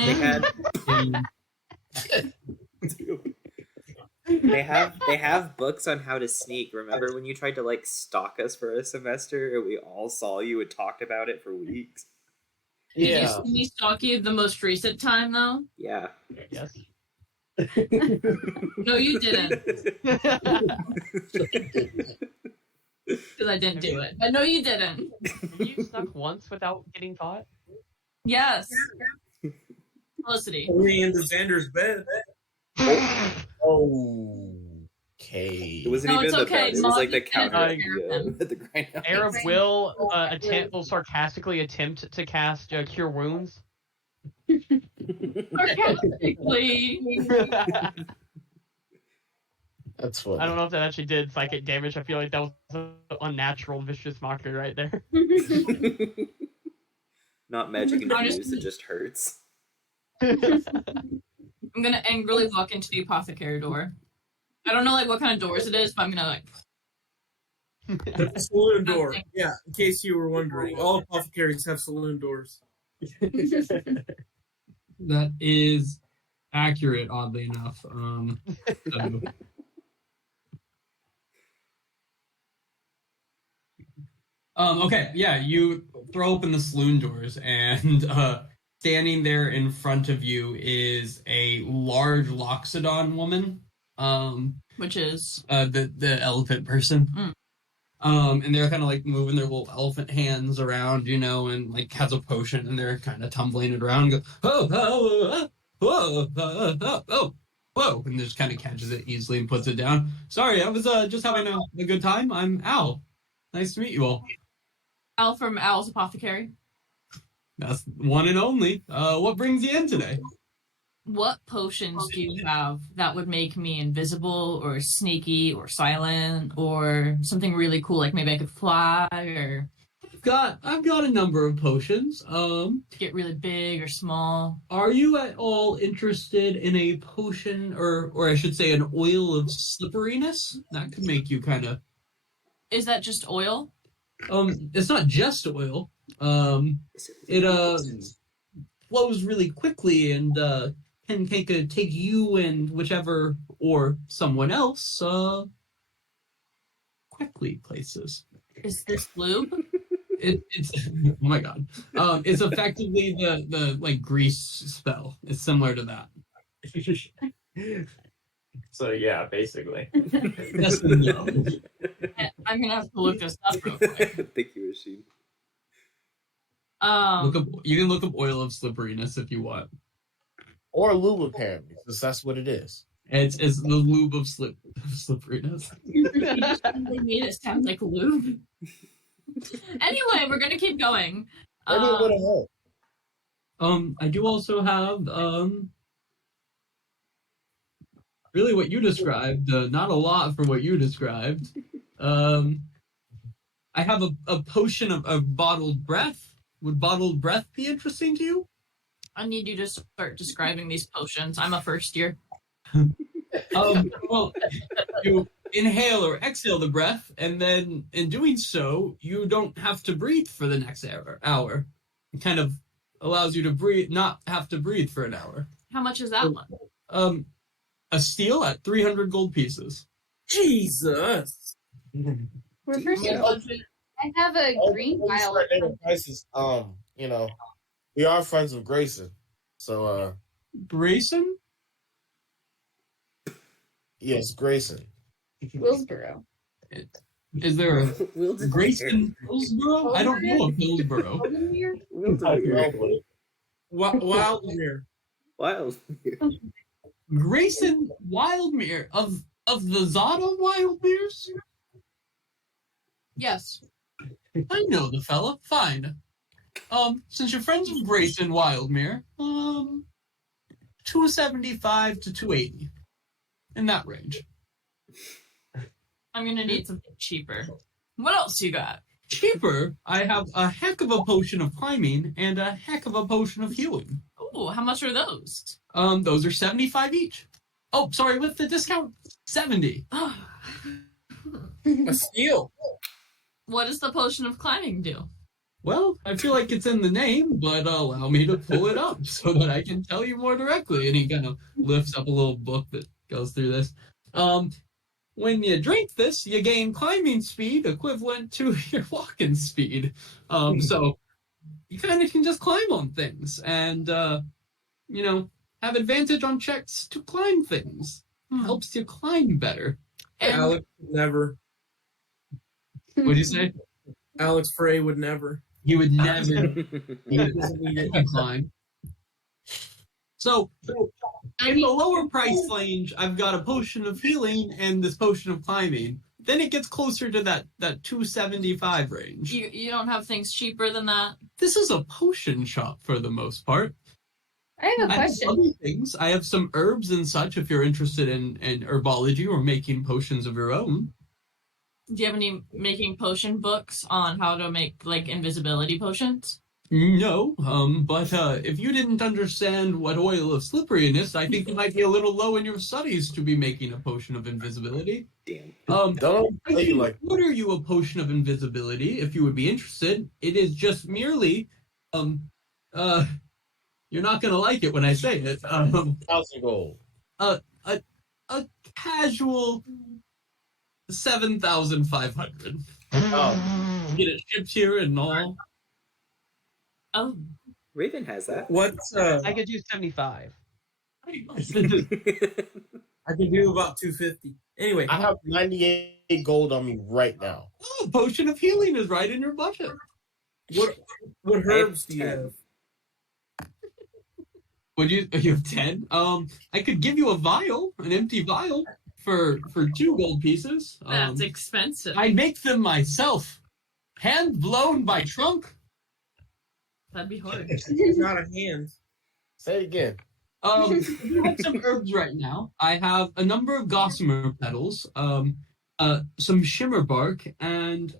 they have books on how to sneak. Remember when you tried to like stalk us for a semester and we all saw you and talked about it for weeks? Did you Yeah. see me stalk you the most recent time, though? Yeah. Yes. No, you didn't, because I didn't do it. But no, you didn't. Have you snuck once without getting caught? Yes. Felicity. Only into Xander's bed. Okay. It wasn't No, even it's the okay. bed. It was like the Mom can counter take care of idea him. at the grindhouse. Arab will sarcastically attempt to cast Cure Wounds. Sarcastically. That's funny. I don't know if that actually did psychic damage. I feel like that was an unnatural vicious mockery right there. Not magic infused, Honestly- it just hurts. I'm gonna angrily walk into the apothecary door. I don't know like what kind of doors it is, but I'm gonna like. The saloon door. Yeah, in case you were wondering. All apothecaries have saloon doors. That is accurate, oddly enough. So- okay, yeah, you throw open the saloon doors, and standing there in front of you is a large Loxodon woman. Which is The elephant person. Mm. And they're kind of like moving their little elephant hands around, you know, and like has a potion, and they're kind of tumbling it around. And go, whoa, and just kind of catches it easily and puts it down. Sorry, I was just having a good time. I'm Al. Nice to meet you all. Al from Al's Apothecary. That's one and only. What brings you in today? What potions do you have that would make me invisible or sneaky or silent or something really cool, like maybe I could fly or I've got a number of potions. get really big or small? Are you at all interested in a potion, or I should say, an oil of slipperiness? That could make you kind of. Is that just oil? It's not just oil. It flows really quickly and can take you and whichever or someone else quickly places. Is this lube? It's oh my god. It's effectively the like grease spell. It's similar to that. So yeah, basically. Yes and no. I'm gonna have to look this up real quick. Thank you, machine. You can look up oil of slipperiness if you want. Or lube, apparently, because that's what it is. It's the lube of slipperiness. They made it sound like lube. Anyway, we're gonna keep going. Maybe it would have helped. I do also have really what you described. Not a lot for what you described. I have a potion of bottled breath. Would bottled breath be interesting to you? I need you to start describing these potions. I'm a first year. Well, you inhale or exhale the breath, and then in doing so, you don't have to breathe for the next hour. It kind of allows you to not have to breathe for an hour. How much is that one? A steal at 300 gold pieces. Jesus. We're first year. I have a green vial. Prices, you know, we are friends of Grayson, so Grayson? yes, Grayson. Willsboro. Is there a Wildemere. Grayson Hillsborough? I don't know of Hillsborough. Wildemere. Wildemere. Wildemere. Grayson Wildmere of the Zada Wildmeres? Yes. I know the fella. Fine. Since you're friends with Grayson Wildmere, 275 to 280. In that range. I'm gonna need something cheaper. What else you got? Cheaper, I have a heck of a potion of climbing and a heck of a potion of healing. Ooh, how much are those? Those are 75 each. Oh, sorry, with the discount, 70. A steal. What does the potion of climbing do? Well, I feel like it's in the name, but allow me to pull it up so that I can tell you more directly. And he kind of lifts up a little book that goes through this. When you drink this, you gain climbing speed equivalent to your walking speed. So you kind of can just climb on things and, have advantage on checks to climb things. Helps you climb better. And Alex would never. What'd you say? Alex Frey would never. You would never Doesn't need it. climb. So, in the lower price range, I've got a potion of healing and this potion of climbing. Then it gets closer to that 275 range. you don't have things cheaper than that? This is a potion shop for the most part. I have a I have question. other things. I have some herbs and such if you're interested in herbology or making potions of your own. Do you have any making potion books on how to make like invisibility potions? No, but if you didn't understand what oil of slipperiness, I think you might be a little low in your studies to be making a potion of invisibility. Damn. Don't I say you can like order you a potion of invisibility if you would be interested. It is just merely, you're not gonna like it when I say it. 1,000 gold. A casual 7,500. Oh, Get it shipped here and all. Oh, Raven has that. What's I could do 75. I can do about 250. Anyway, I have 98 gold on me right now. Oh, potion of healing is right in your budget. what herbs do you have? Would you have 10? I could give you a vial, an empty vial, for 2 gold pieces. that's expensive. I make them myself, hand blown by trunk. That'd be hard. It's not a hand. Say it again. You have some herbs right now. I have a number of gossamer petals, some shimmer bark, and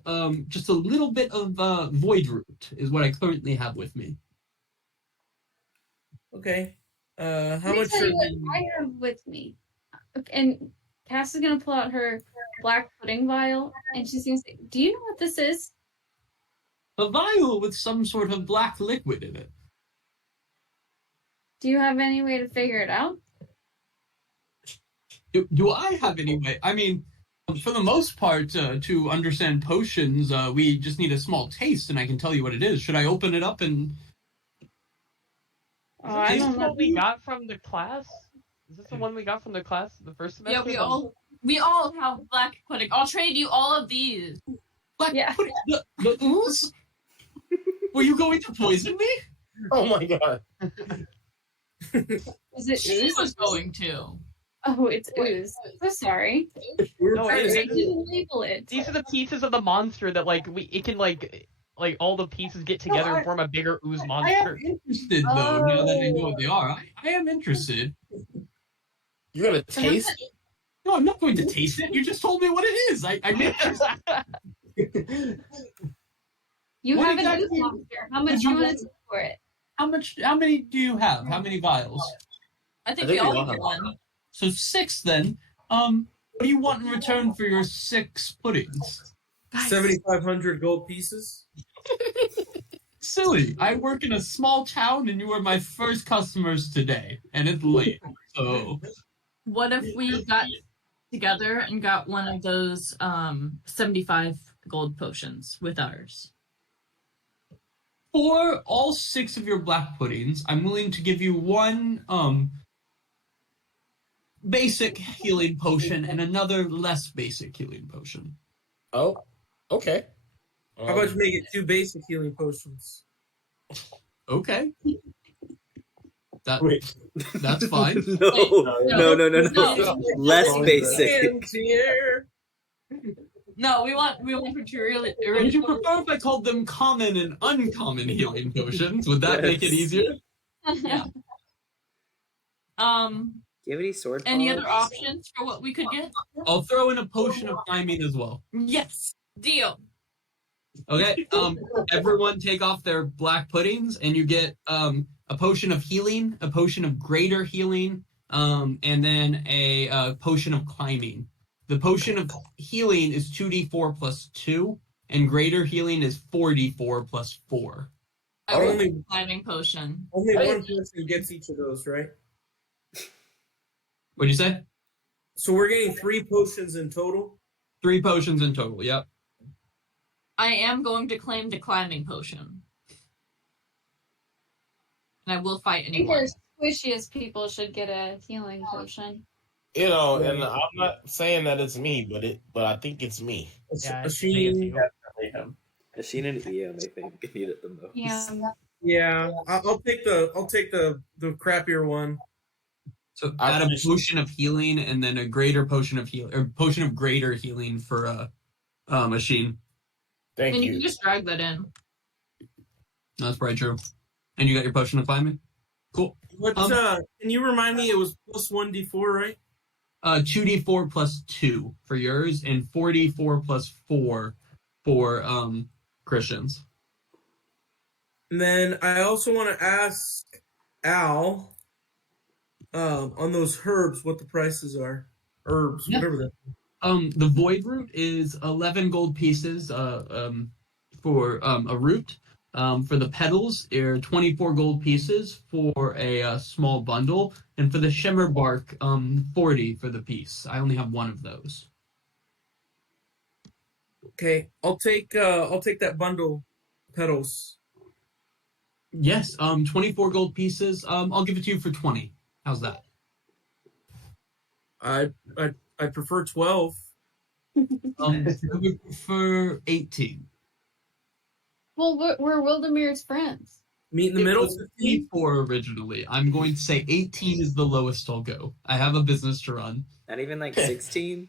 just a little bit of void root is what I currently have with me. Okay. How Let me much? tell you what I have with me. And Cass is gonna pull out her black pudding vial, and she's gonna say, "Do you know what this is?" A vial with some sort of black liquid in it. Do you have any way to figure it out? Do I have any way? I mean, for the most part, to understand potions, we just need a small taste, and I can tell you what it is. Should I open it up and... Oh, I Is don't this know. what we got from the class? Is this the one we got from the class the first semester? Yeah, we all have black pudding. I'll trade you all of these. Black Yeah. pudding? The ooze? Were you going to poison me? Oh my god. Is it She ooze? was going to. Oh, it's ooze. So sorry. No, I it- didn't label it. These are the pieces of the monster that it can like all the pieces get together and form a bigger ooze I am monster. interested, though, now that I know what they are. I am interested. You're gonna taste it? No, I'm not going to taste it. You just told me what it is. I made this. You What have an exactly ooze monster. How much would do you you want to take for it? How many do you have? How many vials? I think I we think we all all have have one. So 6 then. What do you want in return for your 6 puddings? 7,500 gold pieces. Silly. I work in a small town and you are my first customers today. And it's late. So What if we got together and got one of those 75 gold potions with ours? for all 6 of your black puddings, I'm willing to give you one basic healing potion and another less basic healing potion. Oh, okay. How about you make it 2 basic healing potions? Okay. Wait. That's fine. No. Less basic. Hands here. No, we want to really. Would you prefer if I called them common and uncommon healing potions? Would that make it Yes. easier? Yeah. Do you have any sword? Any other powers? options for what we could get? I'll throw in a potion of climbing as well. Yes, deal. Okay. Everyone take off their black puddings, and you get a potion of healing, a potion of greater healing, and then a potion of climbing. The potion of healing is 2d4 plus 2, and greater healing is 4d4 plus 4. I will Only- take a climbing potion. Only one person gets each of those, right? What'd you say? So we're getting 3 potions in total. 3 potions in total, yep. I am going to claim the climbing potion. And I will fight I think anyone. our squishiest people should get a healing potion. You know, and I'm not saying that it's me, but I think it's me. Yeah, A I think it's Sheen. you. Asheen and Eam, I think, need it the most. Yeah. I'll take the crappier one. So add a potion of healing and then a greater potion of heal or potion of greater healing for Machine. Thank And you you. can just drag that in. That's probably true. And you got your potion of climbing? Cool. What? Can you remind me? It was plus 1d4, right? 2d4 plus 2 for yours, and 4d4 plus 4 for Christians. And then I also want to ask Al on those herbs what the prices are. Herbs, Yeah. whatever that. The void root is 11 gold pieces for a root. For the petals, are 24 gold pieces for a small bundle, and for the shimmer bark, 40 for the piece. I only have one of those. Okay, I'll take that bundle petals. Yes, 24 gold pieces. I'll give it to you for 20. How's that? I prefer 12. For 18. Well, we're Wildemir's friends. Meet in the It middle. was 24 originally. I'm going to say 18 is the lowest I'll go. I have a business to run. Not even like 16?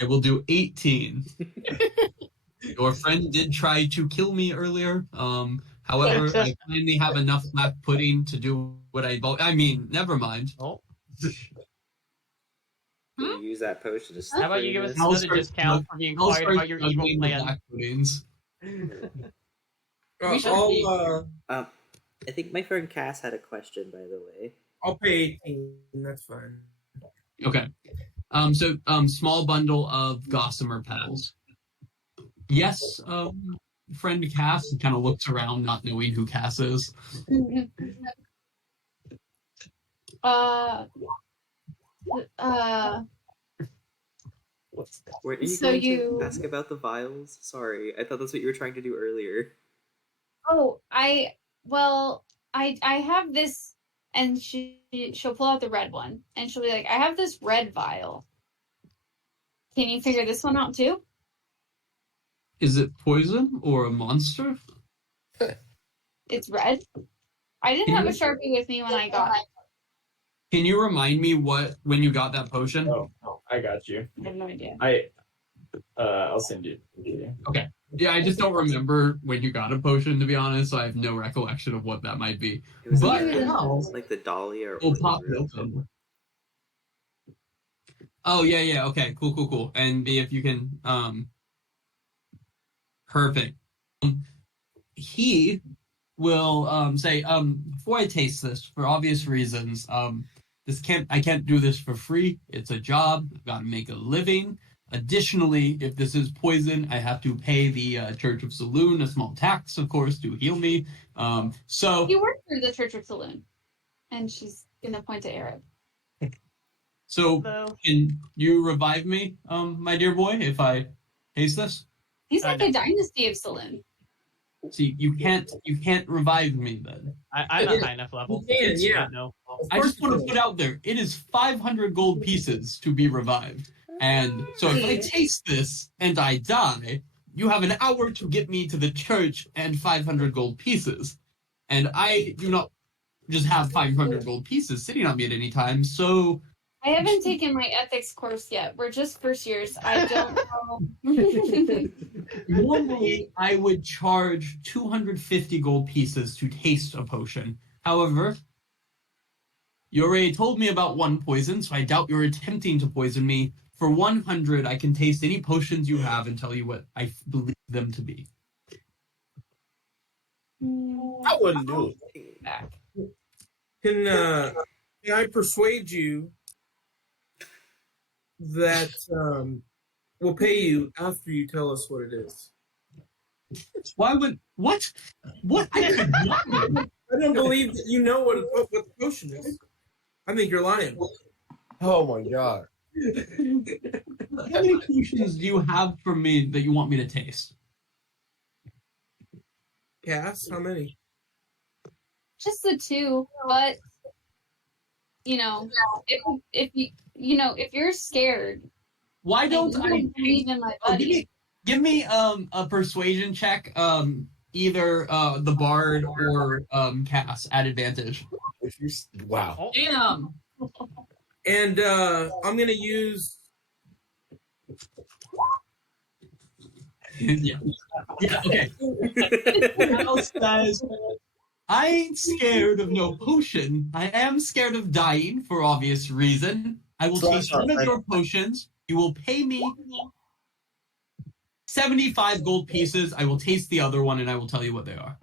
I will do 18. Your friend did try to kill me earlier. However, I finally have enough black pudding to do what I mean, never mind. Oh, You use that potion to how about you give us I'll another start discount for being I'll quiet start about your evil juggling the plan? black puddings. We should be. I think my friend Cass had a question, by the way. I'll pay 18. That's fine. Okay. Small bundle of gossamer petals. Yes, friend Cass kind of looks around, not knowing who Cass is. Were you So going you- to ask about the vials? Sorry, I thought that's what you were trying to do earlier. Oh, I have this, and she'll pull out the red one, and she'll be like, I have this red vial. Can you figure this one out too? Is it poison or a monster? It's red. I didn't have a Sharpie with me when I got it. Can you remind me when you got that potion? Oh, I got you. I have no idea. I'll send you. Okay. Yeah, I just don't remember when you got a potion, to be honest, so I have no recollection of what that might be. It was But either, now, like the Dahlia or we'll pop Orchid. it open. Oh, yeah, okay, cool. And if you can, perfect. He will say, before I taste this, for obvious reasons, I can't do this for free. It's a job. I've got to make a living. Additionally, if this is poison, I have to pay the Church of Saloon a small tax, of course, to heal me. So You work for the Church of Saloon, and she's gonna point to Arab. So Hello. can you revive me, my dear boy, if I taste this? He's like no. a dynasty of Saloon. See, you can't revive me then. I'm not high enough level. You can, yeah. No. I just want to put out there, it is 500 gold pieces to be revived. And so if I taste this and I die, you have an hour to get me to the church and 500 gold pieces. And I do not just have 500 gold pieces sitting on me at any time, so I haven't taken my ethics course yet. We're just first years. I don't know. normally I would charge 250 gold pieces to taste a potion. However, you already told me about one poison, so I doubt you're attempting to poison me. For 100, I can taste any potions you have and tell you what I believe them to be. I wouldn't do it. Back. Can I persuade you that we'll pay you after you tell us what it is. Why would what? What? I could not. I don't believe that you know what the potion is. I think you're lying. Oh my god. How many potions do you have for me that you want me to taste? Cass, how many? Just the 2, but if if you're scared, Why and don't you I don't believe in my Oh, buddy. give me a persuasion check, either the bard or Cass at advantage. If you wow. Damn. And I'm gonna use. Yeah. Yeah, okay. Al says, I ain't scared of no potion. I am scared of dying for obvious reason. I will taste one of your potions. You will pay me 75 gold pieces. I will taste the other one and I will tell you what they are.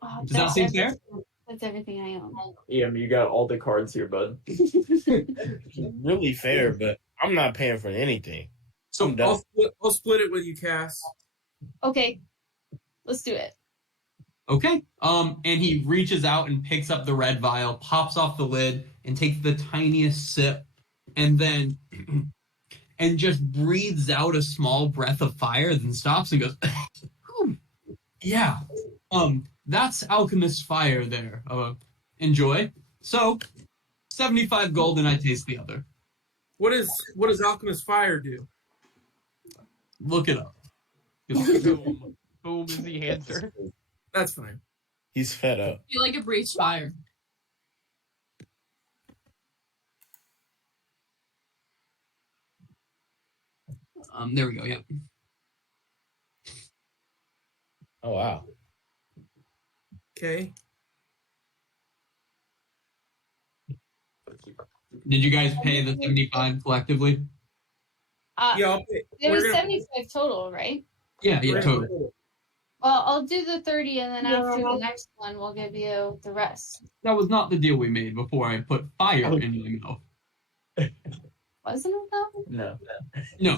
Oh, Does that seem fair? That's everything I own. You got all the cards here, bud. Really fair, but I'm not paying for anything. So I'll split it with you, Cass. Okay, let's do it. Okay. And he reaches out and picks up the red vial, pops off the lid, and takes the tiniest sip, and then and just breathes out a small breath of fire, then stops and goes, yeah. That's alchemist fire there. Enjoy. So 75 gold and I taste the other. What does alchemist fire do? Look it up. Boom. Boom is the answer. That's fine. He's fed up. I feel like it breathes fire. There we go. Yeah. Oh wow. Okay. Did you guys pay the 75 collectively? Yeah, I'll pay. It was 75 total, right? Yeah, total. Well, I'll do the 30, and then after the next one, we'll give you the rest. That was not the deal we made before I put fire in my mouth. Wasn't it though? No. No.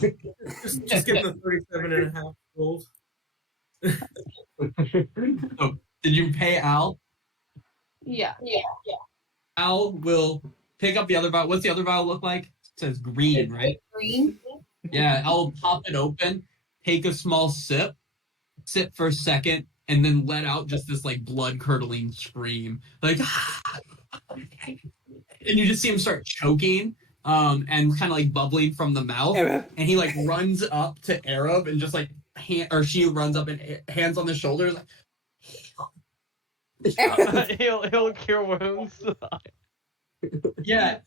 Just give him the 37.5 gold. So, did you pay Al? Yeah. Al will pick up the other vial. What's the other vial look like? It says green, right? Green. Yeah, I'll pop it open, take a small sip, sit for a second, and then let out just this like blood-curdling scream. Like, and you just see him start choking, and kind of like bubbling from the mouth. Arab. And he like runs up to Arab and just like she runs up and hands on the shoulders. Like, he'll cure wounds. yeah.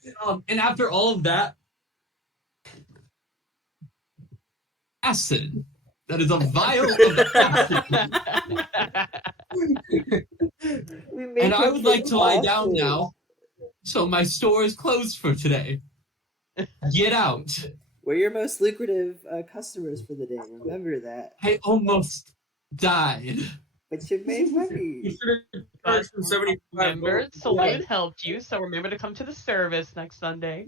And after all of that, acid. That is a vial of acid. And I would like to lie down now. So my store is closed for today. Get out. We're your most lucrative customers for the day. Remember that. I almost died. But you made money. But Some 75 remember, gold. Salute helped you, so remember to come to the service next Sunday.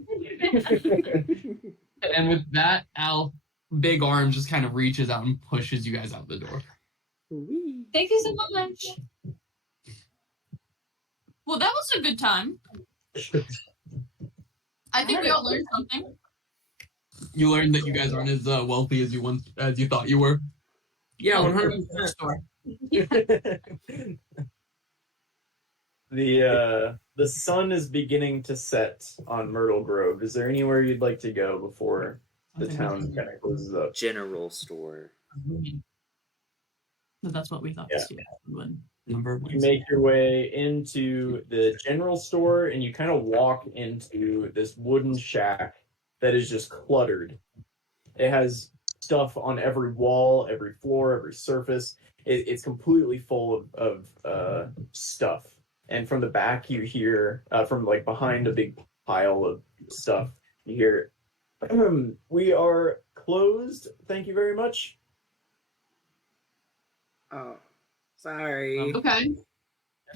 And with that, Al, big arm just kind of reaches out and pushes you guys out the door. Thank you so much. Well, that was a good time. I think we all learned something. You learned that you guys aren't as wealthy as you thought you were. Yeah, Oh, 100%. The sun is beginning to set on Myrtle Grove. Is there anywhere you'd like to go before the town kind of closes up? General store. But that's what we thought Yeah. this year would. Number You make your way into the general store and you kind of walk into this wooden shack that is just cluttered. It has stuff on every wall, every floor, every surface. It's completely full of stuff. And from the back, you hear, from like behind a big pile of stuff, you hear, "We are closed. Thank you very much." Oh. Sorry. Okay.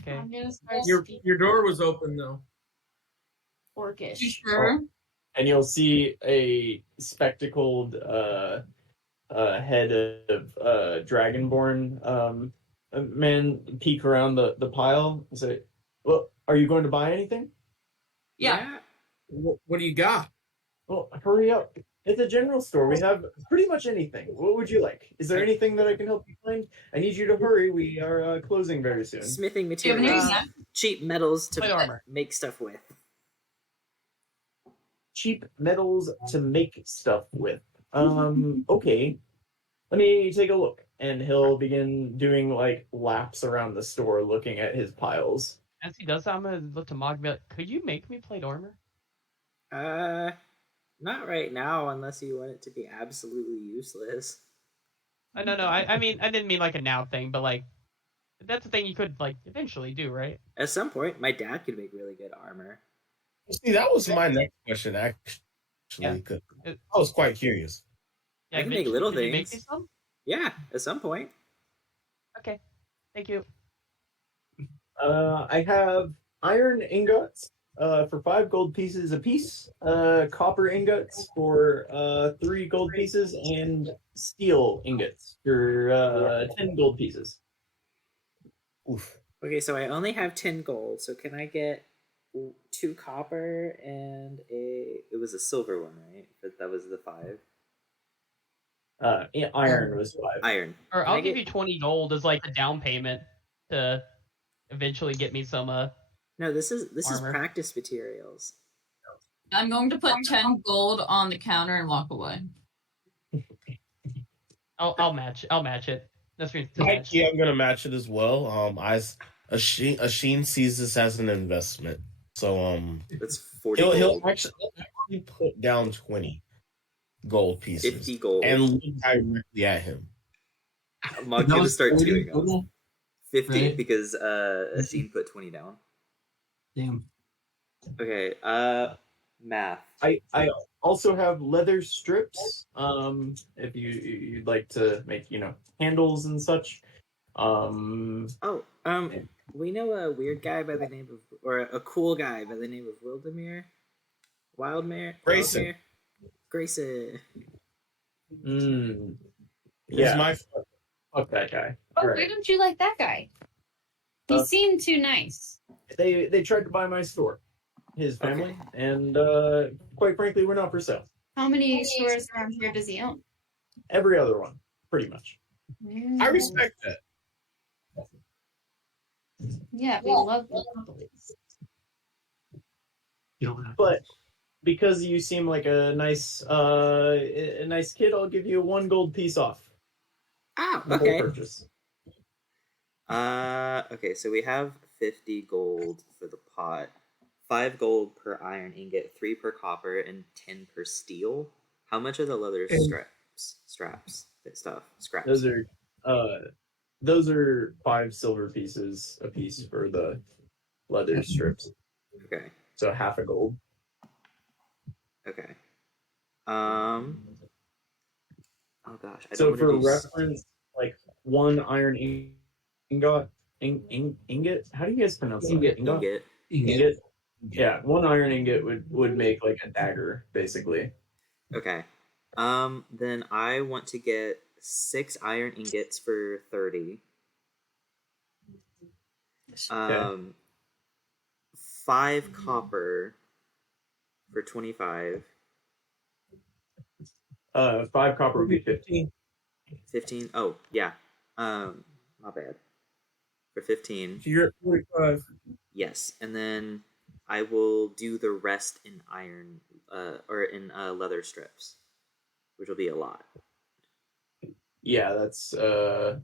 Okay. I'm gonna start speaking Your door was open though. Orcish. You sure? And you'll see a spectacled head of dragonborn man peek around the pile and say, "Well, are you going to buy anything?" Yeah. What do you got? Well, hurry up. At the general store, we have pretty much anything. What would you like? Is there anything that I can help you find? I need you to hurry. We are closing very soon. Smithing Do you have any materials, snacks? cheap metals to Plate armor. make stuff with. Cheap metals to make stuff with. Okay. Let me take a look. And he'll begin doing like laps around the store looking at his piles. As he does that, I'm gonna look to Mog and be like, could you make me plate armor? Not right now, unless you want it to be absolutely useless. No. I mean, I didn't mean like a now thing, but like, that's a thing you could like eventually do, right? At some point, my dad could make really good armor. See, that was my next question, actually. Yeah. 'Cause I was quite curious. Yeah, I can make eventually, little could you make me things. some? Yeah, at some point. Okay, thank you. I have iron ingots for 5 gold pieces apiece, copper ingots for 3 gold pieces, and steel ingots for 10 gold pieces. Oof. Okay, so I only have 10 gold, so can I get 2 copper and it was a silver one, right? But that was the 5. Yeah, iron was 5. Iron. Or Can I I'll give get- you 20 gold as like a down payment to eventually get me some No, this is armor. practice materials. I'm going to put 10 gold on the counter and walk away. I'll match it. That's me to Heck match. yeah, I'm gonna match it as well. Asheen sees this as an investment, so That's 40 he'll gold. actually put down 20 gold pieces 50 gold. and look directly at him. Mug's That gonna was start 40 doing them. total? 50 Right. because Asheen put 20 down. Damn. Okay, math. I also have leather strips. If you'd like to make handles and such. We know a weird guy by the name of, or a cool guy by the name of Wildmare. Grayson. Grayson. Yeah. My Fuck that guy. Oh, All why right. don't you like that guy? He Uh, seemed too nice. They tried to buy my store, his family, and quite frankly, we're not for sale. How many stores around here does he own? Every other one, pretty much. I respect that. Yeah, we love monopolies. You don't have But because you seem like a nice kid, I'll give you 1 gold piece off Oh, the whole okay. purchase. Okay, so we have 50 gold for the pot, 5 gold per iron ingot, 3 per copper, and 10 per steel. How much are the leather scraps? Scraps. Those are 5 silver pieces a piece for the leather strips. Okay. So half a gold. Okay. Oh gosh. So for reference, like 1 iron ingot. Ingot? How do you guys pronounce that? Ingot. Ingot. Yeah, 1 iron ingot would make like a dagger, basically. Okay. Then I want to get 6 iron ingots for 30. 5 copper for 25. 5 copper would be 15. 15. Oh, yeah. My bad. For 15. You're at 45. Yes, and then I will do the rest in iron, or in leather strips, which will be a lot. Yeah, that's so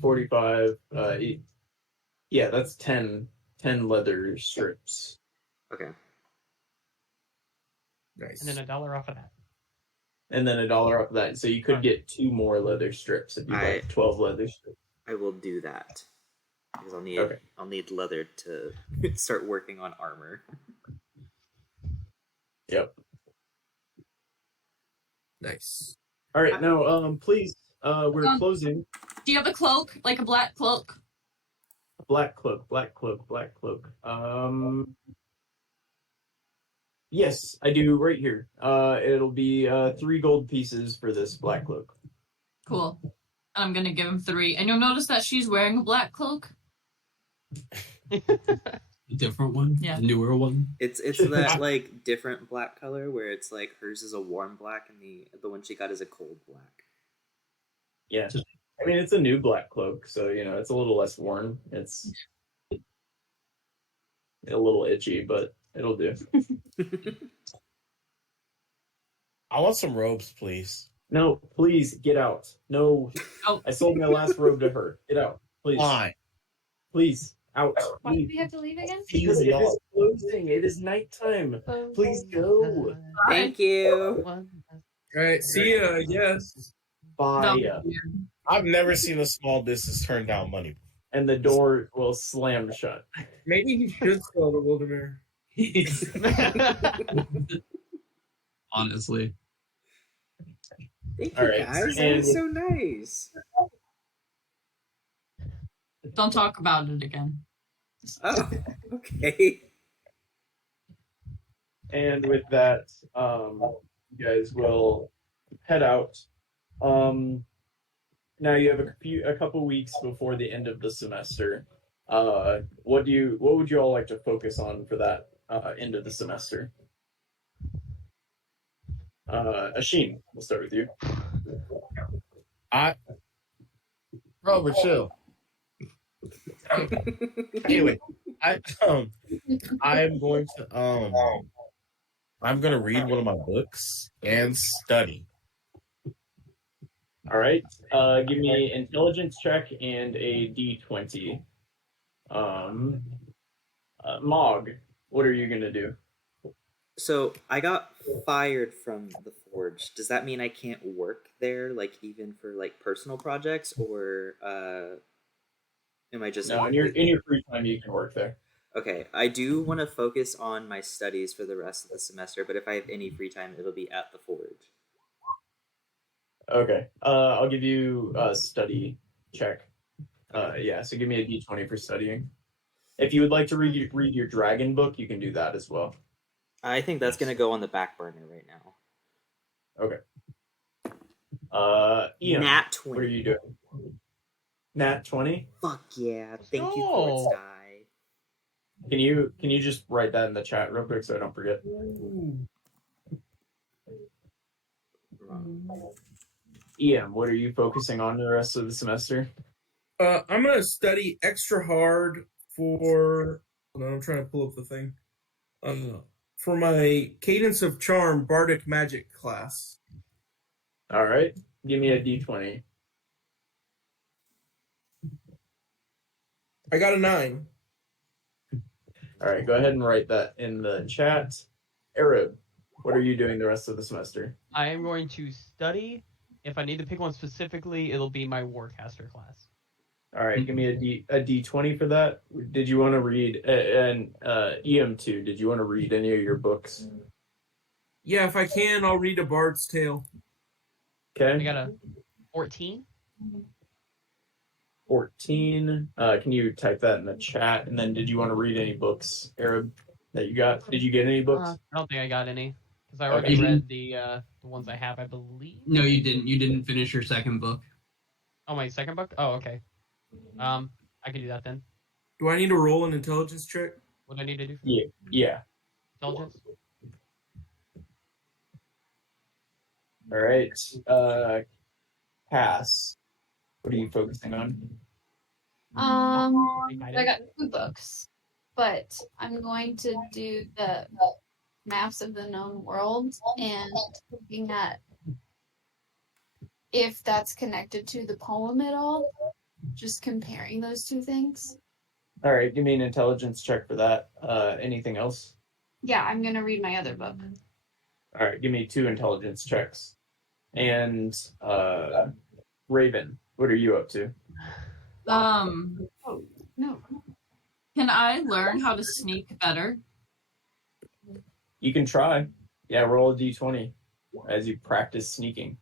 45. Yeah, that's 10 leather strips. Okay. Nice. And then $1 off of that. And then $1 off of that. So you could get 2 more leather strips if you like 12 leather strips. I will do that because Okay. I'll need leather to start working on armor. Yep. Nice. All right, now please we're Um, closing. Do you have a cloak, like a black cloak? Black cloak. Yes, I do right here. It'll be 3 gold pieces for this black cloak. Cool. I'm gonna give him 3. And you'll notice that she's wearing a black cloak. A different one? Yeah. A newer one? It's that like different black color where it's like hers is a warm black and the one she got is a cold black. Yeah. I mean, it's a new black cloak, so, it's a little less worn. It's a little itchy, but it'll do. I want some robes, please. No, please, get out. No. Oh. I sold my last robe to her. Get out, please. Why? Please, out. Why do we have to leave again? Because it is closing. It is nighttime. Please go. Thank you. All right, see ya, I guess. Bye. I've never seen a small business turn down money. And the door will slam shut. Maybe he should sell the Wildermere. Honestly. Thank All you, right, guys. That was so nice. Don't talk about it again. Oh, okay. And with that, you guys will head out. Now you have a couple weeks before the end of the semester. What would you all like to focus on for that end of the semester? Asheen, we'll start with you. Robert, chill. Anyway, I'm going to read one of my books and study. All right. Give me an intelligence check and a D20. Mog, what are you gonna do? So I got fired from the forge. Does that mean I can't work there, like even for like personal projects, or am I just No, in your free time you can work there. Okay, I do want to focus on my studies for the rest of the semester, but if I have any free time, it'll be at the forge. Okay. I'll give you a study check. Yeah, so give me a D20 for studying. If you would like to read your dragon book, you can do that as well. I think that's gonna go on the back burner right now. Okay. Ian, Nat 20. what are you doing? Nat 20? Fuck yeah! Thank you, go. Forge Die. Can you just write that in the chat real quick so I don't forget? Ian, what are you focusing on the rest of the semester? I'm gonna study extra hard for. Hold on, I'm trying to pull up the thing. For my Cadence of Charm Bardic Magic class. All right. Give me a D20. I got a 9. All right, go ahead and write that in the chat. Arab, what are you doing the rest of the semester? I am going to study. If I need to pick one specifically, it'll be my Warcaster class. All right, give me a D20 for that. Did you want to read and EM2? Did you want to read any of your books? Yeah, if I can, I'll read a Bard's Tale. I Okay. got a 14. 14. Can you type that in the chat? And then, did you want to read any books, Arab, that you got? Did you get any books? I don't think I got any because I already Okay. read the ones I have, I believe. No, you didn't. You didn't finish your second book. Oh, my second book. Oh, okay. I can do that then. Do I need to roll an intelligence check? What do I need to do? For Yeah. intelligence? All right. Cass, what are you focusing on? I got 2 books, but I'm going to do the maps of the known world and looking at if that's connected to the poem at all. Just comparing those 2 things. All right, give me an intelligence check for that. Anything else? Yeah, I'm gonna read my other book. All right, give me 2 intelligence checks. And Raven, what are you up to? Oh no. Can I learn how to sneak better? You can try. Yeah, roll a D20 as you practice sneaking.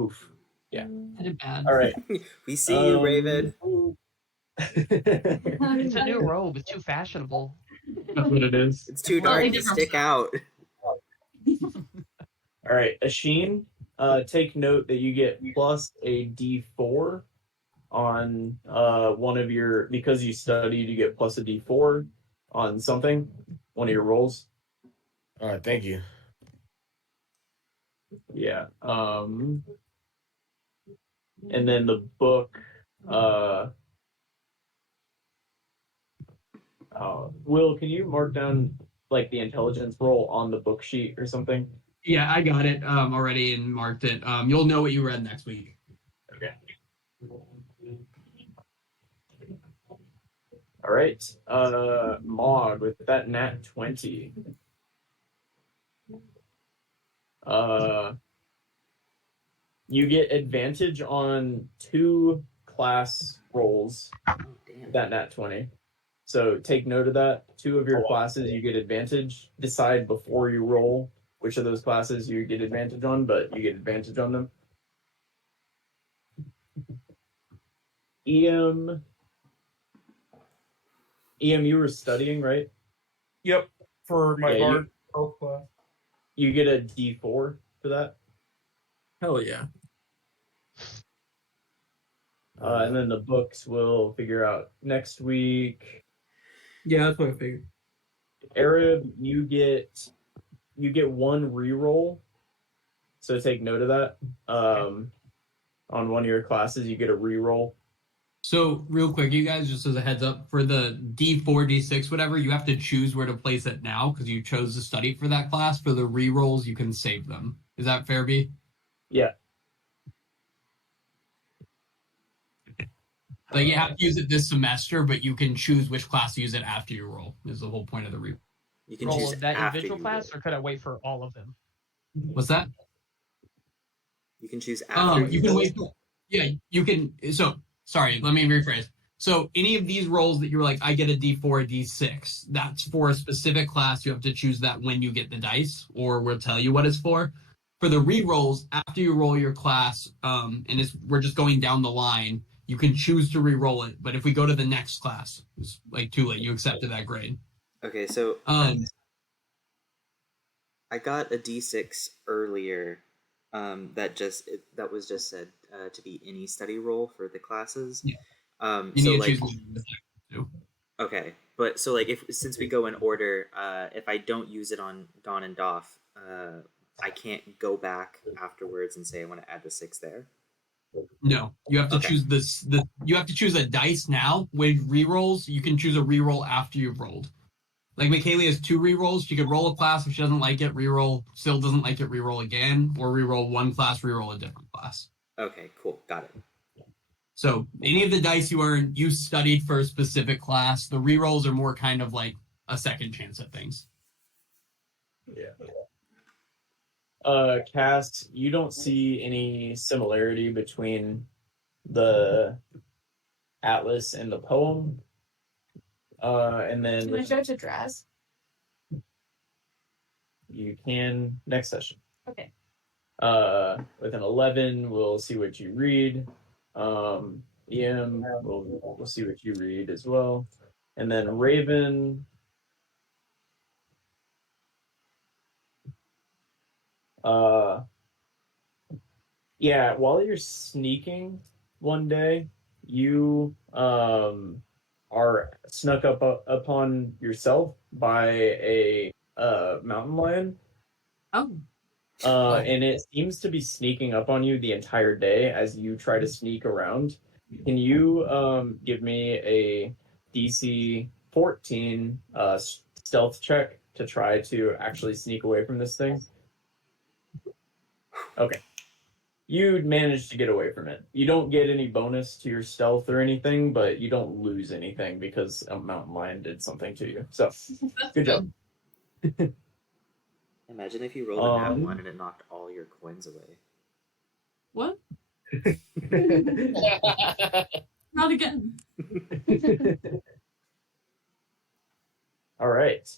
Oof. Yeah. I did bad. All right. We see you, Raven. It's a new robe. It's too fashionable. That's what it is. It's too Well, dark they to different stick out. All right, Asheen, take note that you get plus a D4 on one of your, because you studied, you get plus a D4 on something, one of your rolls. All right, thank you. Yeah. And then the book, Will, can you mark down like the intelligence roll on the book sheet or something? Yeah, I got it already and marked it. You'll know what you read next week. Okay. All right. Maud with that nat 20. You get advantage on 2 class rolls. Damn. That nat 20. So take note of that. 2 of your classes you get advantage. Decide before you roll which of those classes you get advantage on, but you get advantage on them. EM, you were studying, right? Yep, for my Yeah, bard health class. You get a D4 for that. Hell yeah. And then the books will figure out next week. Yeah, that's what I figured. Arab, you get 1 reroll. So take note of that. On one of your classes, you get a reroll. So real quick, you guys, just as a heads up, for the D4, D6, whatever, you have to choose where to place it now because you chose to study for that class. For the rerolls, you can save them. Is that fair, B? Yeah. Like you have to use it this semester, but you can choose which class to use it after you roll. Is the whole point of the reroll. You can Roll choose of that after individual you class, roll. or could I wait for all of them? What's that? You can choose after You can roll. wait. Yeah, you can. So sorry, let me rephrase. So any of these rolls that you're like, I get a D4, a D6, that's for a specific class. You have to choose that when you get the dice, or we'll tell you what it's for. For the re-rolls, after you roll your class, we're just going down the line, you can choose to re-roll it. But if we go to the next class, it's like too late. You accepted that grade. Okay, so Um, I got a D6 earlier. That was just said to be any study roll for the classes. Yeah. So you need to like, choose one of the two. okay, but so like since we go in order, if I don't use it on Dawn and Doff, I can't go back afterwards and say I want to add the 6 there. No, you have to Okay. choose this. You have to choose a dice now. With re-rolls, you can choose a re-roll after you've rolled. Like Michaela has 2 re-rolls. She could roll a class. If she doesn't like it, re-roll. Still doesn't like it, re-roll again. Or re-roll one class, re-roll a different class. Okay, cool, got it. So any of the dice you earned, you studied for a specific class. The re-rolls are more kind of like a second chance at things. Yeah. Cass, you don't see any similarity between the atlas and the poem. And then Can I show it to Draz? you can next session. Okay. With an 11, we'll see what you read. EM, we'll see what you read as well. And then Raven, yeah, while you're sneaking one day, you are snuck up upon yourself by a mountain lion. Oh. And it seems to be sneaking up on you the entire day as you try to sneak around. Can you give me a DC 14 stealth check to try to actually sneak away from this thing? Okay. You managed to get away from it. You don't get any bonus to your stealth or anything, but you don't lose anything because a mountain lion did something to you. So, good job. Imagine if you rolled a nat 1 and it knocked all your coins away. What? Not again. All right.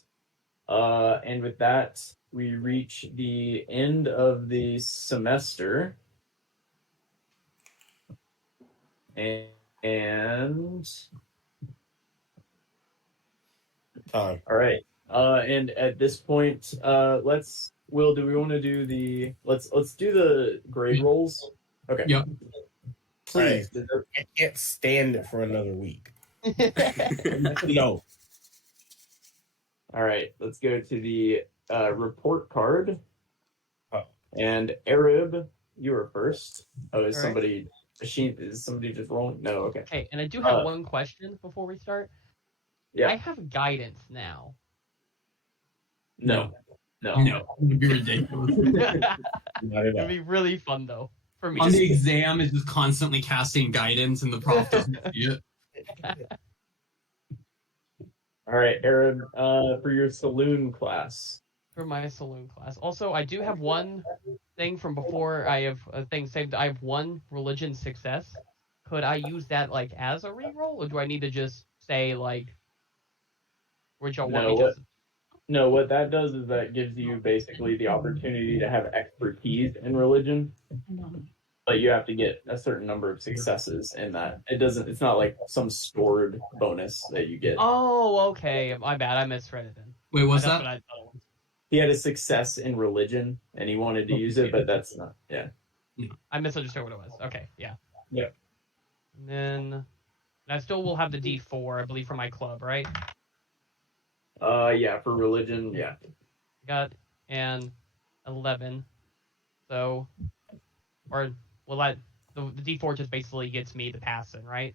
And with that, we reach the end of the semester. And Time. all right. And at this point, Will, do we want to do let's do the grade rolls? Okay. Yep. Please. All I can't stand it for another week. right. No. All right, let's go to the report card. Oh. And Arab, you were first. Oh, is All right. somebody just rolling? No, okay. Hey, and I do have one question before we start. Yeah. I have guidance now. No. No, it would be ridiculous. Not at It'd all. be really fun though for me. On the exam, is just constantly casting guidance, and the prof doesn't see it. All right, Arab, for your saloon class. For my saloon class. Also, I do have one thing from before. I have a thing saved. I have one religion success. Could I use that like as a reroll, or do I need to just say like, would y'all want me to? No, what that does is that gives you basically the opportunity to have expertise in religion, but you have to get a certain number of successes in that. It's not like some stored bonus that you get. Oh, okay. My bad. I misread it then. Wait, what's That's that? what I thought it was. He had a success in religion and he wanted to use it, but that's not. Yeah. I misunderstood what it was. Okay, yeah. Yeah. And then I still will have the D4, I believe, for my club, right? Yeah, for religion, yeah. Got and 11. So, or will that the D4 just basically gets me the pass in, right?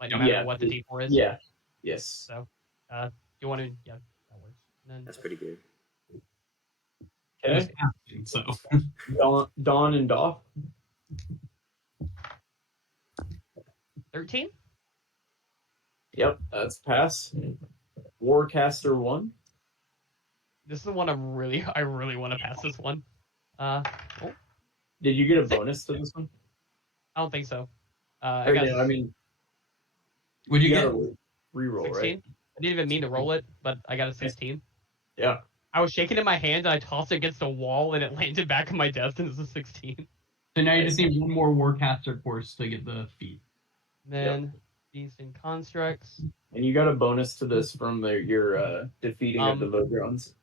Like no matter what the D4 is. Yeah. Yes. So, you want to? Yeah, that works. And then, That's pretty good. Okay. So Dawn and Doff. 13. Yep, that's pass. Warcaster 1. This is the one I really want to pass this one. Did you get a bonus to this one? I don't think so. I mean, would you you get got a reroll, 16. right? I didn't even mean to roll it, but I got a 16. Yeah. I was shaking in my hand and I tossed it against a wall and it landed back on my desk and it's a 16. So now you just need one more Warcaster course to get the feat. Then Beast and Constructs. And you got a bonus to this from your defeating of the Vogrons.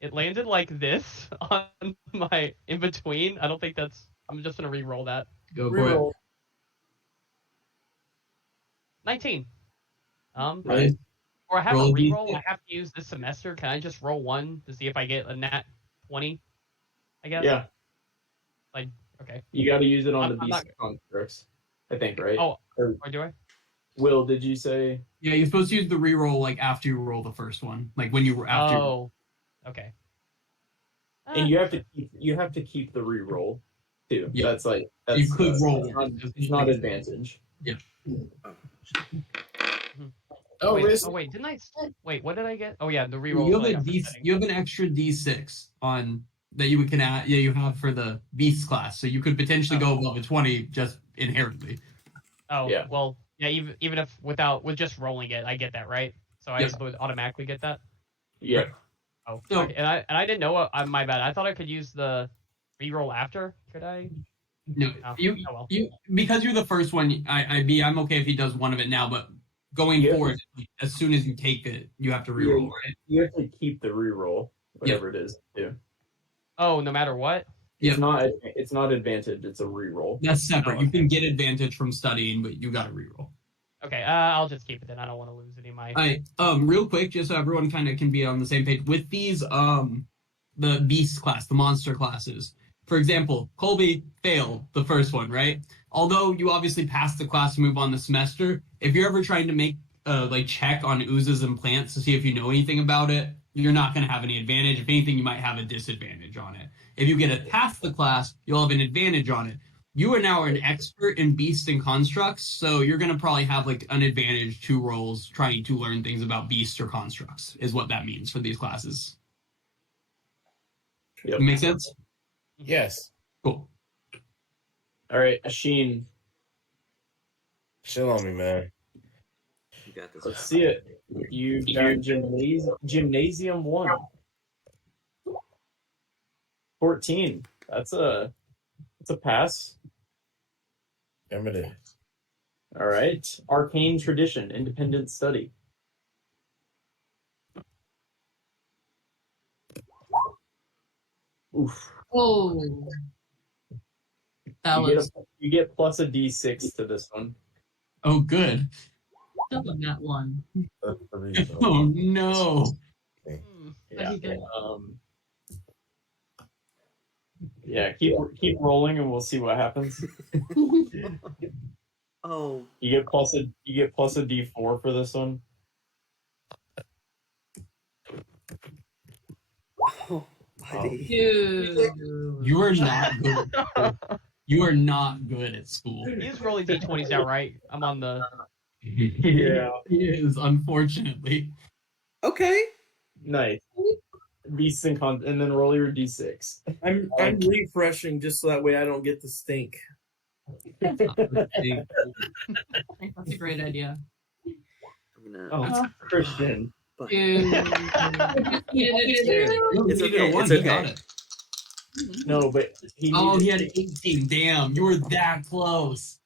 It landed like this on my in between. I don't think that's. I'm just gonna re-roll that. Go for it. 19. Right. Or I have Roll a a re-roll D6. I have to use this semester. Can I just roll one to see if I get a nat 20? I guess. Yeah. Like okay. You got to use it on I'm the not- beast constructs, I think, right? Oh, Or or do I? Will, did you say? Yeah, you're supposed to use the reroll like after you roll the first one, like when you were after. Oh. Okay. And you have to keep the reroll too. Yeah. That's You could roll. It's not advantage. Yeah. Oh, wait, didn't I? Wait, what did I get? Oh yeah, the reroll. You have you have an extra D6 on that you can add. Yeah, you have for the beast class, so you could potentially go above a 20 just inherently. Oh Yeah. well, yeah. Even if with just rolling it, I get that right. So I just would automatically get that. Yeah. Oh, So- okay. and I didn't know. My bad. I thought I could use the reroll after. Could I? No, Oh, you oh well. you because you're the first one. I'm okay if he does one of it now, but going Yeah. forward, as soon as you take it, you have to reroll, right? You have to keep the reroll, whatever it is. Too. Oh, no matter what. It's not advantage. It's a reroll. That's separate. Oh, You can get advantage from studying, but you got to reroll. Okay. I'll just keep it then. I don't want to lose any of my. Real quick, just so everyone kind of can be on the same page with these, the beast class, the monster classes. For example, Colby failed the first one, right? Although you obviously passed the class to move on the semester, if you're ever trying to make check on oozes and plants to see if you know anything about it, you're not going to have any advantage. If anything, you might have a disadvantage on it. If you get it past the class, you'll have an advantage on it. You are now an expert in beasts and constructs, so you're going to probably have like an advantage 2 rolls trying to learn things about beasts or constructs, is what that means for these classes. Yep. Make sense? Yes. Cool. All right, Asheen. Chill on me, man. You got this. Let's see it. You got gymnasium 1. 14. That's a pass. I'm ready. All right. Arcane tradition, independent study. Oof. Oh, that was You get plus a d6 to this one. Oh, good. still in that one. That's the reason. Oh no. Hmm. Yeah. you get? Yeah. Keep rolling, and we'll see what happens. Oh, You get plus a d4 for this one. oh, buddy. Dude. You are not good. You are not good at school. He's rolling d20s now, right? I'm on the. Yeah. He is, unfortunately. Okay. Nice. Beasts and then roll your d6. I'm refreshing just so that way I don't get the stink. I think that's a great idea. I'm gonna. Oh, Christian. But Dude. It's You okay, get a one, it's you okay. got it. No, but he Oh, needed- he had 18. Damn, you were that close.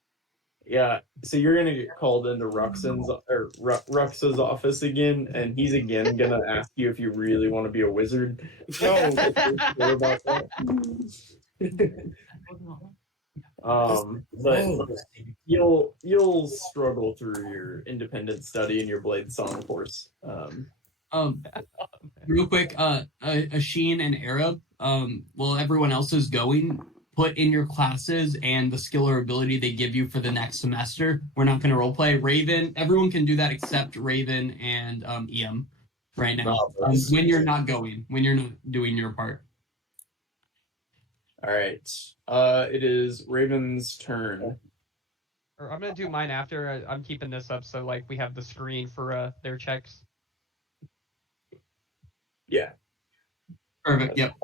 Yeah, so you're gonna get called into Rux's office again, and he's again gonna ask you if you really want to be a wizard. No. Sure about that. But you'll struggle through your independent study and your blade song course. Real quick, Asheen and Arab, while everyone else is going, put in your classes and the skill or ability they give you for the next semester. We're not going to roleplay. Raven, everyone can do that except Raven and EM right now. When you're not going, when you're not doing your part. All right, it is Raven's turn. Or I'm gonna do mine after. I'm keeping this up so like we have the screen for their checks. Yeah. Perfect. Yep.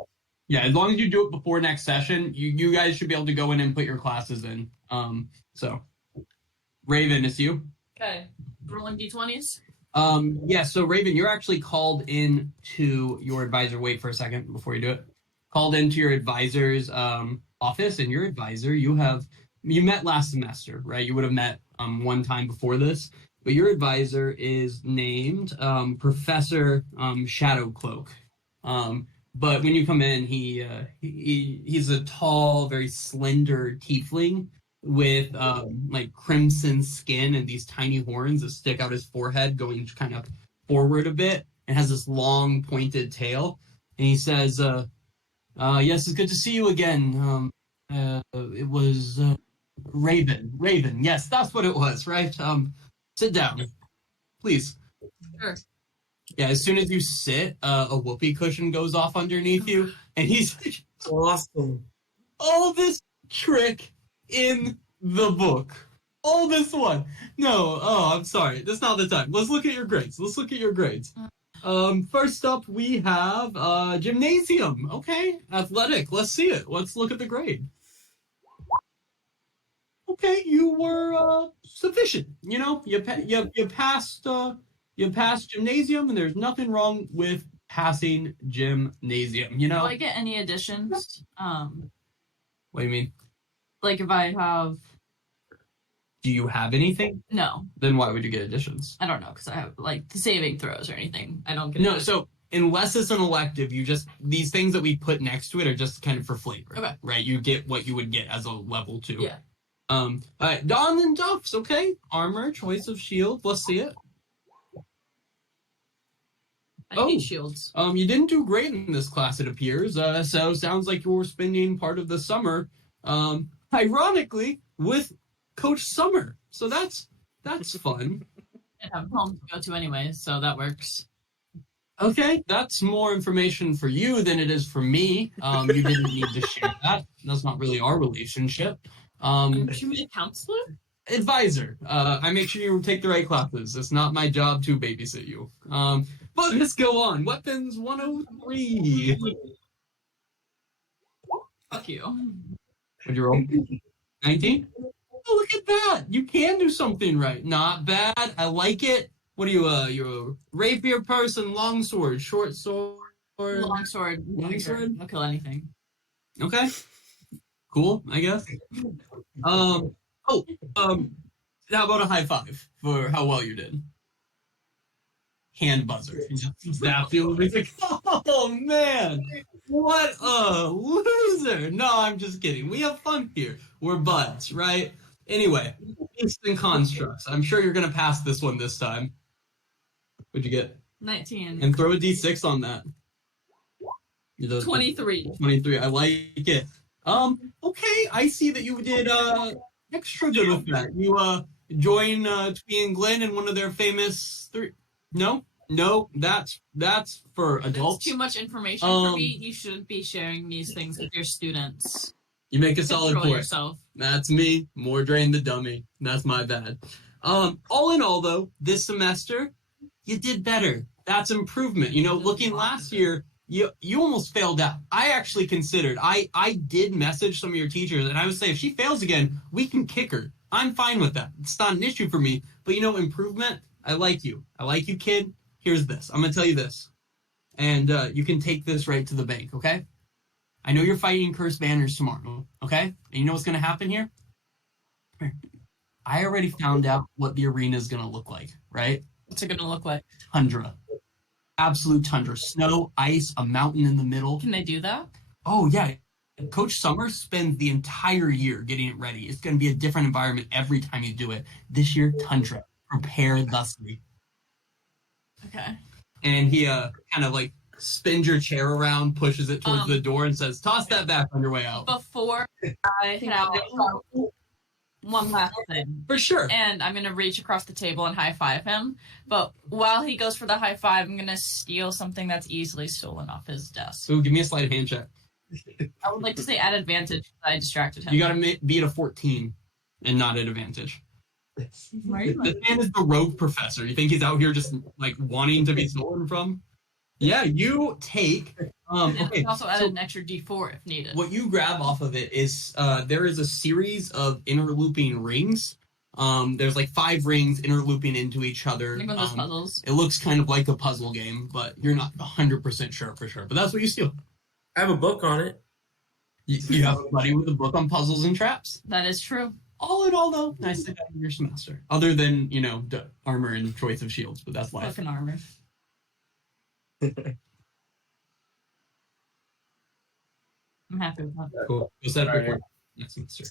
Yeah, as long as you do it before next session, you guys should be able to go in and put your classes in. So Raven, it's you. Okay. Rolling d20s. Yeah, so Raven, you're actually called in to your advisor. Wait for a second before you do it. Called into your advisor's office, and your advisor, you met last semester, right? You would have met one time before this, but your advisor is named Professor Shadowcloak. But when you come in, he's a tall, very slender tiefling with like crimson skin and these tiny horns that stick out his forehead, going kind of forward a bit, and has this long pointed tail. And he says, "Yes, it's good to see you again. It was Raven. Yes, that's what it was, right? Sit down, please." Sure. Yeah, as soon as you sit, a whoopee cushion goes off underneath you, and he's like, Awesome. all this trick in the book. All this one. No, I'm sorry. That's not the time. Let's look at your grades. First up, we have gymnasium. Okay, athletic. Let's see it. Let's look at the grade. Okay, you were sufficient. You know, you passed gymnasium, and there's nothing wrong with passing gymnasium. You know. Do I get any additions? What do you mean? Like if I have Do you have anything? no, Then why would you get additions? I don't know because I have like the saving throws or anything. I don't get No, so unless it's an elective, you just these things that we put next to it are just kind of for flavor. Okay. Right? You get what you would get as a level 2. Yeah. All right, Dawn and Duffs, okay? Armor, choice of shield. Let's see it. I need shields. You didn't do great in this class, it appears. So sounds like you were spending part of the summer, ironically, with Coach Summer. So that's fun. I have home to go to anyway, so that works. Okay, that's more information for you than it is for me. You didn't need to share that. That's not really our relationship. Should we be a counselor? Advisor. I make sure you take the right classes. It's not my job to babysit you. But let's go on. Weapons 103. Fuck you. What'd you roll? 19? Oh, look at that. You can do something right. Not bad. I like it. What are you, you're a rapier person, longsword, short sword? Longsword. Longsword? I'll kill anything. Okay. Cool, I guess. All Oh, how about a high five for how well you did? Hand buzzer. Zap you. It's like, oh man, what a loser. No, I'm just kidding. We have fun here. We're buds, right? Anyway, beasts and constructs. I'm sure you're gonna pass this one this time. What'd you get? 19. And throw a d6 on that. 23. 23. I like it. Okay, I see that you did extra good with that. You join Twee and Glenn in one of their famous three. No, that's for That's adults. too much information for me. You shouldn't be sharing these things with your students. You make a solid Control point. yourself. That's me. More drain the dummy. That's my bad. All in all, though, this semester you did better. That's improvement. You know, looking last year, you almost failed out. I actually considered. I did message some of your teachers, and I would say if she fails again, we can kick her. I'm fine with that. It's not an issue for me. But you know, improvement. I like you. I like you, kid. Here's this. I'm gonna tell you this, and you can take this right to the bank. Okay? I know you're fighting cursed banners tomorrow. Okay? And you know what's gonna happen here? Come here. I already found out what the arena is gonna look like. Right? What's it gonna look like? Tundra. Absolute tundra. Snow, ice, a mountain in the middle. Can they do that? Oh, yeah. Coach Summers spends the entire year getting it ready. It's going to be a different environment every time you do it. This year, tundra. Prepare thusly. Okay. And he kind of like spins your chair around, pushes it towards the door, and says, toss that back on your way out. Before I head out, one last thing. For sure. And I'm going to reach across the table and high five him. But while he goes for the high five, I'm going to steal something that's easily stolen off his desk. So give me a sleight of hand check. I would like to say at advantage. I distracted him. You got to beat a 14 and not at advantage. This Why man is the rogue professor. You think he's out here just like wanting to be stolen from? Yeah, you take. Okay. Also add an extra D4 if needed. What you grab off of it is there is a series of interlooping rings. There's like 5 rings interlooping into each other. I think one of those puzzles. It looks kind of like a puzzle game, but you're not 100% sure for sure. But that's what you steal. I have a book on it. You have a buddy with a book on puzzles and traps. That is true. All in all, though, nice to have your semester. Other than, you know, the armor and choice of shields, but that's life. Fucking armor. I'm happy with that. Cool. We'll set up All right. your next semester.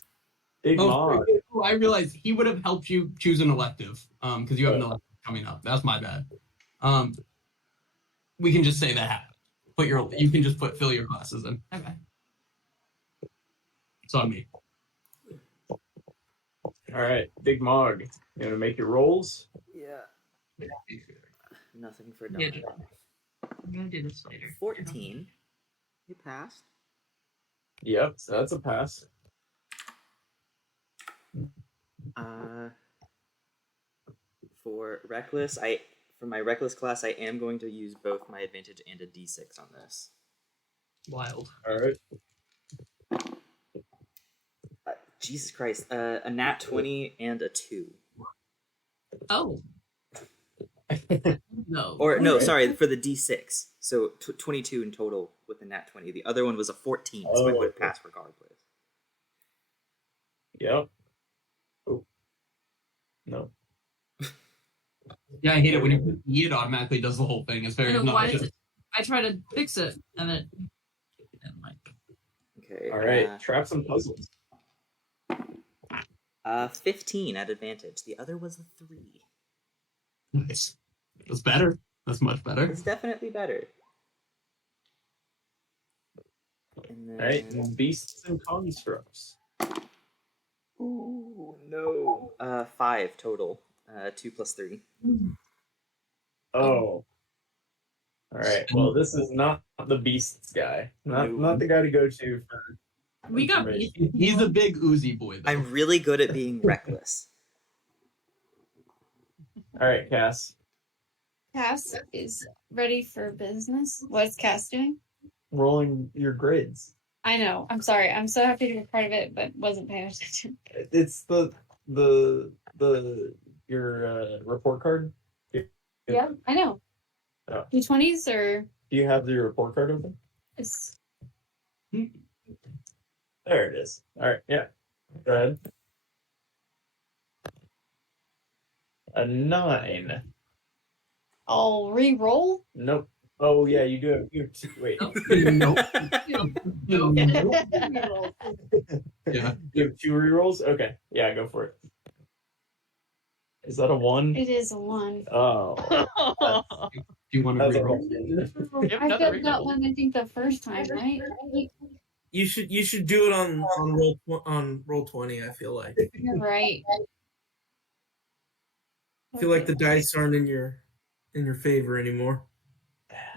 Big Mog. Oh, I realized he would have helped you choose an elective because you have an elective coming up. That's my bad. We can just say that happened. You can just fill your classes in. Okay. It's on me. All right, Big Mog. You gonna make your rolls? Yeah. Nothing for Yeah. Don. I'm going to do this later. 14. You passed. Yep, so that's a pass. For my reckless class, I am going to use both my advantage and a d6 on this. Wild. All right. Jesus Christ, a nat 20 and a 2. Oh. No. Or no, sorry, for the d6. So 22 in total with the nat 20. The other one was a 14, so I would have passed regardless. Yep. Oh. No. Yeah, I hate it when you put E, it automatically does the whole thing. It's very Why obnoxious. is it? I try to fix it, and it. And like. Okay. All right, traps and puzzles. 15 at advantage. The other was a 3. Nice. That's better. That's much better. It's definitely better. And then... All right, and beasts and constructs. Ooh, no. 5 total. 2 plus 3. Oh. All right. Well, this is not the beasts guy. Not the guy to go to for. We got information. He's a big Uzi boy, though. I'm really good at being reckless. All right, Cass. Cass is ready for business. What's Cass doing? Rolling your grids. I know. I'm sorry. I'm so happy to be part of it, but wasn't paying attention. It's your report card. Yeah, I know. Oh. D20s or Do you have your report card open? is There it is. All right. Yeah. Go ahead. A 9. I'll re-roll. Nope. Oh yeah, you do have. Wait. Nope. Yeah. You have 2 rerolls. Okay. Yeah, go for it. Is that a 1? It is a 1. Oh. Do you want to That's reroll? Yep, I another got that reroll. one, I think, the first time, right? You should do it on roll 20. I feel like. You're right. I feel like the dice aren't in your favor anymore.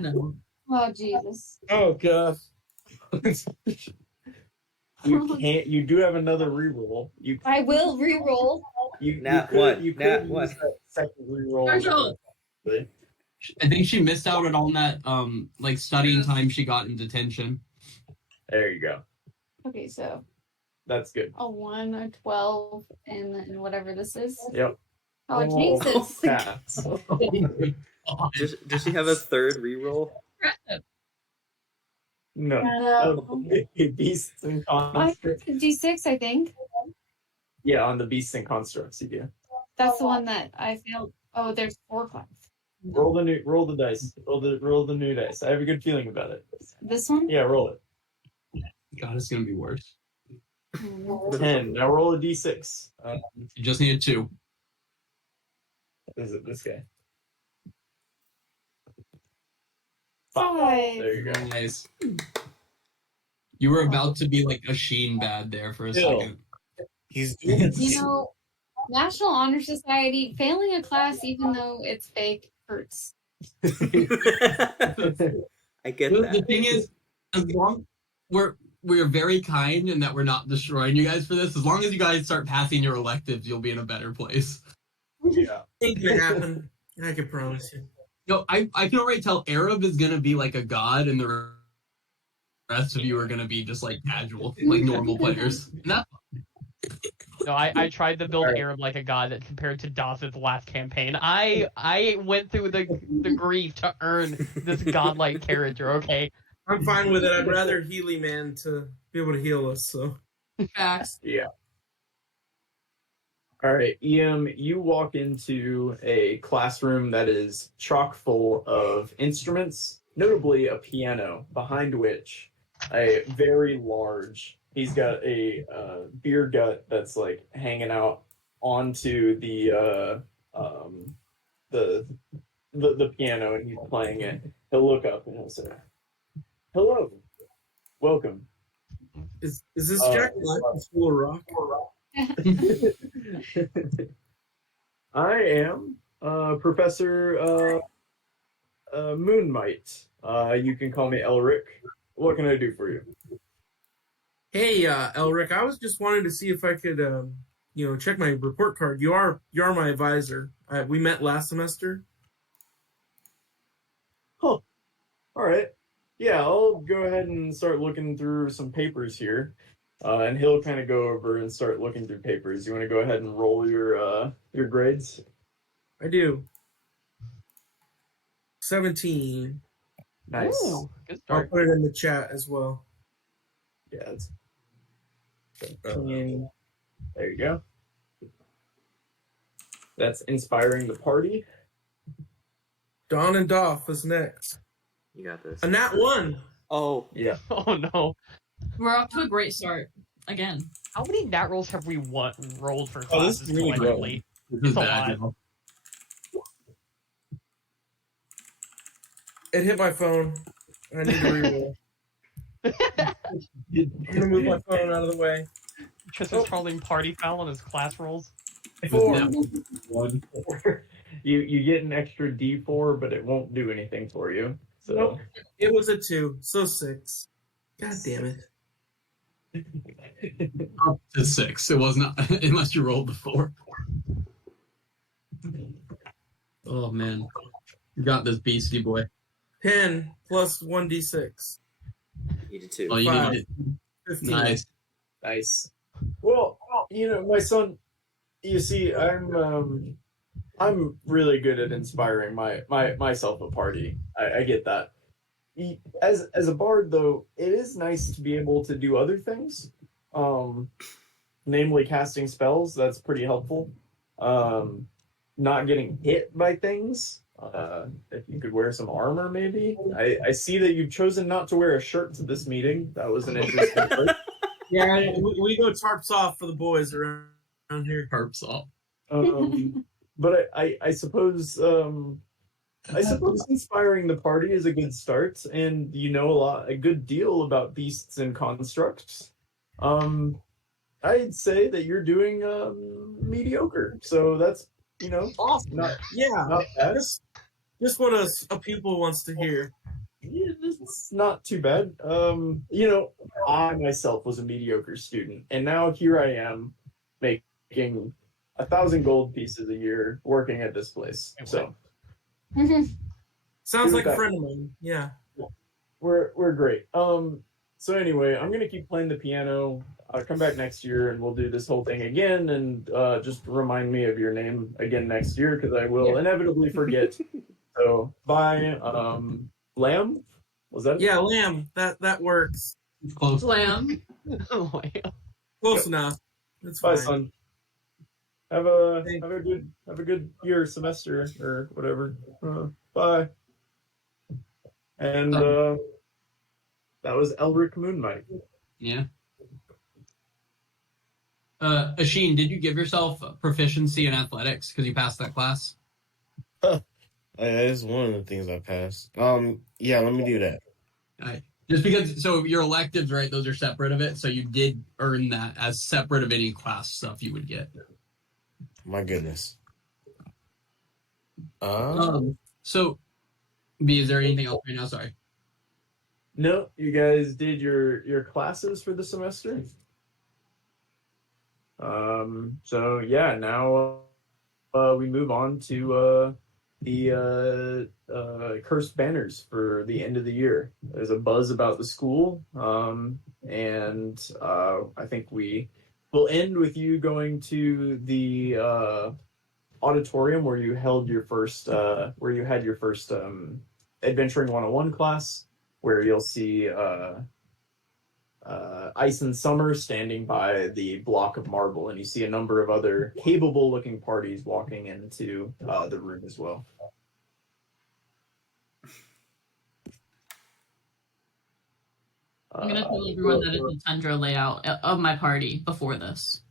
No. Oh, Jesus. Oh god. You can't. You do have another reroll. You. I will re-roll. Nat could- one. You could Nat use one. that second reroll. Marshall! I think she missed out on that like studying time she got in detention. There you go. Okay, so That's good. a 1, a 12, and then whatever this is. Yep. Oh, Jesus. Pass. Does she have a third reroll? No. Beasts and constructs. D6, I think. Yeah, on the beasts and constructs you do. That's the one that I failed. Oh, there's 4 class. Roll the dice. Roll the new dice. I have a good feeling about it. This one? Yeah, roll it. God, it's gonna be worse. 10. Now roll a d6. You just need 2. Is it this guy? 5. There you go. Nice. You were about to be like a Sheen bad there for a Still. second. He's doing You know, National Honor Society, failing a class even though it's fake hurts. I get The that. thing is, as long we're very kind in that we're not destroying you guys for this. As long as you guys start passing your electives, you'll be in a better place. Yeah. It can happen. I can promise you. No, I can already tell Arab is gonna be like a god, and the rest of you are gonna be just like casual, like normal players. And that's No, I tried to build Alright. Arab like a god that compared to Dawson's last campaign. I went through the grief to earn this godlike character, okay? I'm fine with it. I'd rather Healy Man to be able to heal us. So Facts. Yeah. All right, you walk into a classroom that is chock full of instruments, notably a piano, behind which a very large, he's got a beer gut that's like hanging out onto the piano, and he's playing it. He'll look up and he'll say, "Hello, welcome." is this Jack Black from School of Rock? I am Professor Moonmite. You can call me Elric. What can I do for you? Hey, Elric, I was just wanting to see if I could, check my report card. You are my advisor. We met last semester. Huh. All right. Yeah, I'll go ahead and start looking through some papers here. And he'll kind of go over and start looking through papers. You want to go ahead and roll your grades? I do. 17. Nice. Ooh, good I'll start. put it in the chat as well. Yeah. It's 17. There you go. That's inspiring the party. Don and Doff is next. You got this. A nat 1. Oh, Yeah. Oh no. We're off to a great start. Again. How many nat rolls have we rolled for Oh, this classes is really good. collectively? this is It's a bad. lot. Now. It hit my phone. I need to reroll. I'm gonna move my phone out of the way. Tristan's calling party foul on his class rolls. 4. That was one. You get an extra D4, but it won't do anything for you. So Nope. It was a 2, so 6. God damn it. Up to 6. It was not unless you rolled the 4. Oh man, you got this, beastie boy. 10 plus 1d6. you did too. Oh, you 5. need it. 15. Nice. Nice. Well, my son. You see, I'm really good at inspiring myself a party. I get that. As a bard, though, it is nice to be able to do other things, namely casting spells. That's pretty helpful. not getting hit by things. If you could wear some armor, maybe. I see that you've chosen not to wear a shirt to this meeting. That was an interesting choice. Yeah, we go tarps off for the boys around here. Tarps off. But I suppose inspiring the party is a good start, and you know a good deal about beasts and constructs. I'd say that you're doing mediocre, so that's Awesome. not bad. Just what a pupil wants to hear. Yeah, it's not too bad. I myself was a mediocre student, and now here I am making 1,000 gold pieces a year working at this place. So Sounds like a friend of mine. Yeah. we're great. So anyway, I'm gonna keep playing the piano. I'll come back next year and we'll do this whole thing again, and just remind me of your name again next year because I will inevitably forget. So bye. Lamb? Was that it? Yeah, Lamb. That works. Close. Lamb. Close enough. That's Bye, fine. son. Have a good year, semester, or whatever. Bye. And that was Elric Moonmite. Yeah. Asheen, did you give yourself proficiency in athletics because you passed that class? That is one of the things I passed. Yeah, let me do that. Just because, so your electives, right? Those are separate of it. So you did earn that as separate of any class stuff you would get. My goodness. So, B, is there anything else right now? Sorry. No, you guys did your classes for the semester. So yeah, now we move on to the cursed banners for the end of the year. There's a buzz about the school, and I think we will end with you going to the auditorium where you held your first adventuring 101 class, where you'll see Ice and Summer standing by the block of marble, and you see a number of other capable-looking parties walking into the room as well. I'm gonna tell everyone that it's a tundra layout of my party before this.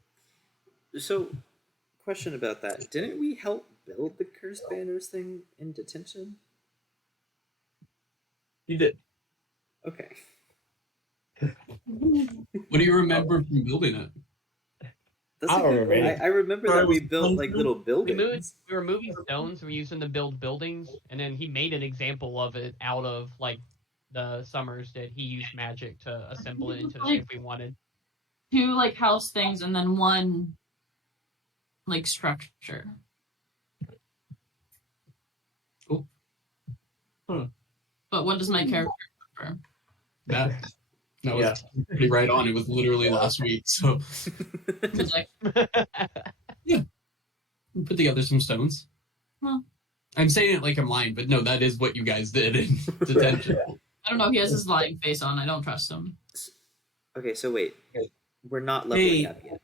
So, question about that. Didn't we help build the cursed banners thing in detention? You did. Okay. What do you remember from building it? That's I a good remember point. it. I remember that we built like little buildings. We were moving stones. We were using to build buildings, and then he made an example of it out of like the Summers did. He used magic to assemble it into the shape we wanted. 2 like house things and then 1 like structure. Cool. But what does my character remember? That was pretty right on. It was literally last week. So yeah, we put together some stones. Well, I'm saying it like I'm lying, but no, that is what you guys did in detention. I don't know. He has his lying face on. I don't trust him. Okay, so wait. We're not leveling Hey. up yet.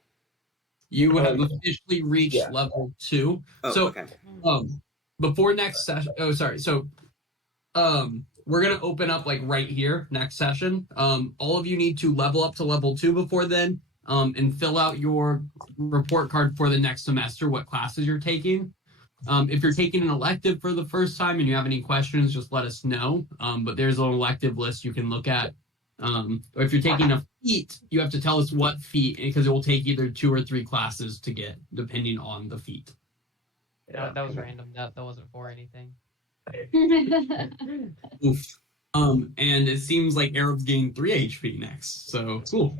You have officially reached level 2. Oh, so okay. before next session, so we're gonna open up like right here next session. All of you need to level up to level 2 before then, and fill out your report card for the next semester, what classes you're taking. If you're taking an elective for the first time and you have any questions, just let us know. But there's an elective list you can look at. Or if you're taking a feat, you have to tell us what feat, because it will take either 2 or 3 classes to get, depending on the feat. That was random. That wasn't for anything. Oof. And it seems like Arab's gained 3 HP next, so cool.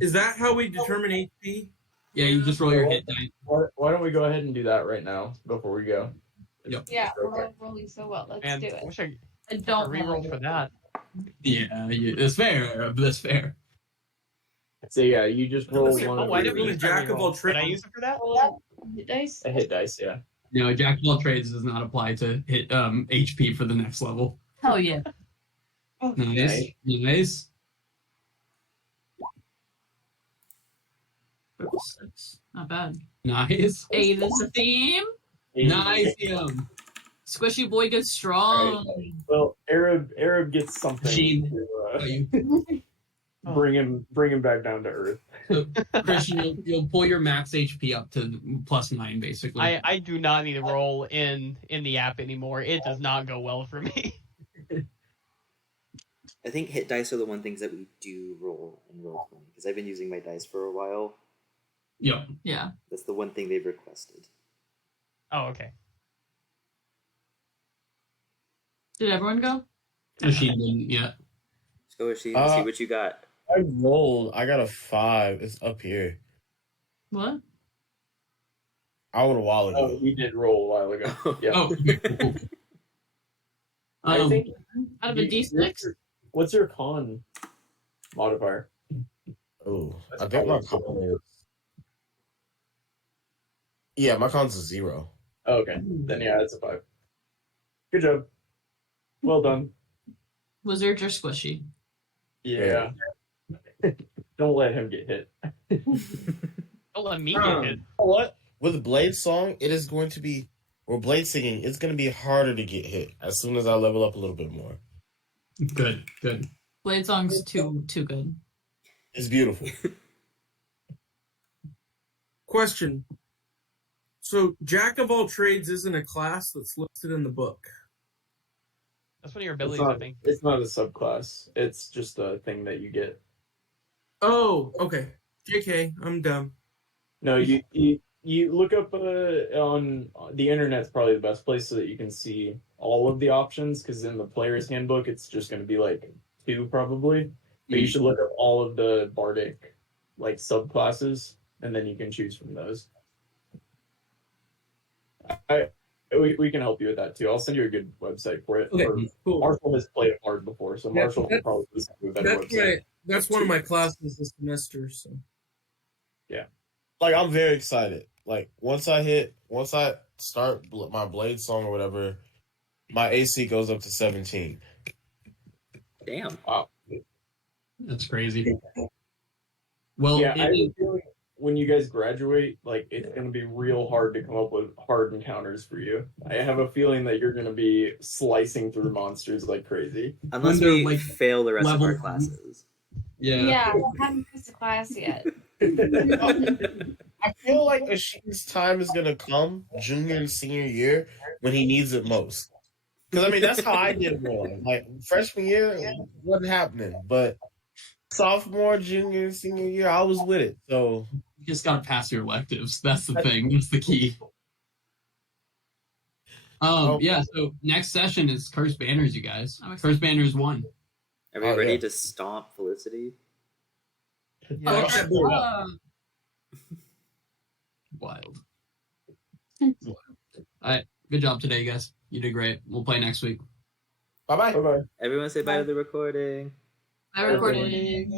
Is that how we determine HP? Yeah, you just roll your hit die. Why don't we go ahead and do that right now before we go? Yep. Yeah, we're rolling so well. Let's And do I it. wish I Don't reroll for that. Yeah, that's fair, Arab. That's fair. So yeah, you just roll Listen, one. Oh, why of did we your- use Jack that of all reroll? Did I trades. use it for that? Roll the dice. a hit dice, yeah. No, Jack of all trades does not apply to hit HP for the next level. Hell yeah. Nice. Nice. 6. Not bad. Nice. 8 is a theme. Nice him. Squishy boy gets strong. Well, Arab gets something Gene. to bring him back down to earth. Christian, you'll pull your max HP up to +9, basically. I do not need to roll in the app anymore. It does not go well for me. I think hit dice are the one things that we do roll in Roll20 because I've been using my dice for a while. Yep. Yeah. That's the one thing they've requested. Oh, okay. Did everyone go? Machine didn't yet. Let's go, Rashid, see what you got. I rolled. I got a 5. It's up here. What? I rolled a while ago. Oh, he did roll a while ago. Yeah. Oh, okay, cool. I think Out of a D6? What's your con modifier? Oh, I think my con is. Yeah, my con's a 0. Oh, okay, then yeah, it's a 5. Good job. Well done. Wizard or squishy? Yeah. Don't let him get hit. Don't let me get hit. What? With Blade Song, it is going to be, or Blade Singing, it's going to be harder to get hit as soon as I level up a little bit more. Good. Blade Song's too good. It's beautiful. Question. So, Jack of all trades isn't a class that's listed in the book. That's one of your abilities, I think. It's not a subclass. It's just a thing that you get. Oh, okay. JK, I'm dumb. No, you look up on the internet's probably the best place so that you can see all of the options, because in the player's handbook it's just going to be like 2 probably. But you should look up all of the bardic like subclasses, and then you can choose from those. We can help you with that too. I'll send you a good website for it. Okay, cool. Marshall has played it hard before, so Marshall can probably send you a better website. That's one of my classes this semester. So Yeah. Like, I'm very excited. Like, once I start my Blade Song or whatever, my AC goes up to 17. Damn. Wow. That's crazy. Well, Yeah, I have a feeling when you guys graduate, like, it's going to be real hard to come up with hard encounters for you. I have a feeling that you're going to be slicing through monsters like crazy. Unless When we they're, like, fail the rest of our level- classes. Yeah, I haven't missed a class yet. I feel like Ashin's time is going to come junior and senior year when he needs it most. Because, I mean, that's how I did it. Like, freshman year, it wasn't happening. But sophomore, junior, and senior year, I was with it. So you just gotta pass your electives. That's the thing. That's the key. Yeah. So next session is Cursed Banners, you guys. Cursed Banners 1. Are we ready to stomp Felicity? Wild. All right. Good job today, guys. You did great. We'll play next week. bye-bye. Bye-bye. Everyone say bye to the recording. I recorded.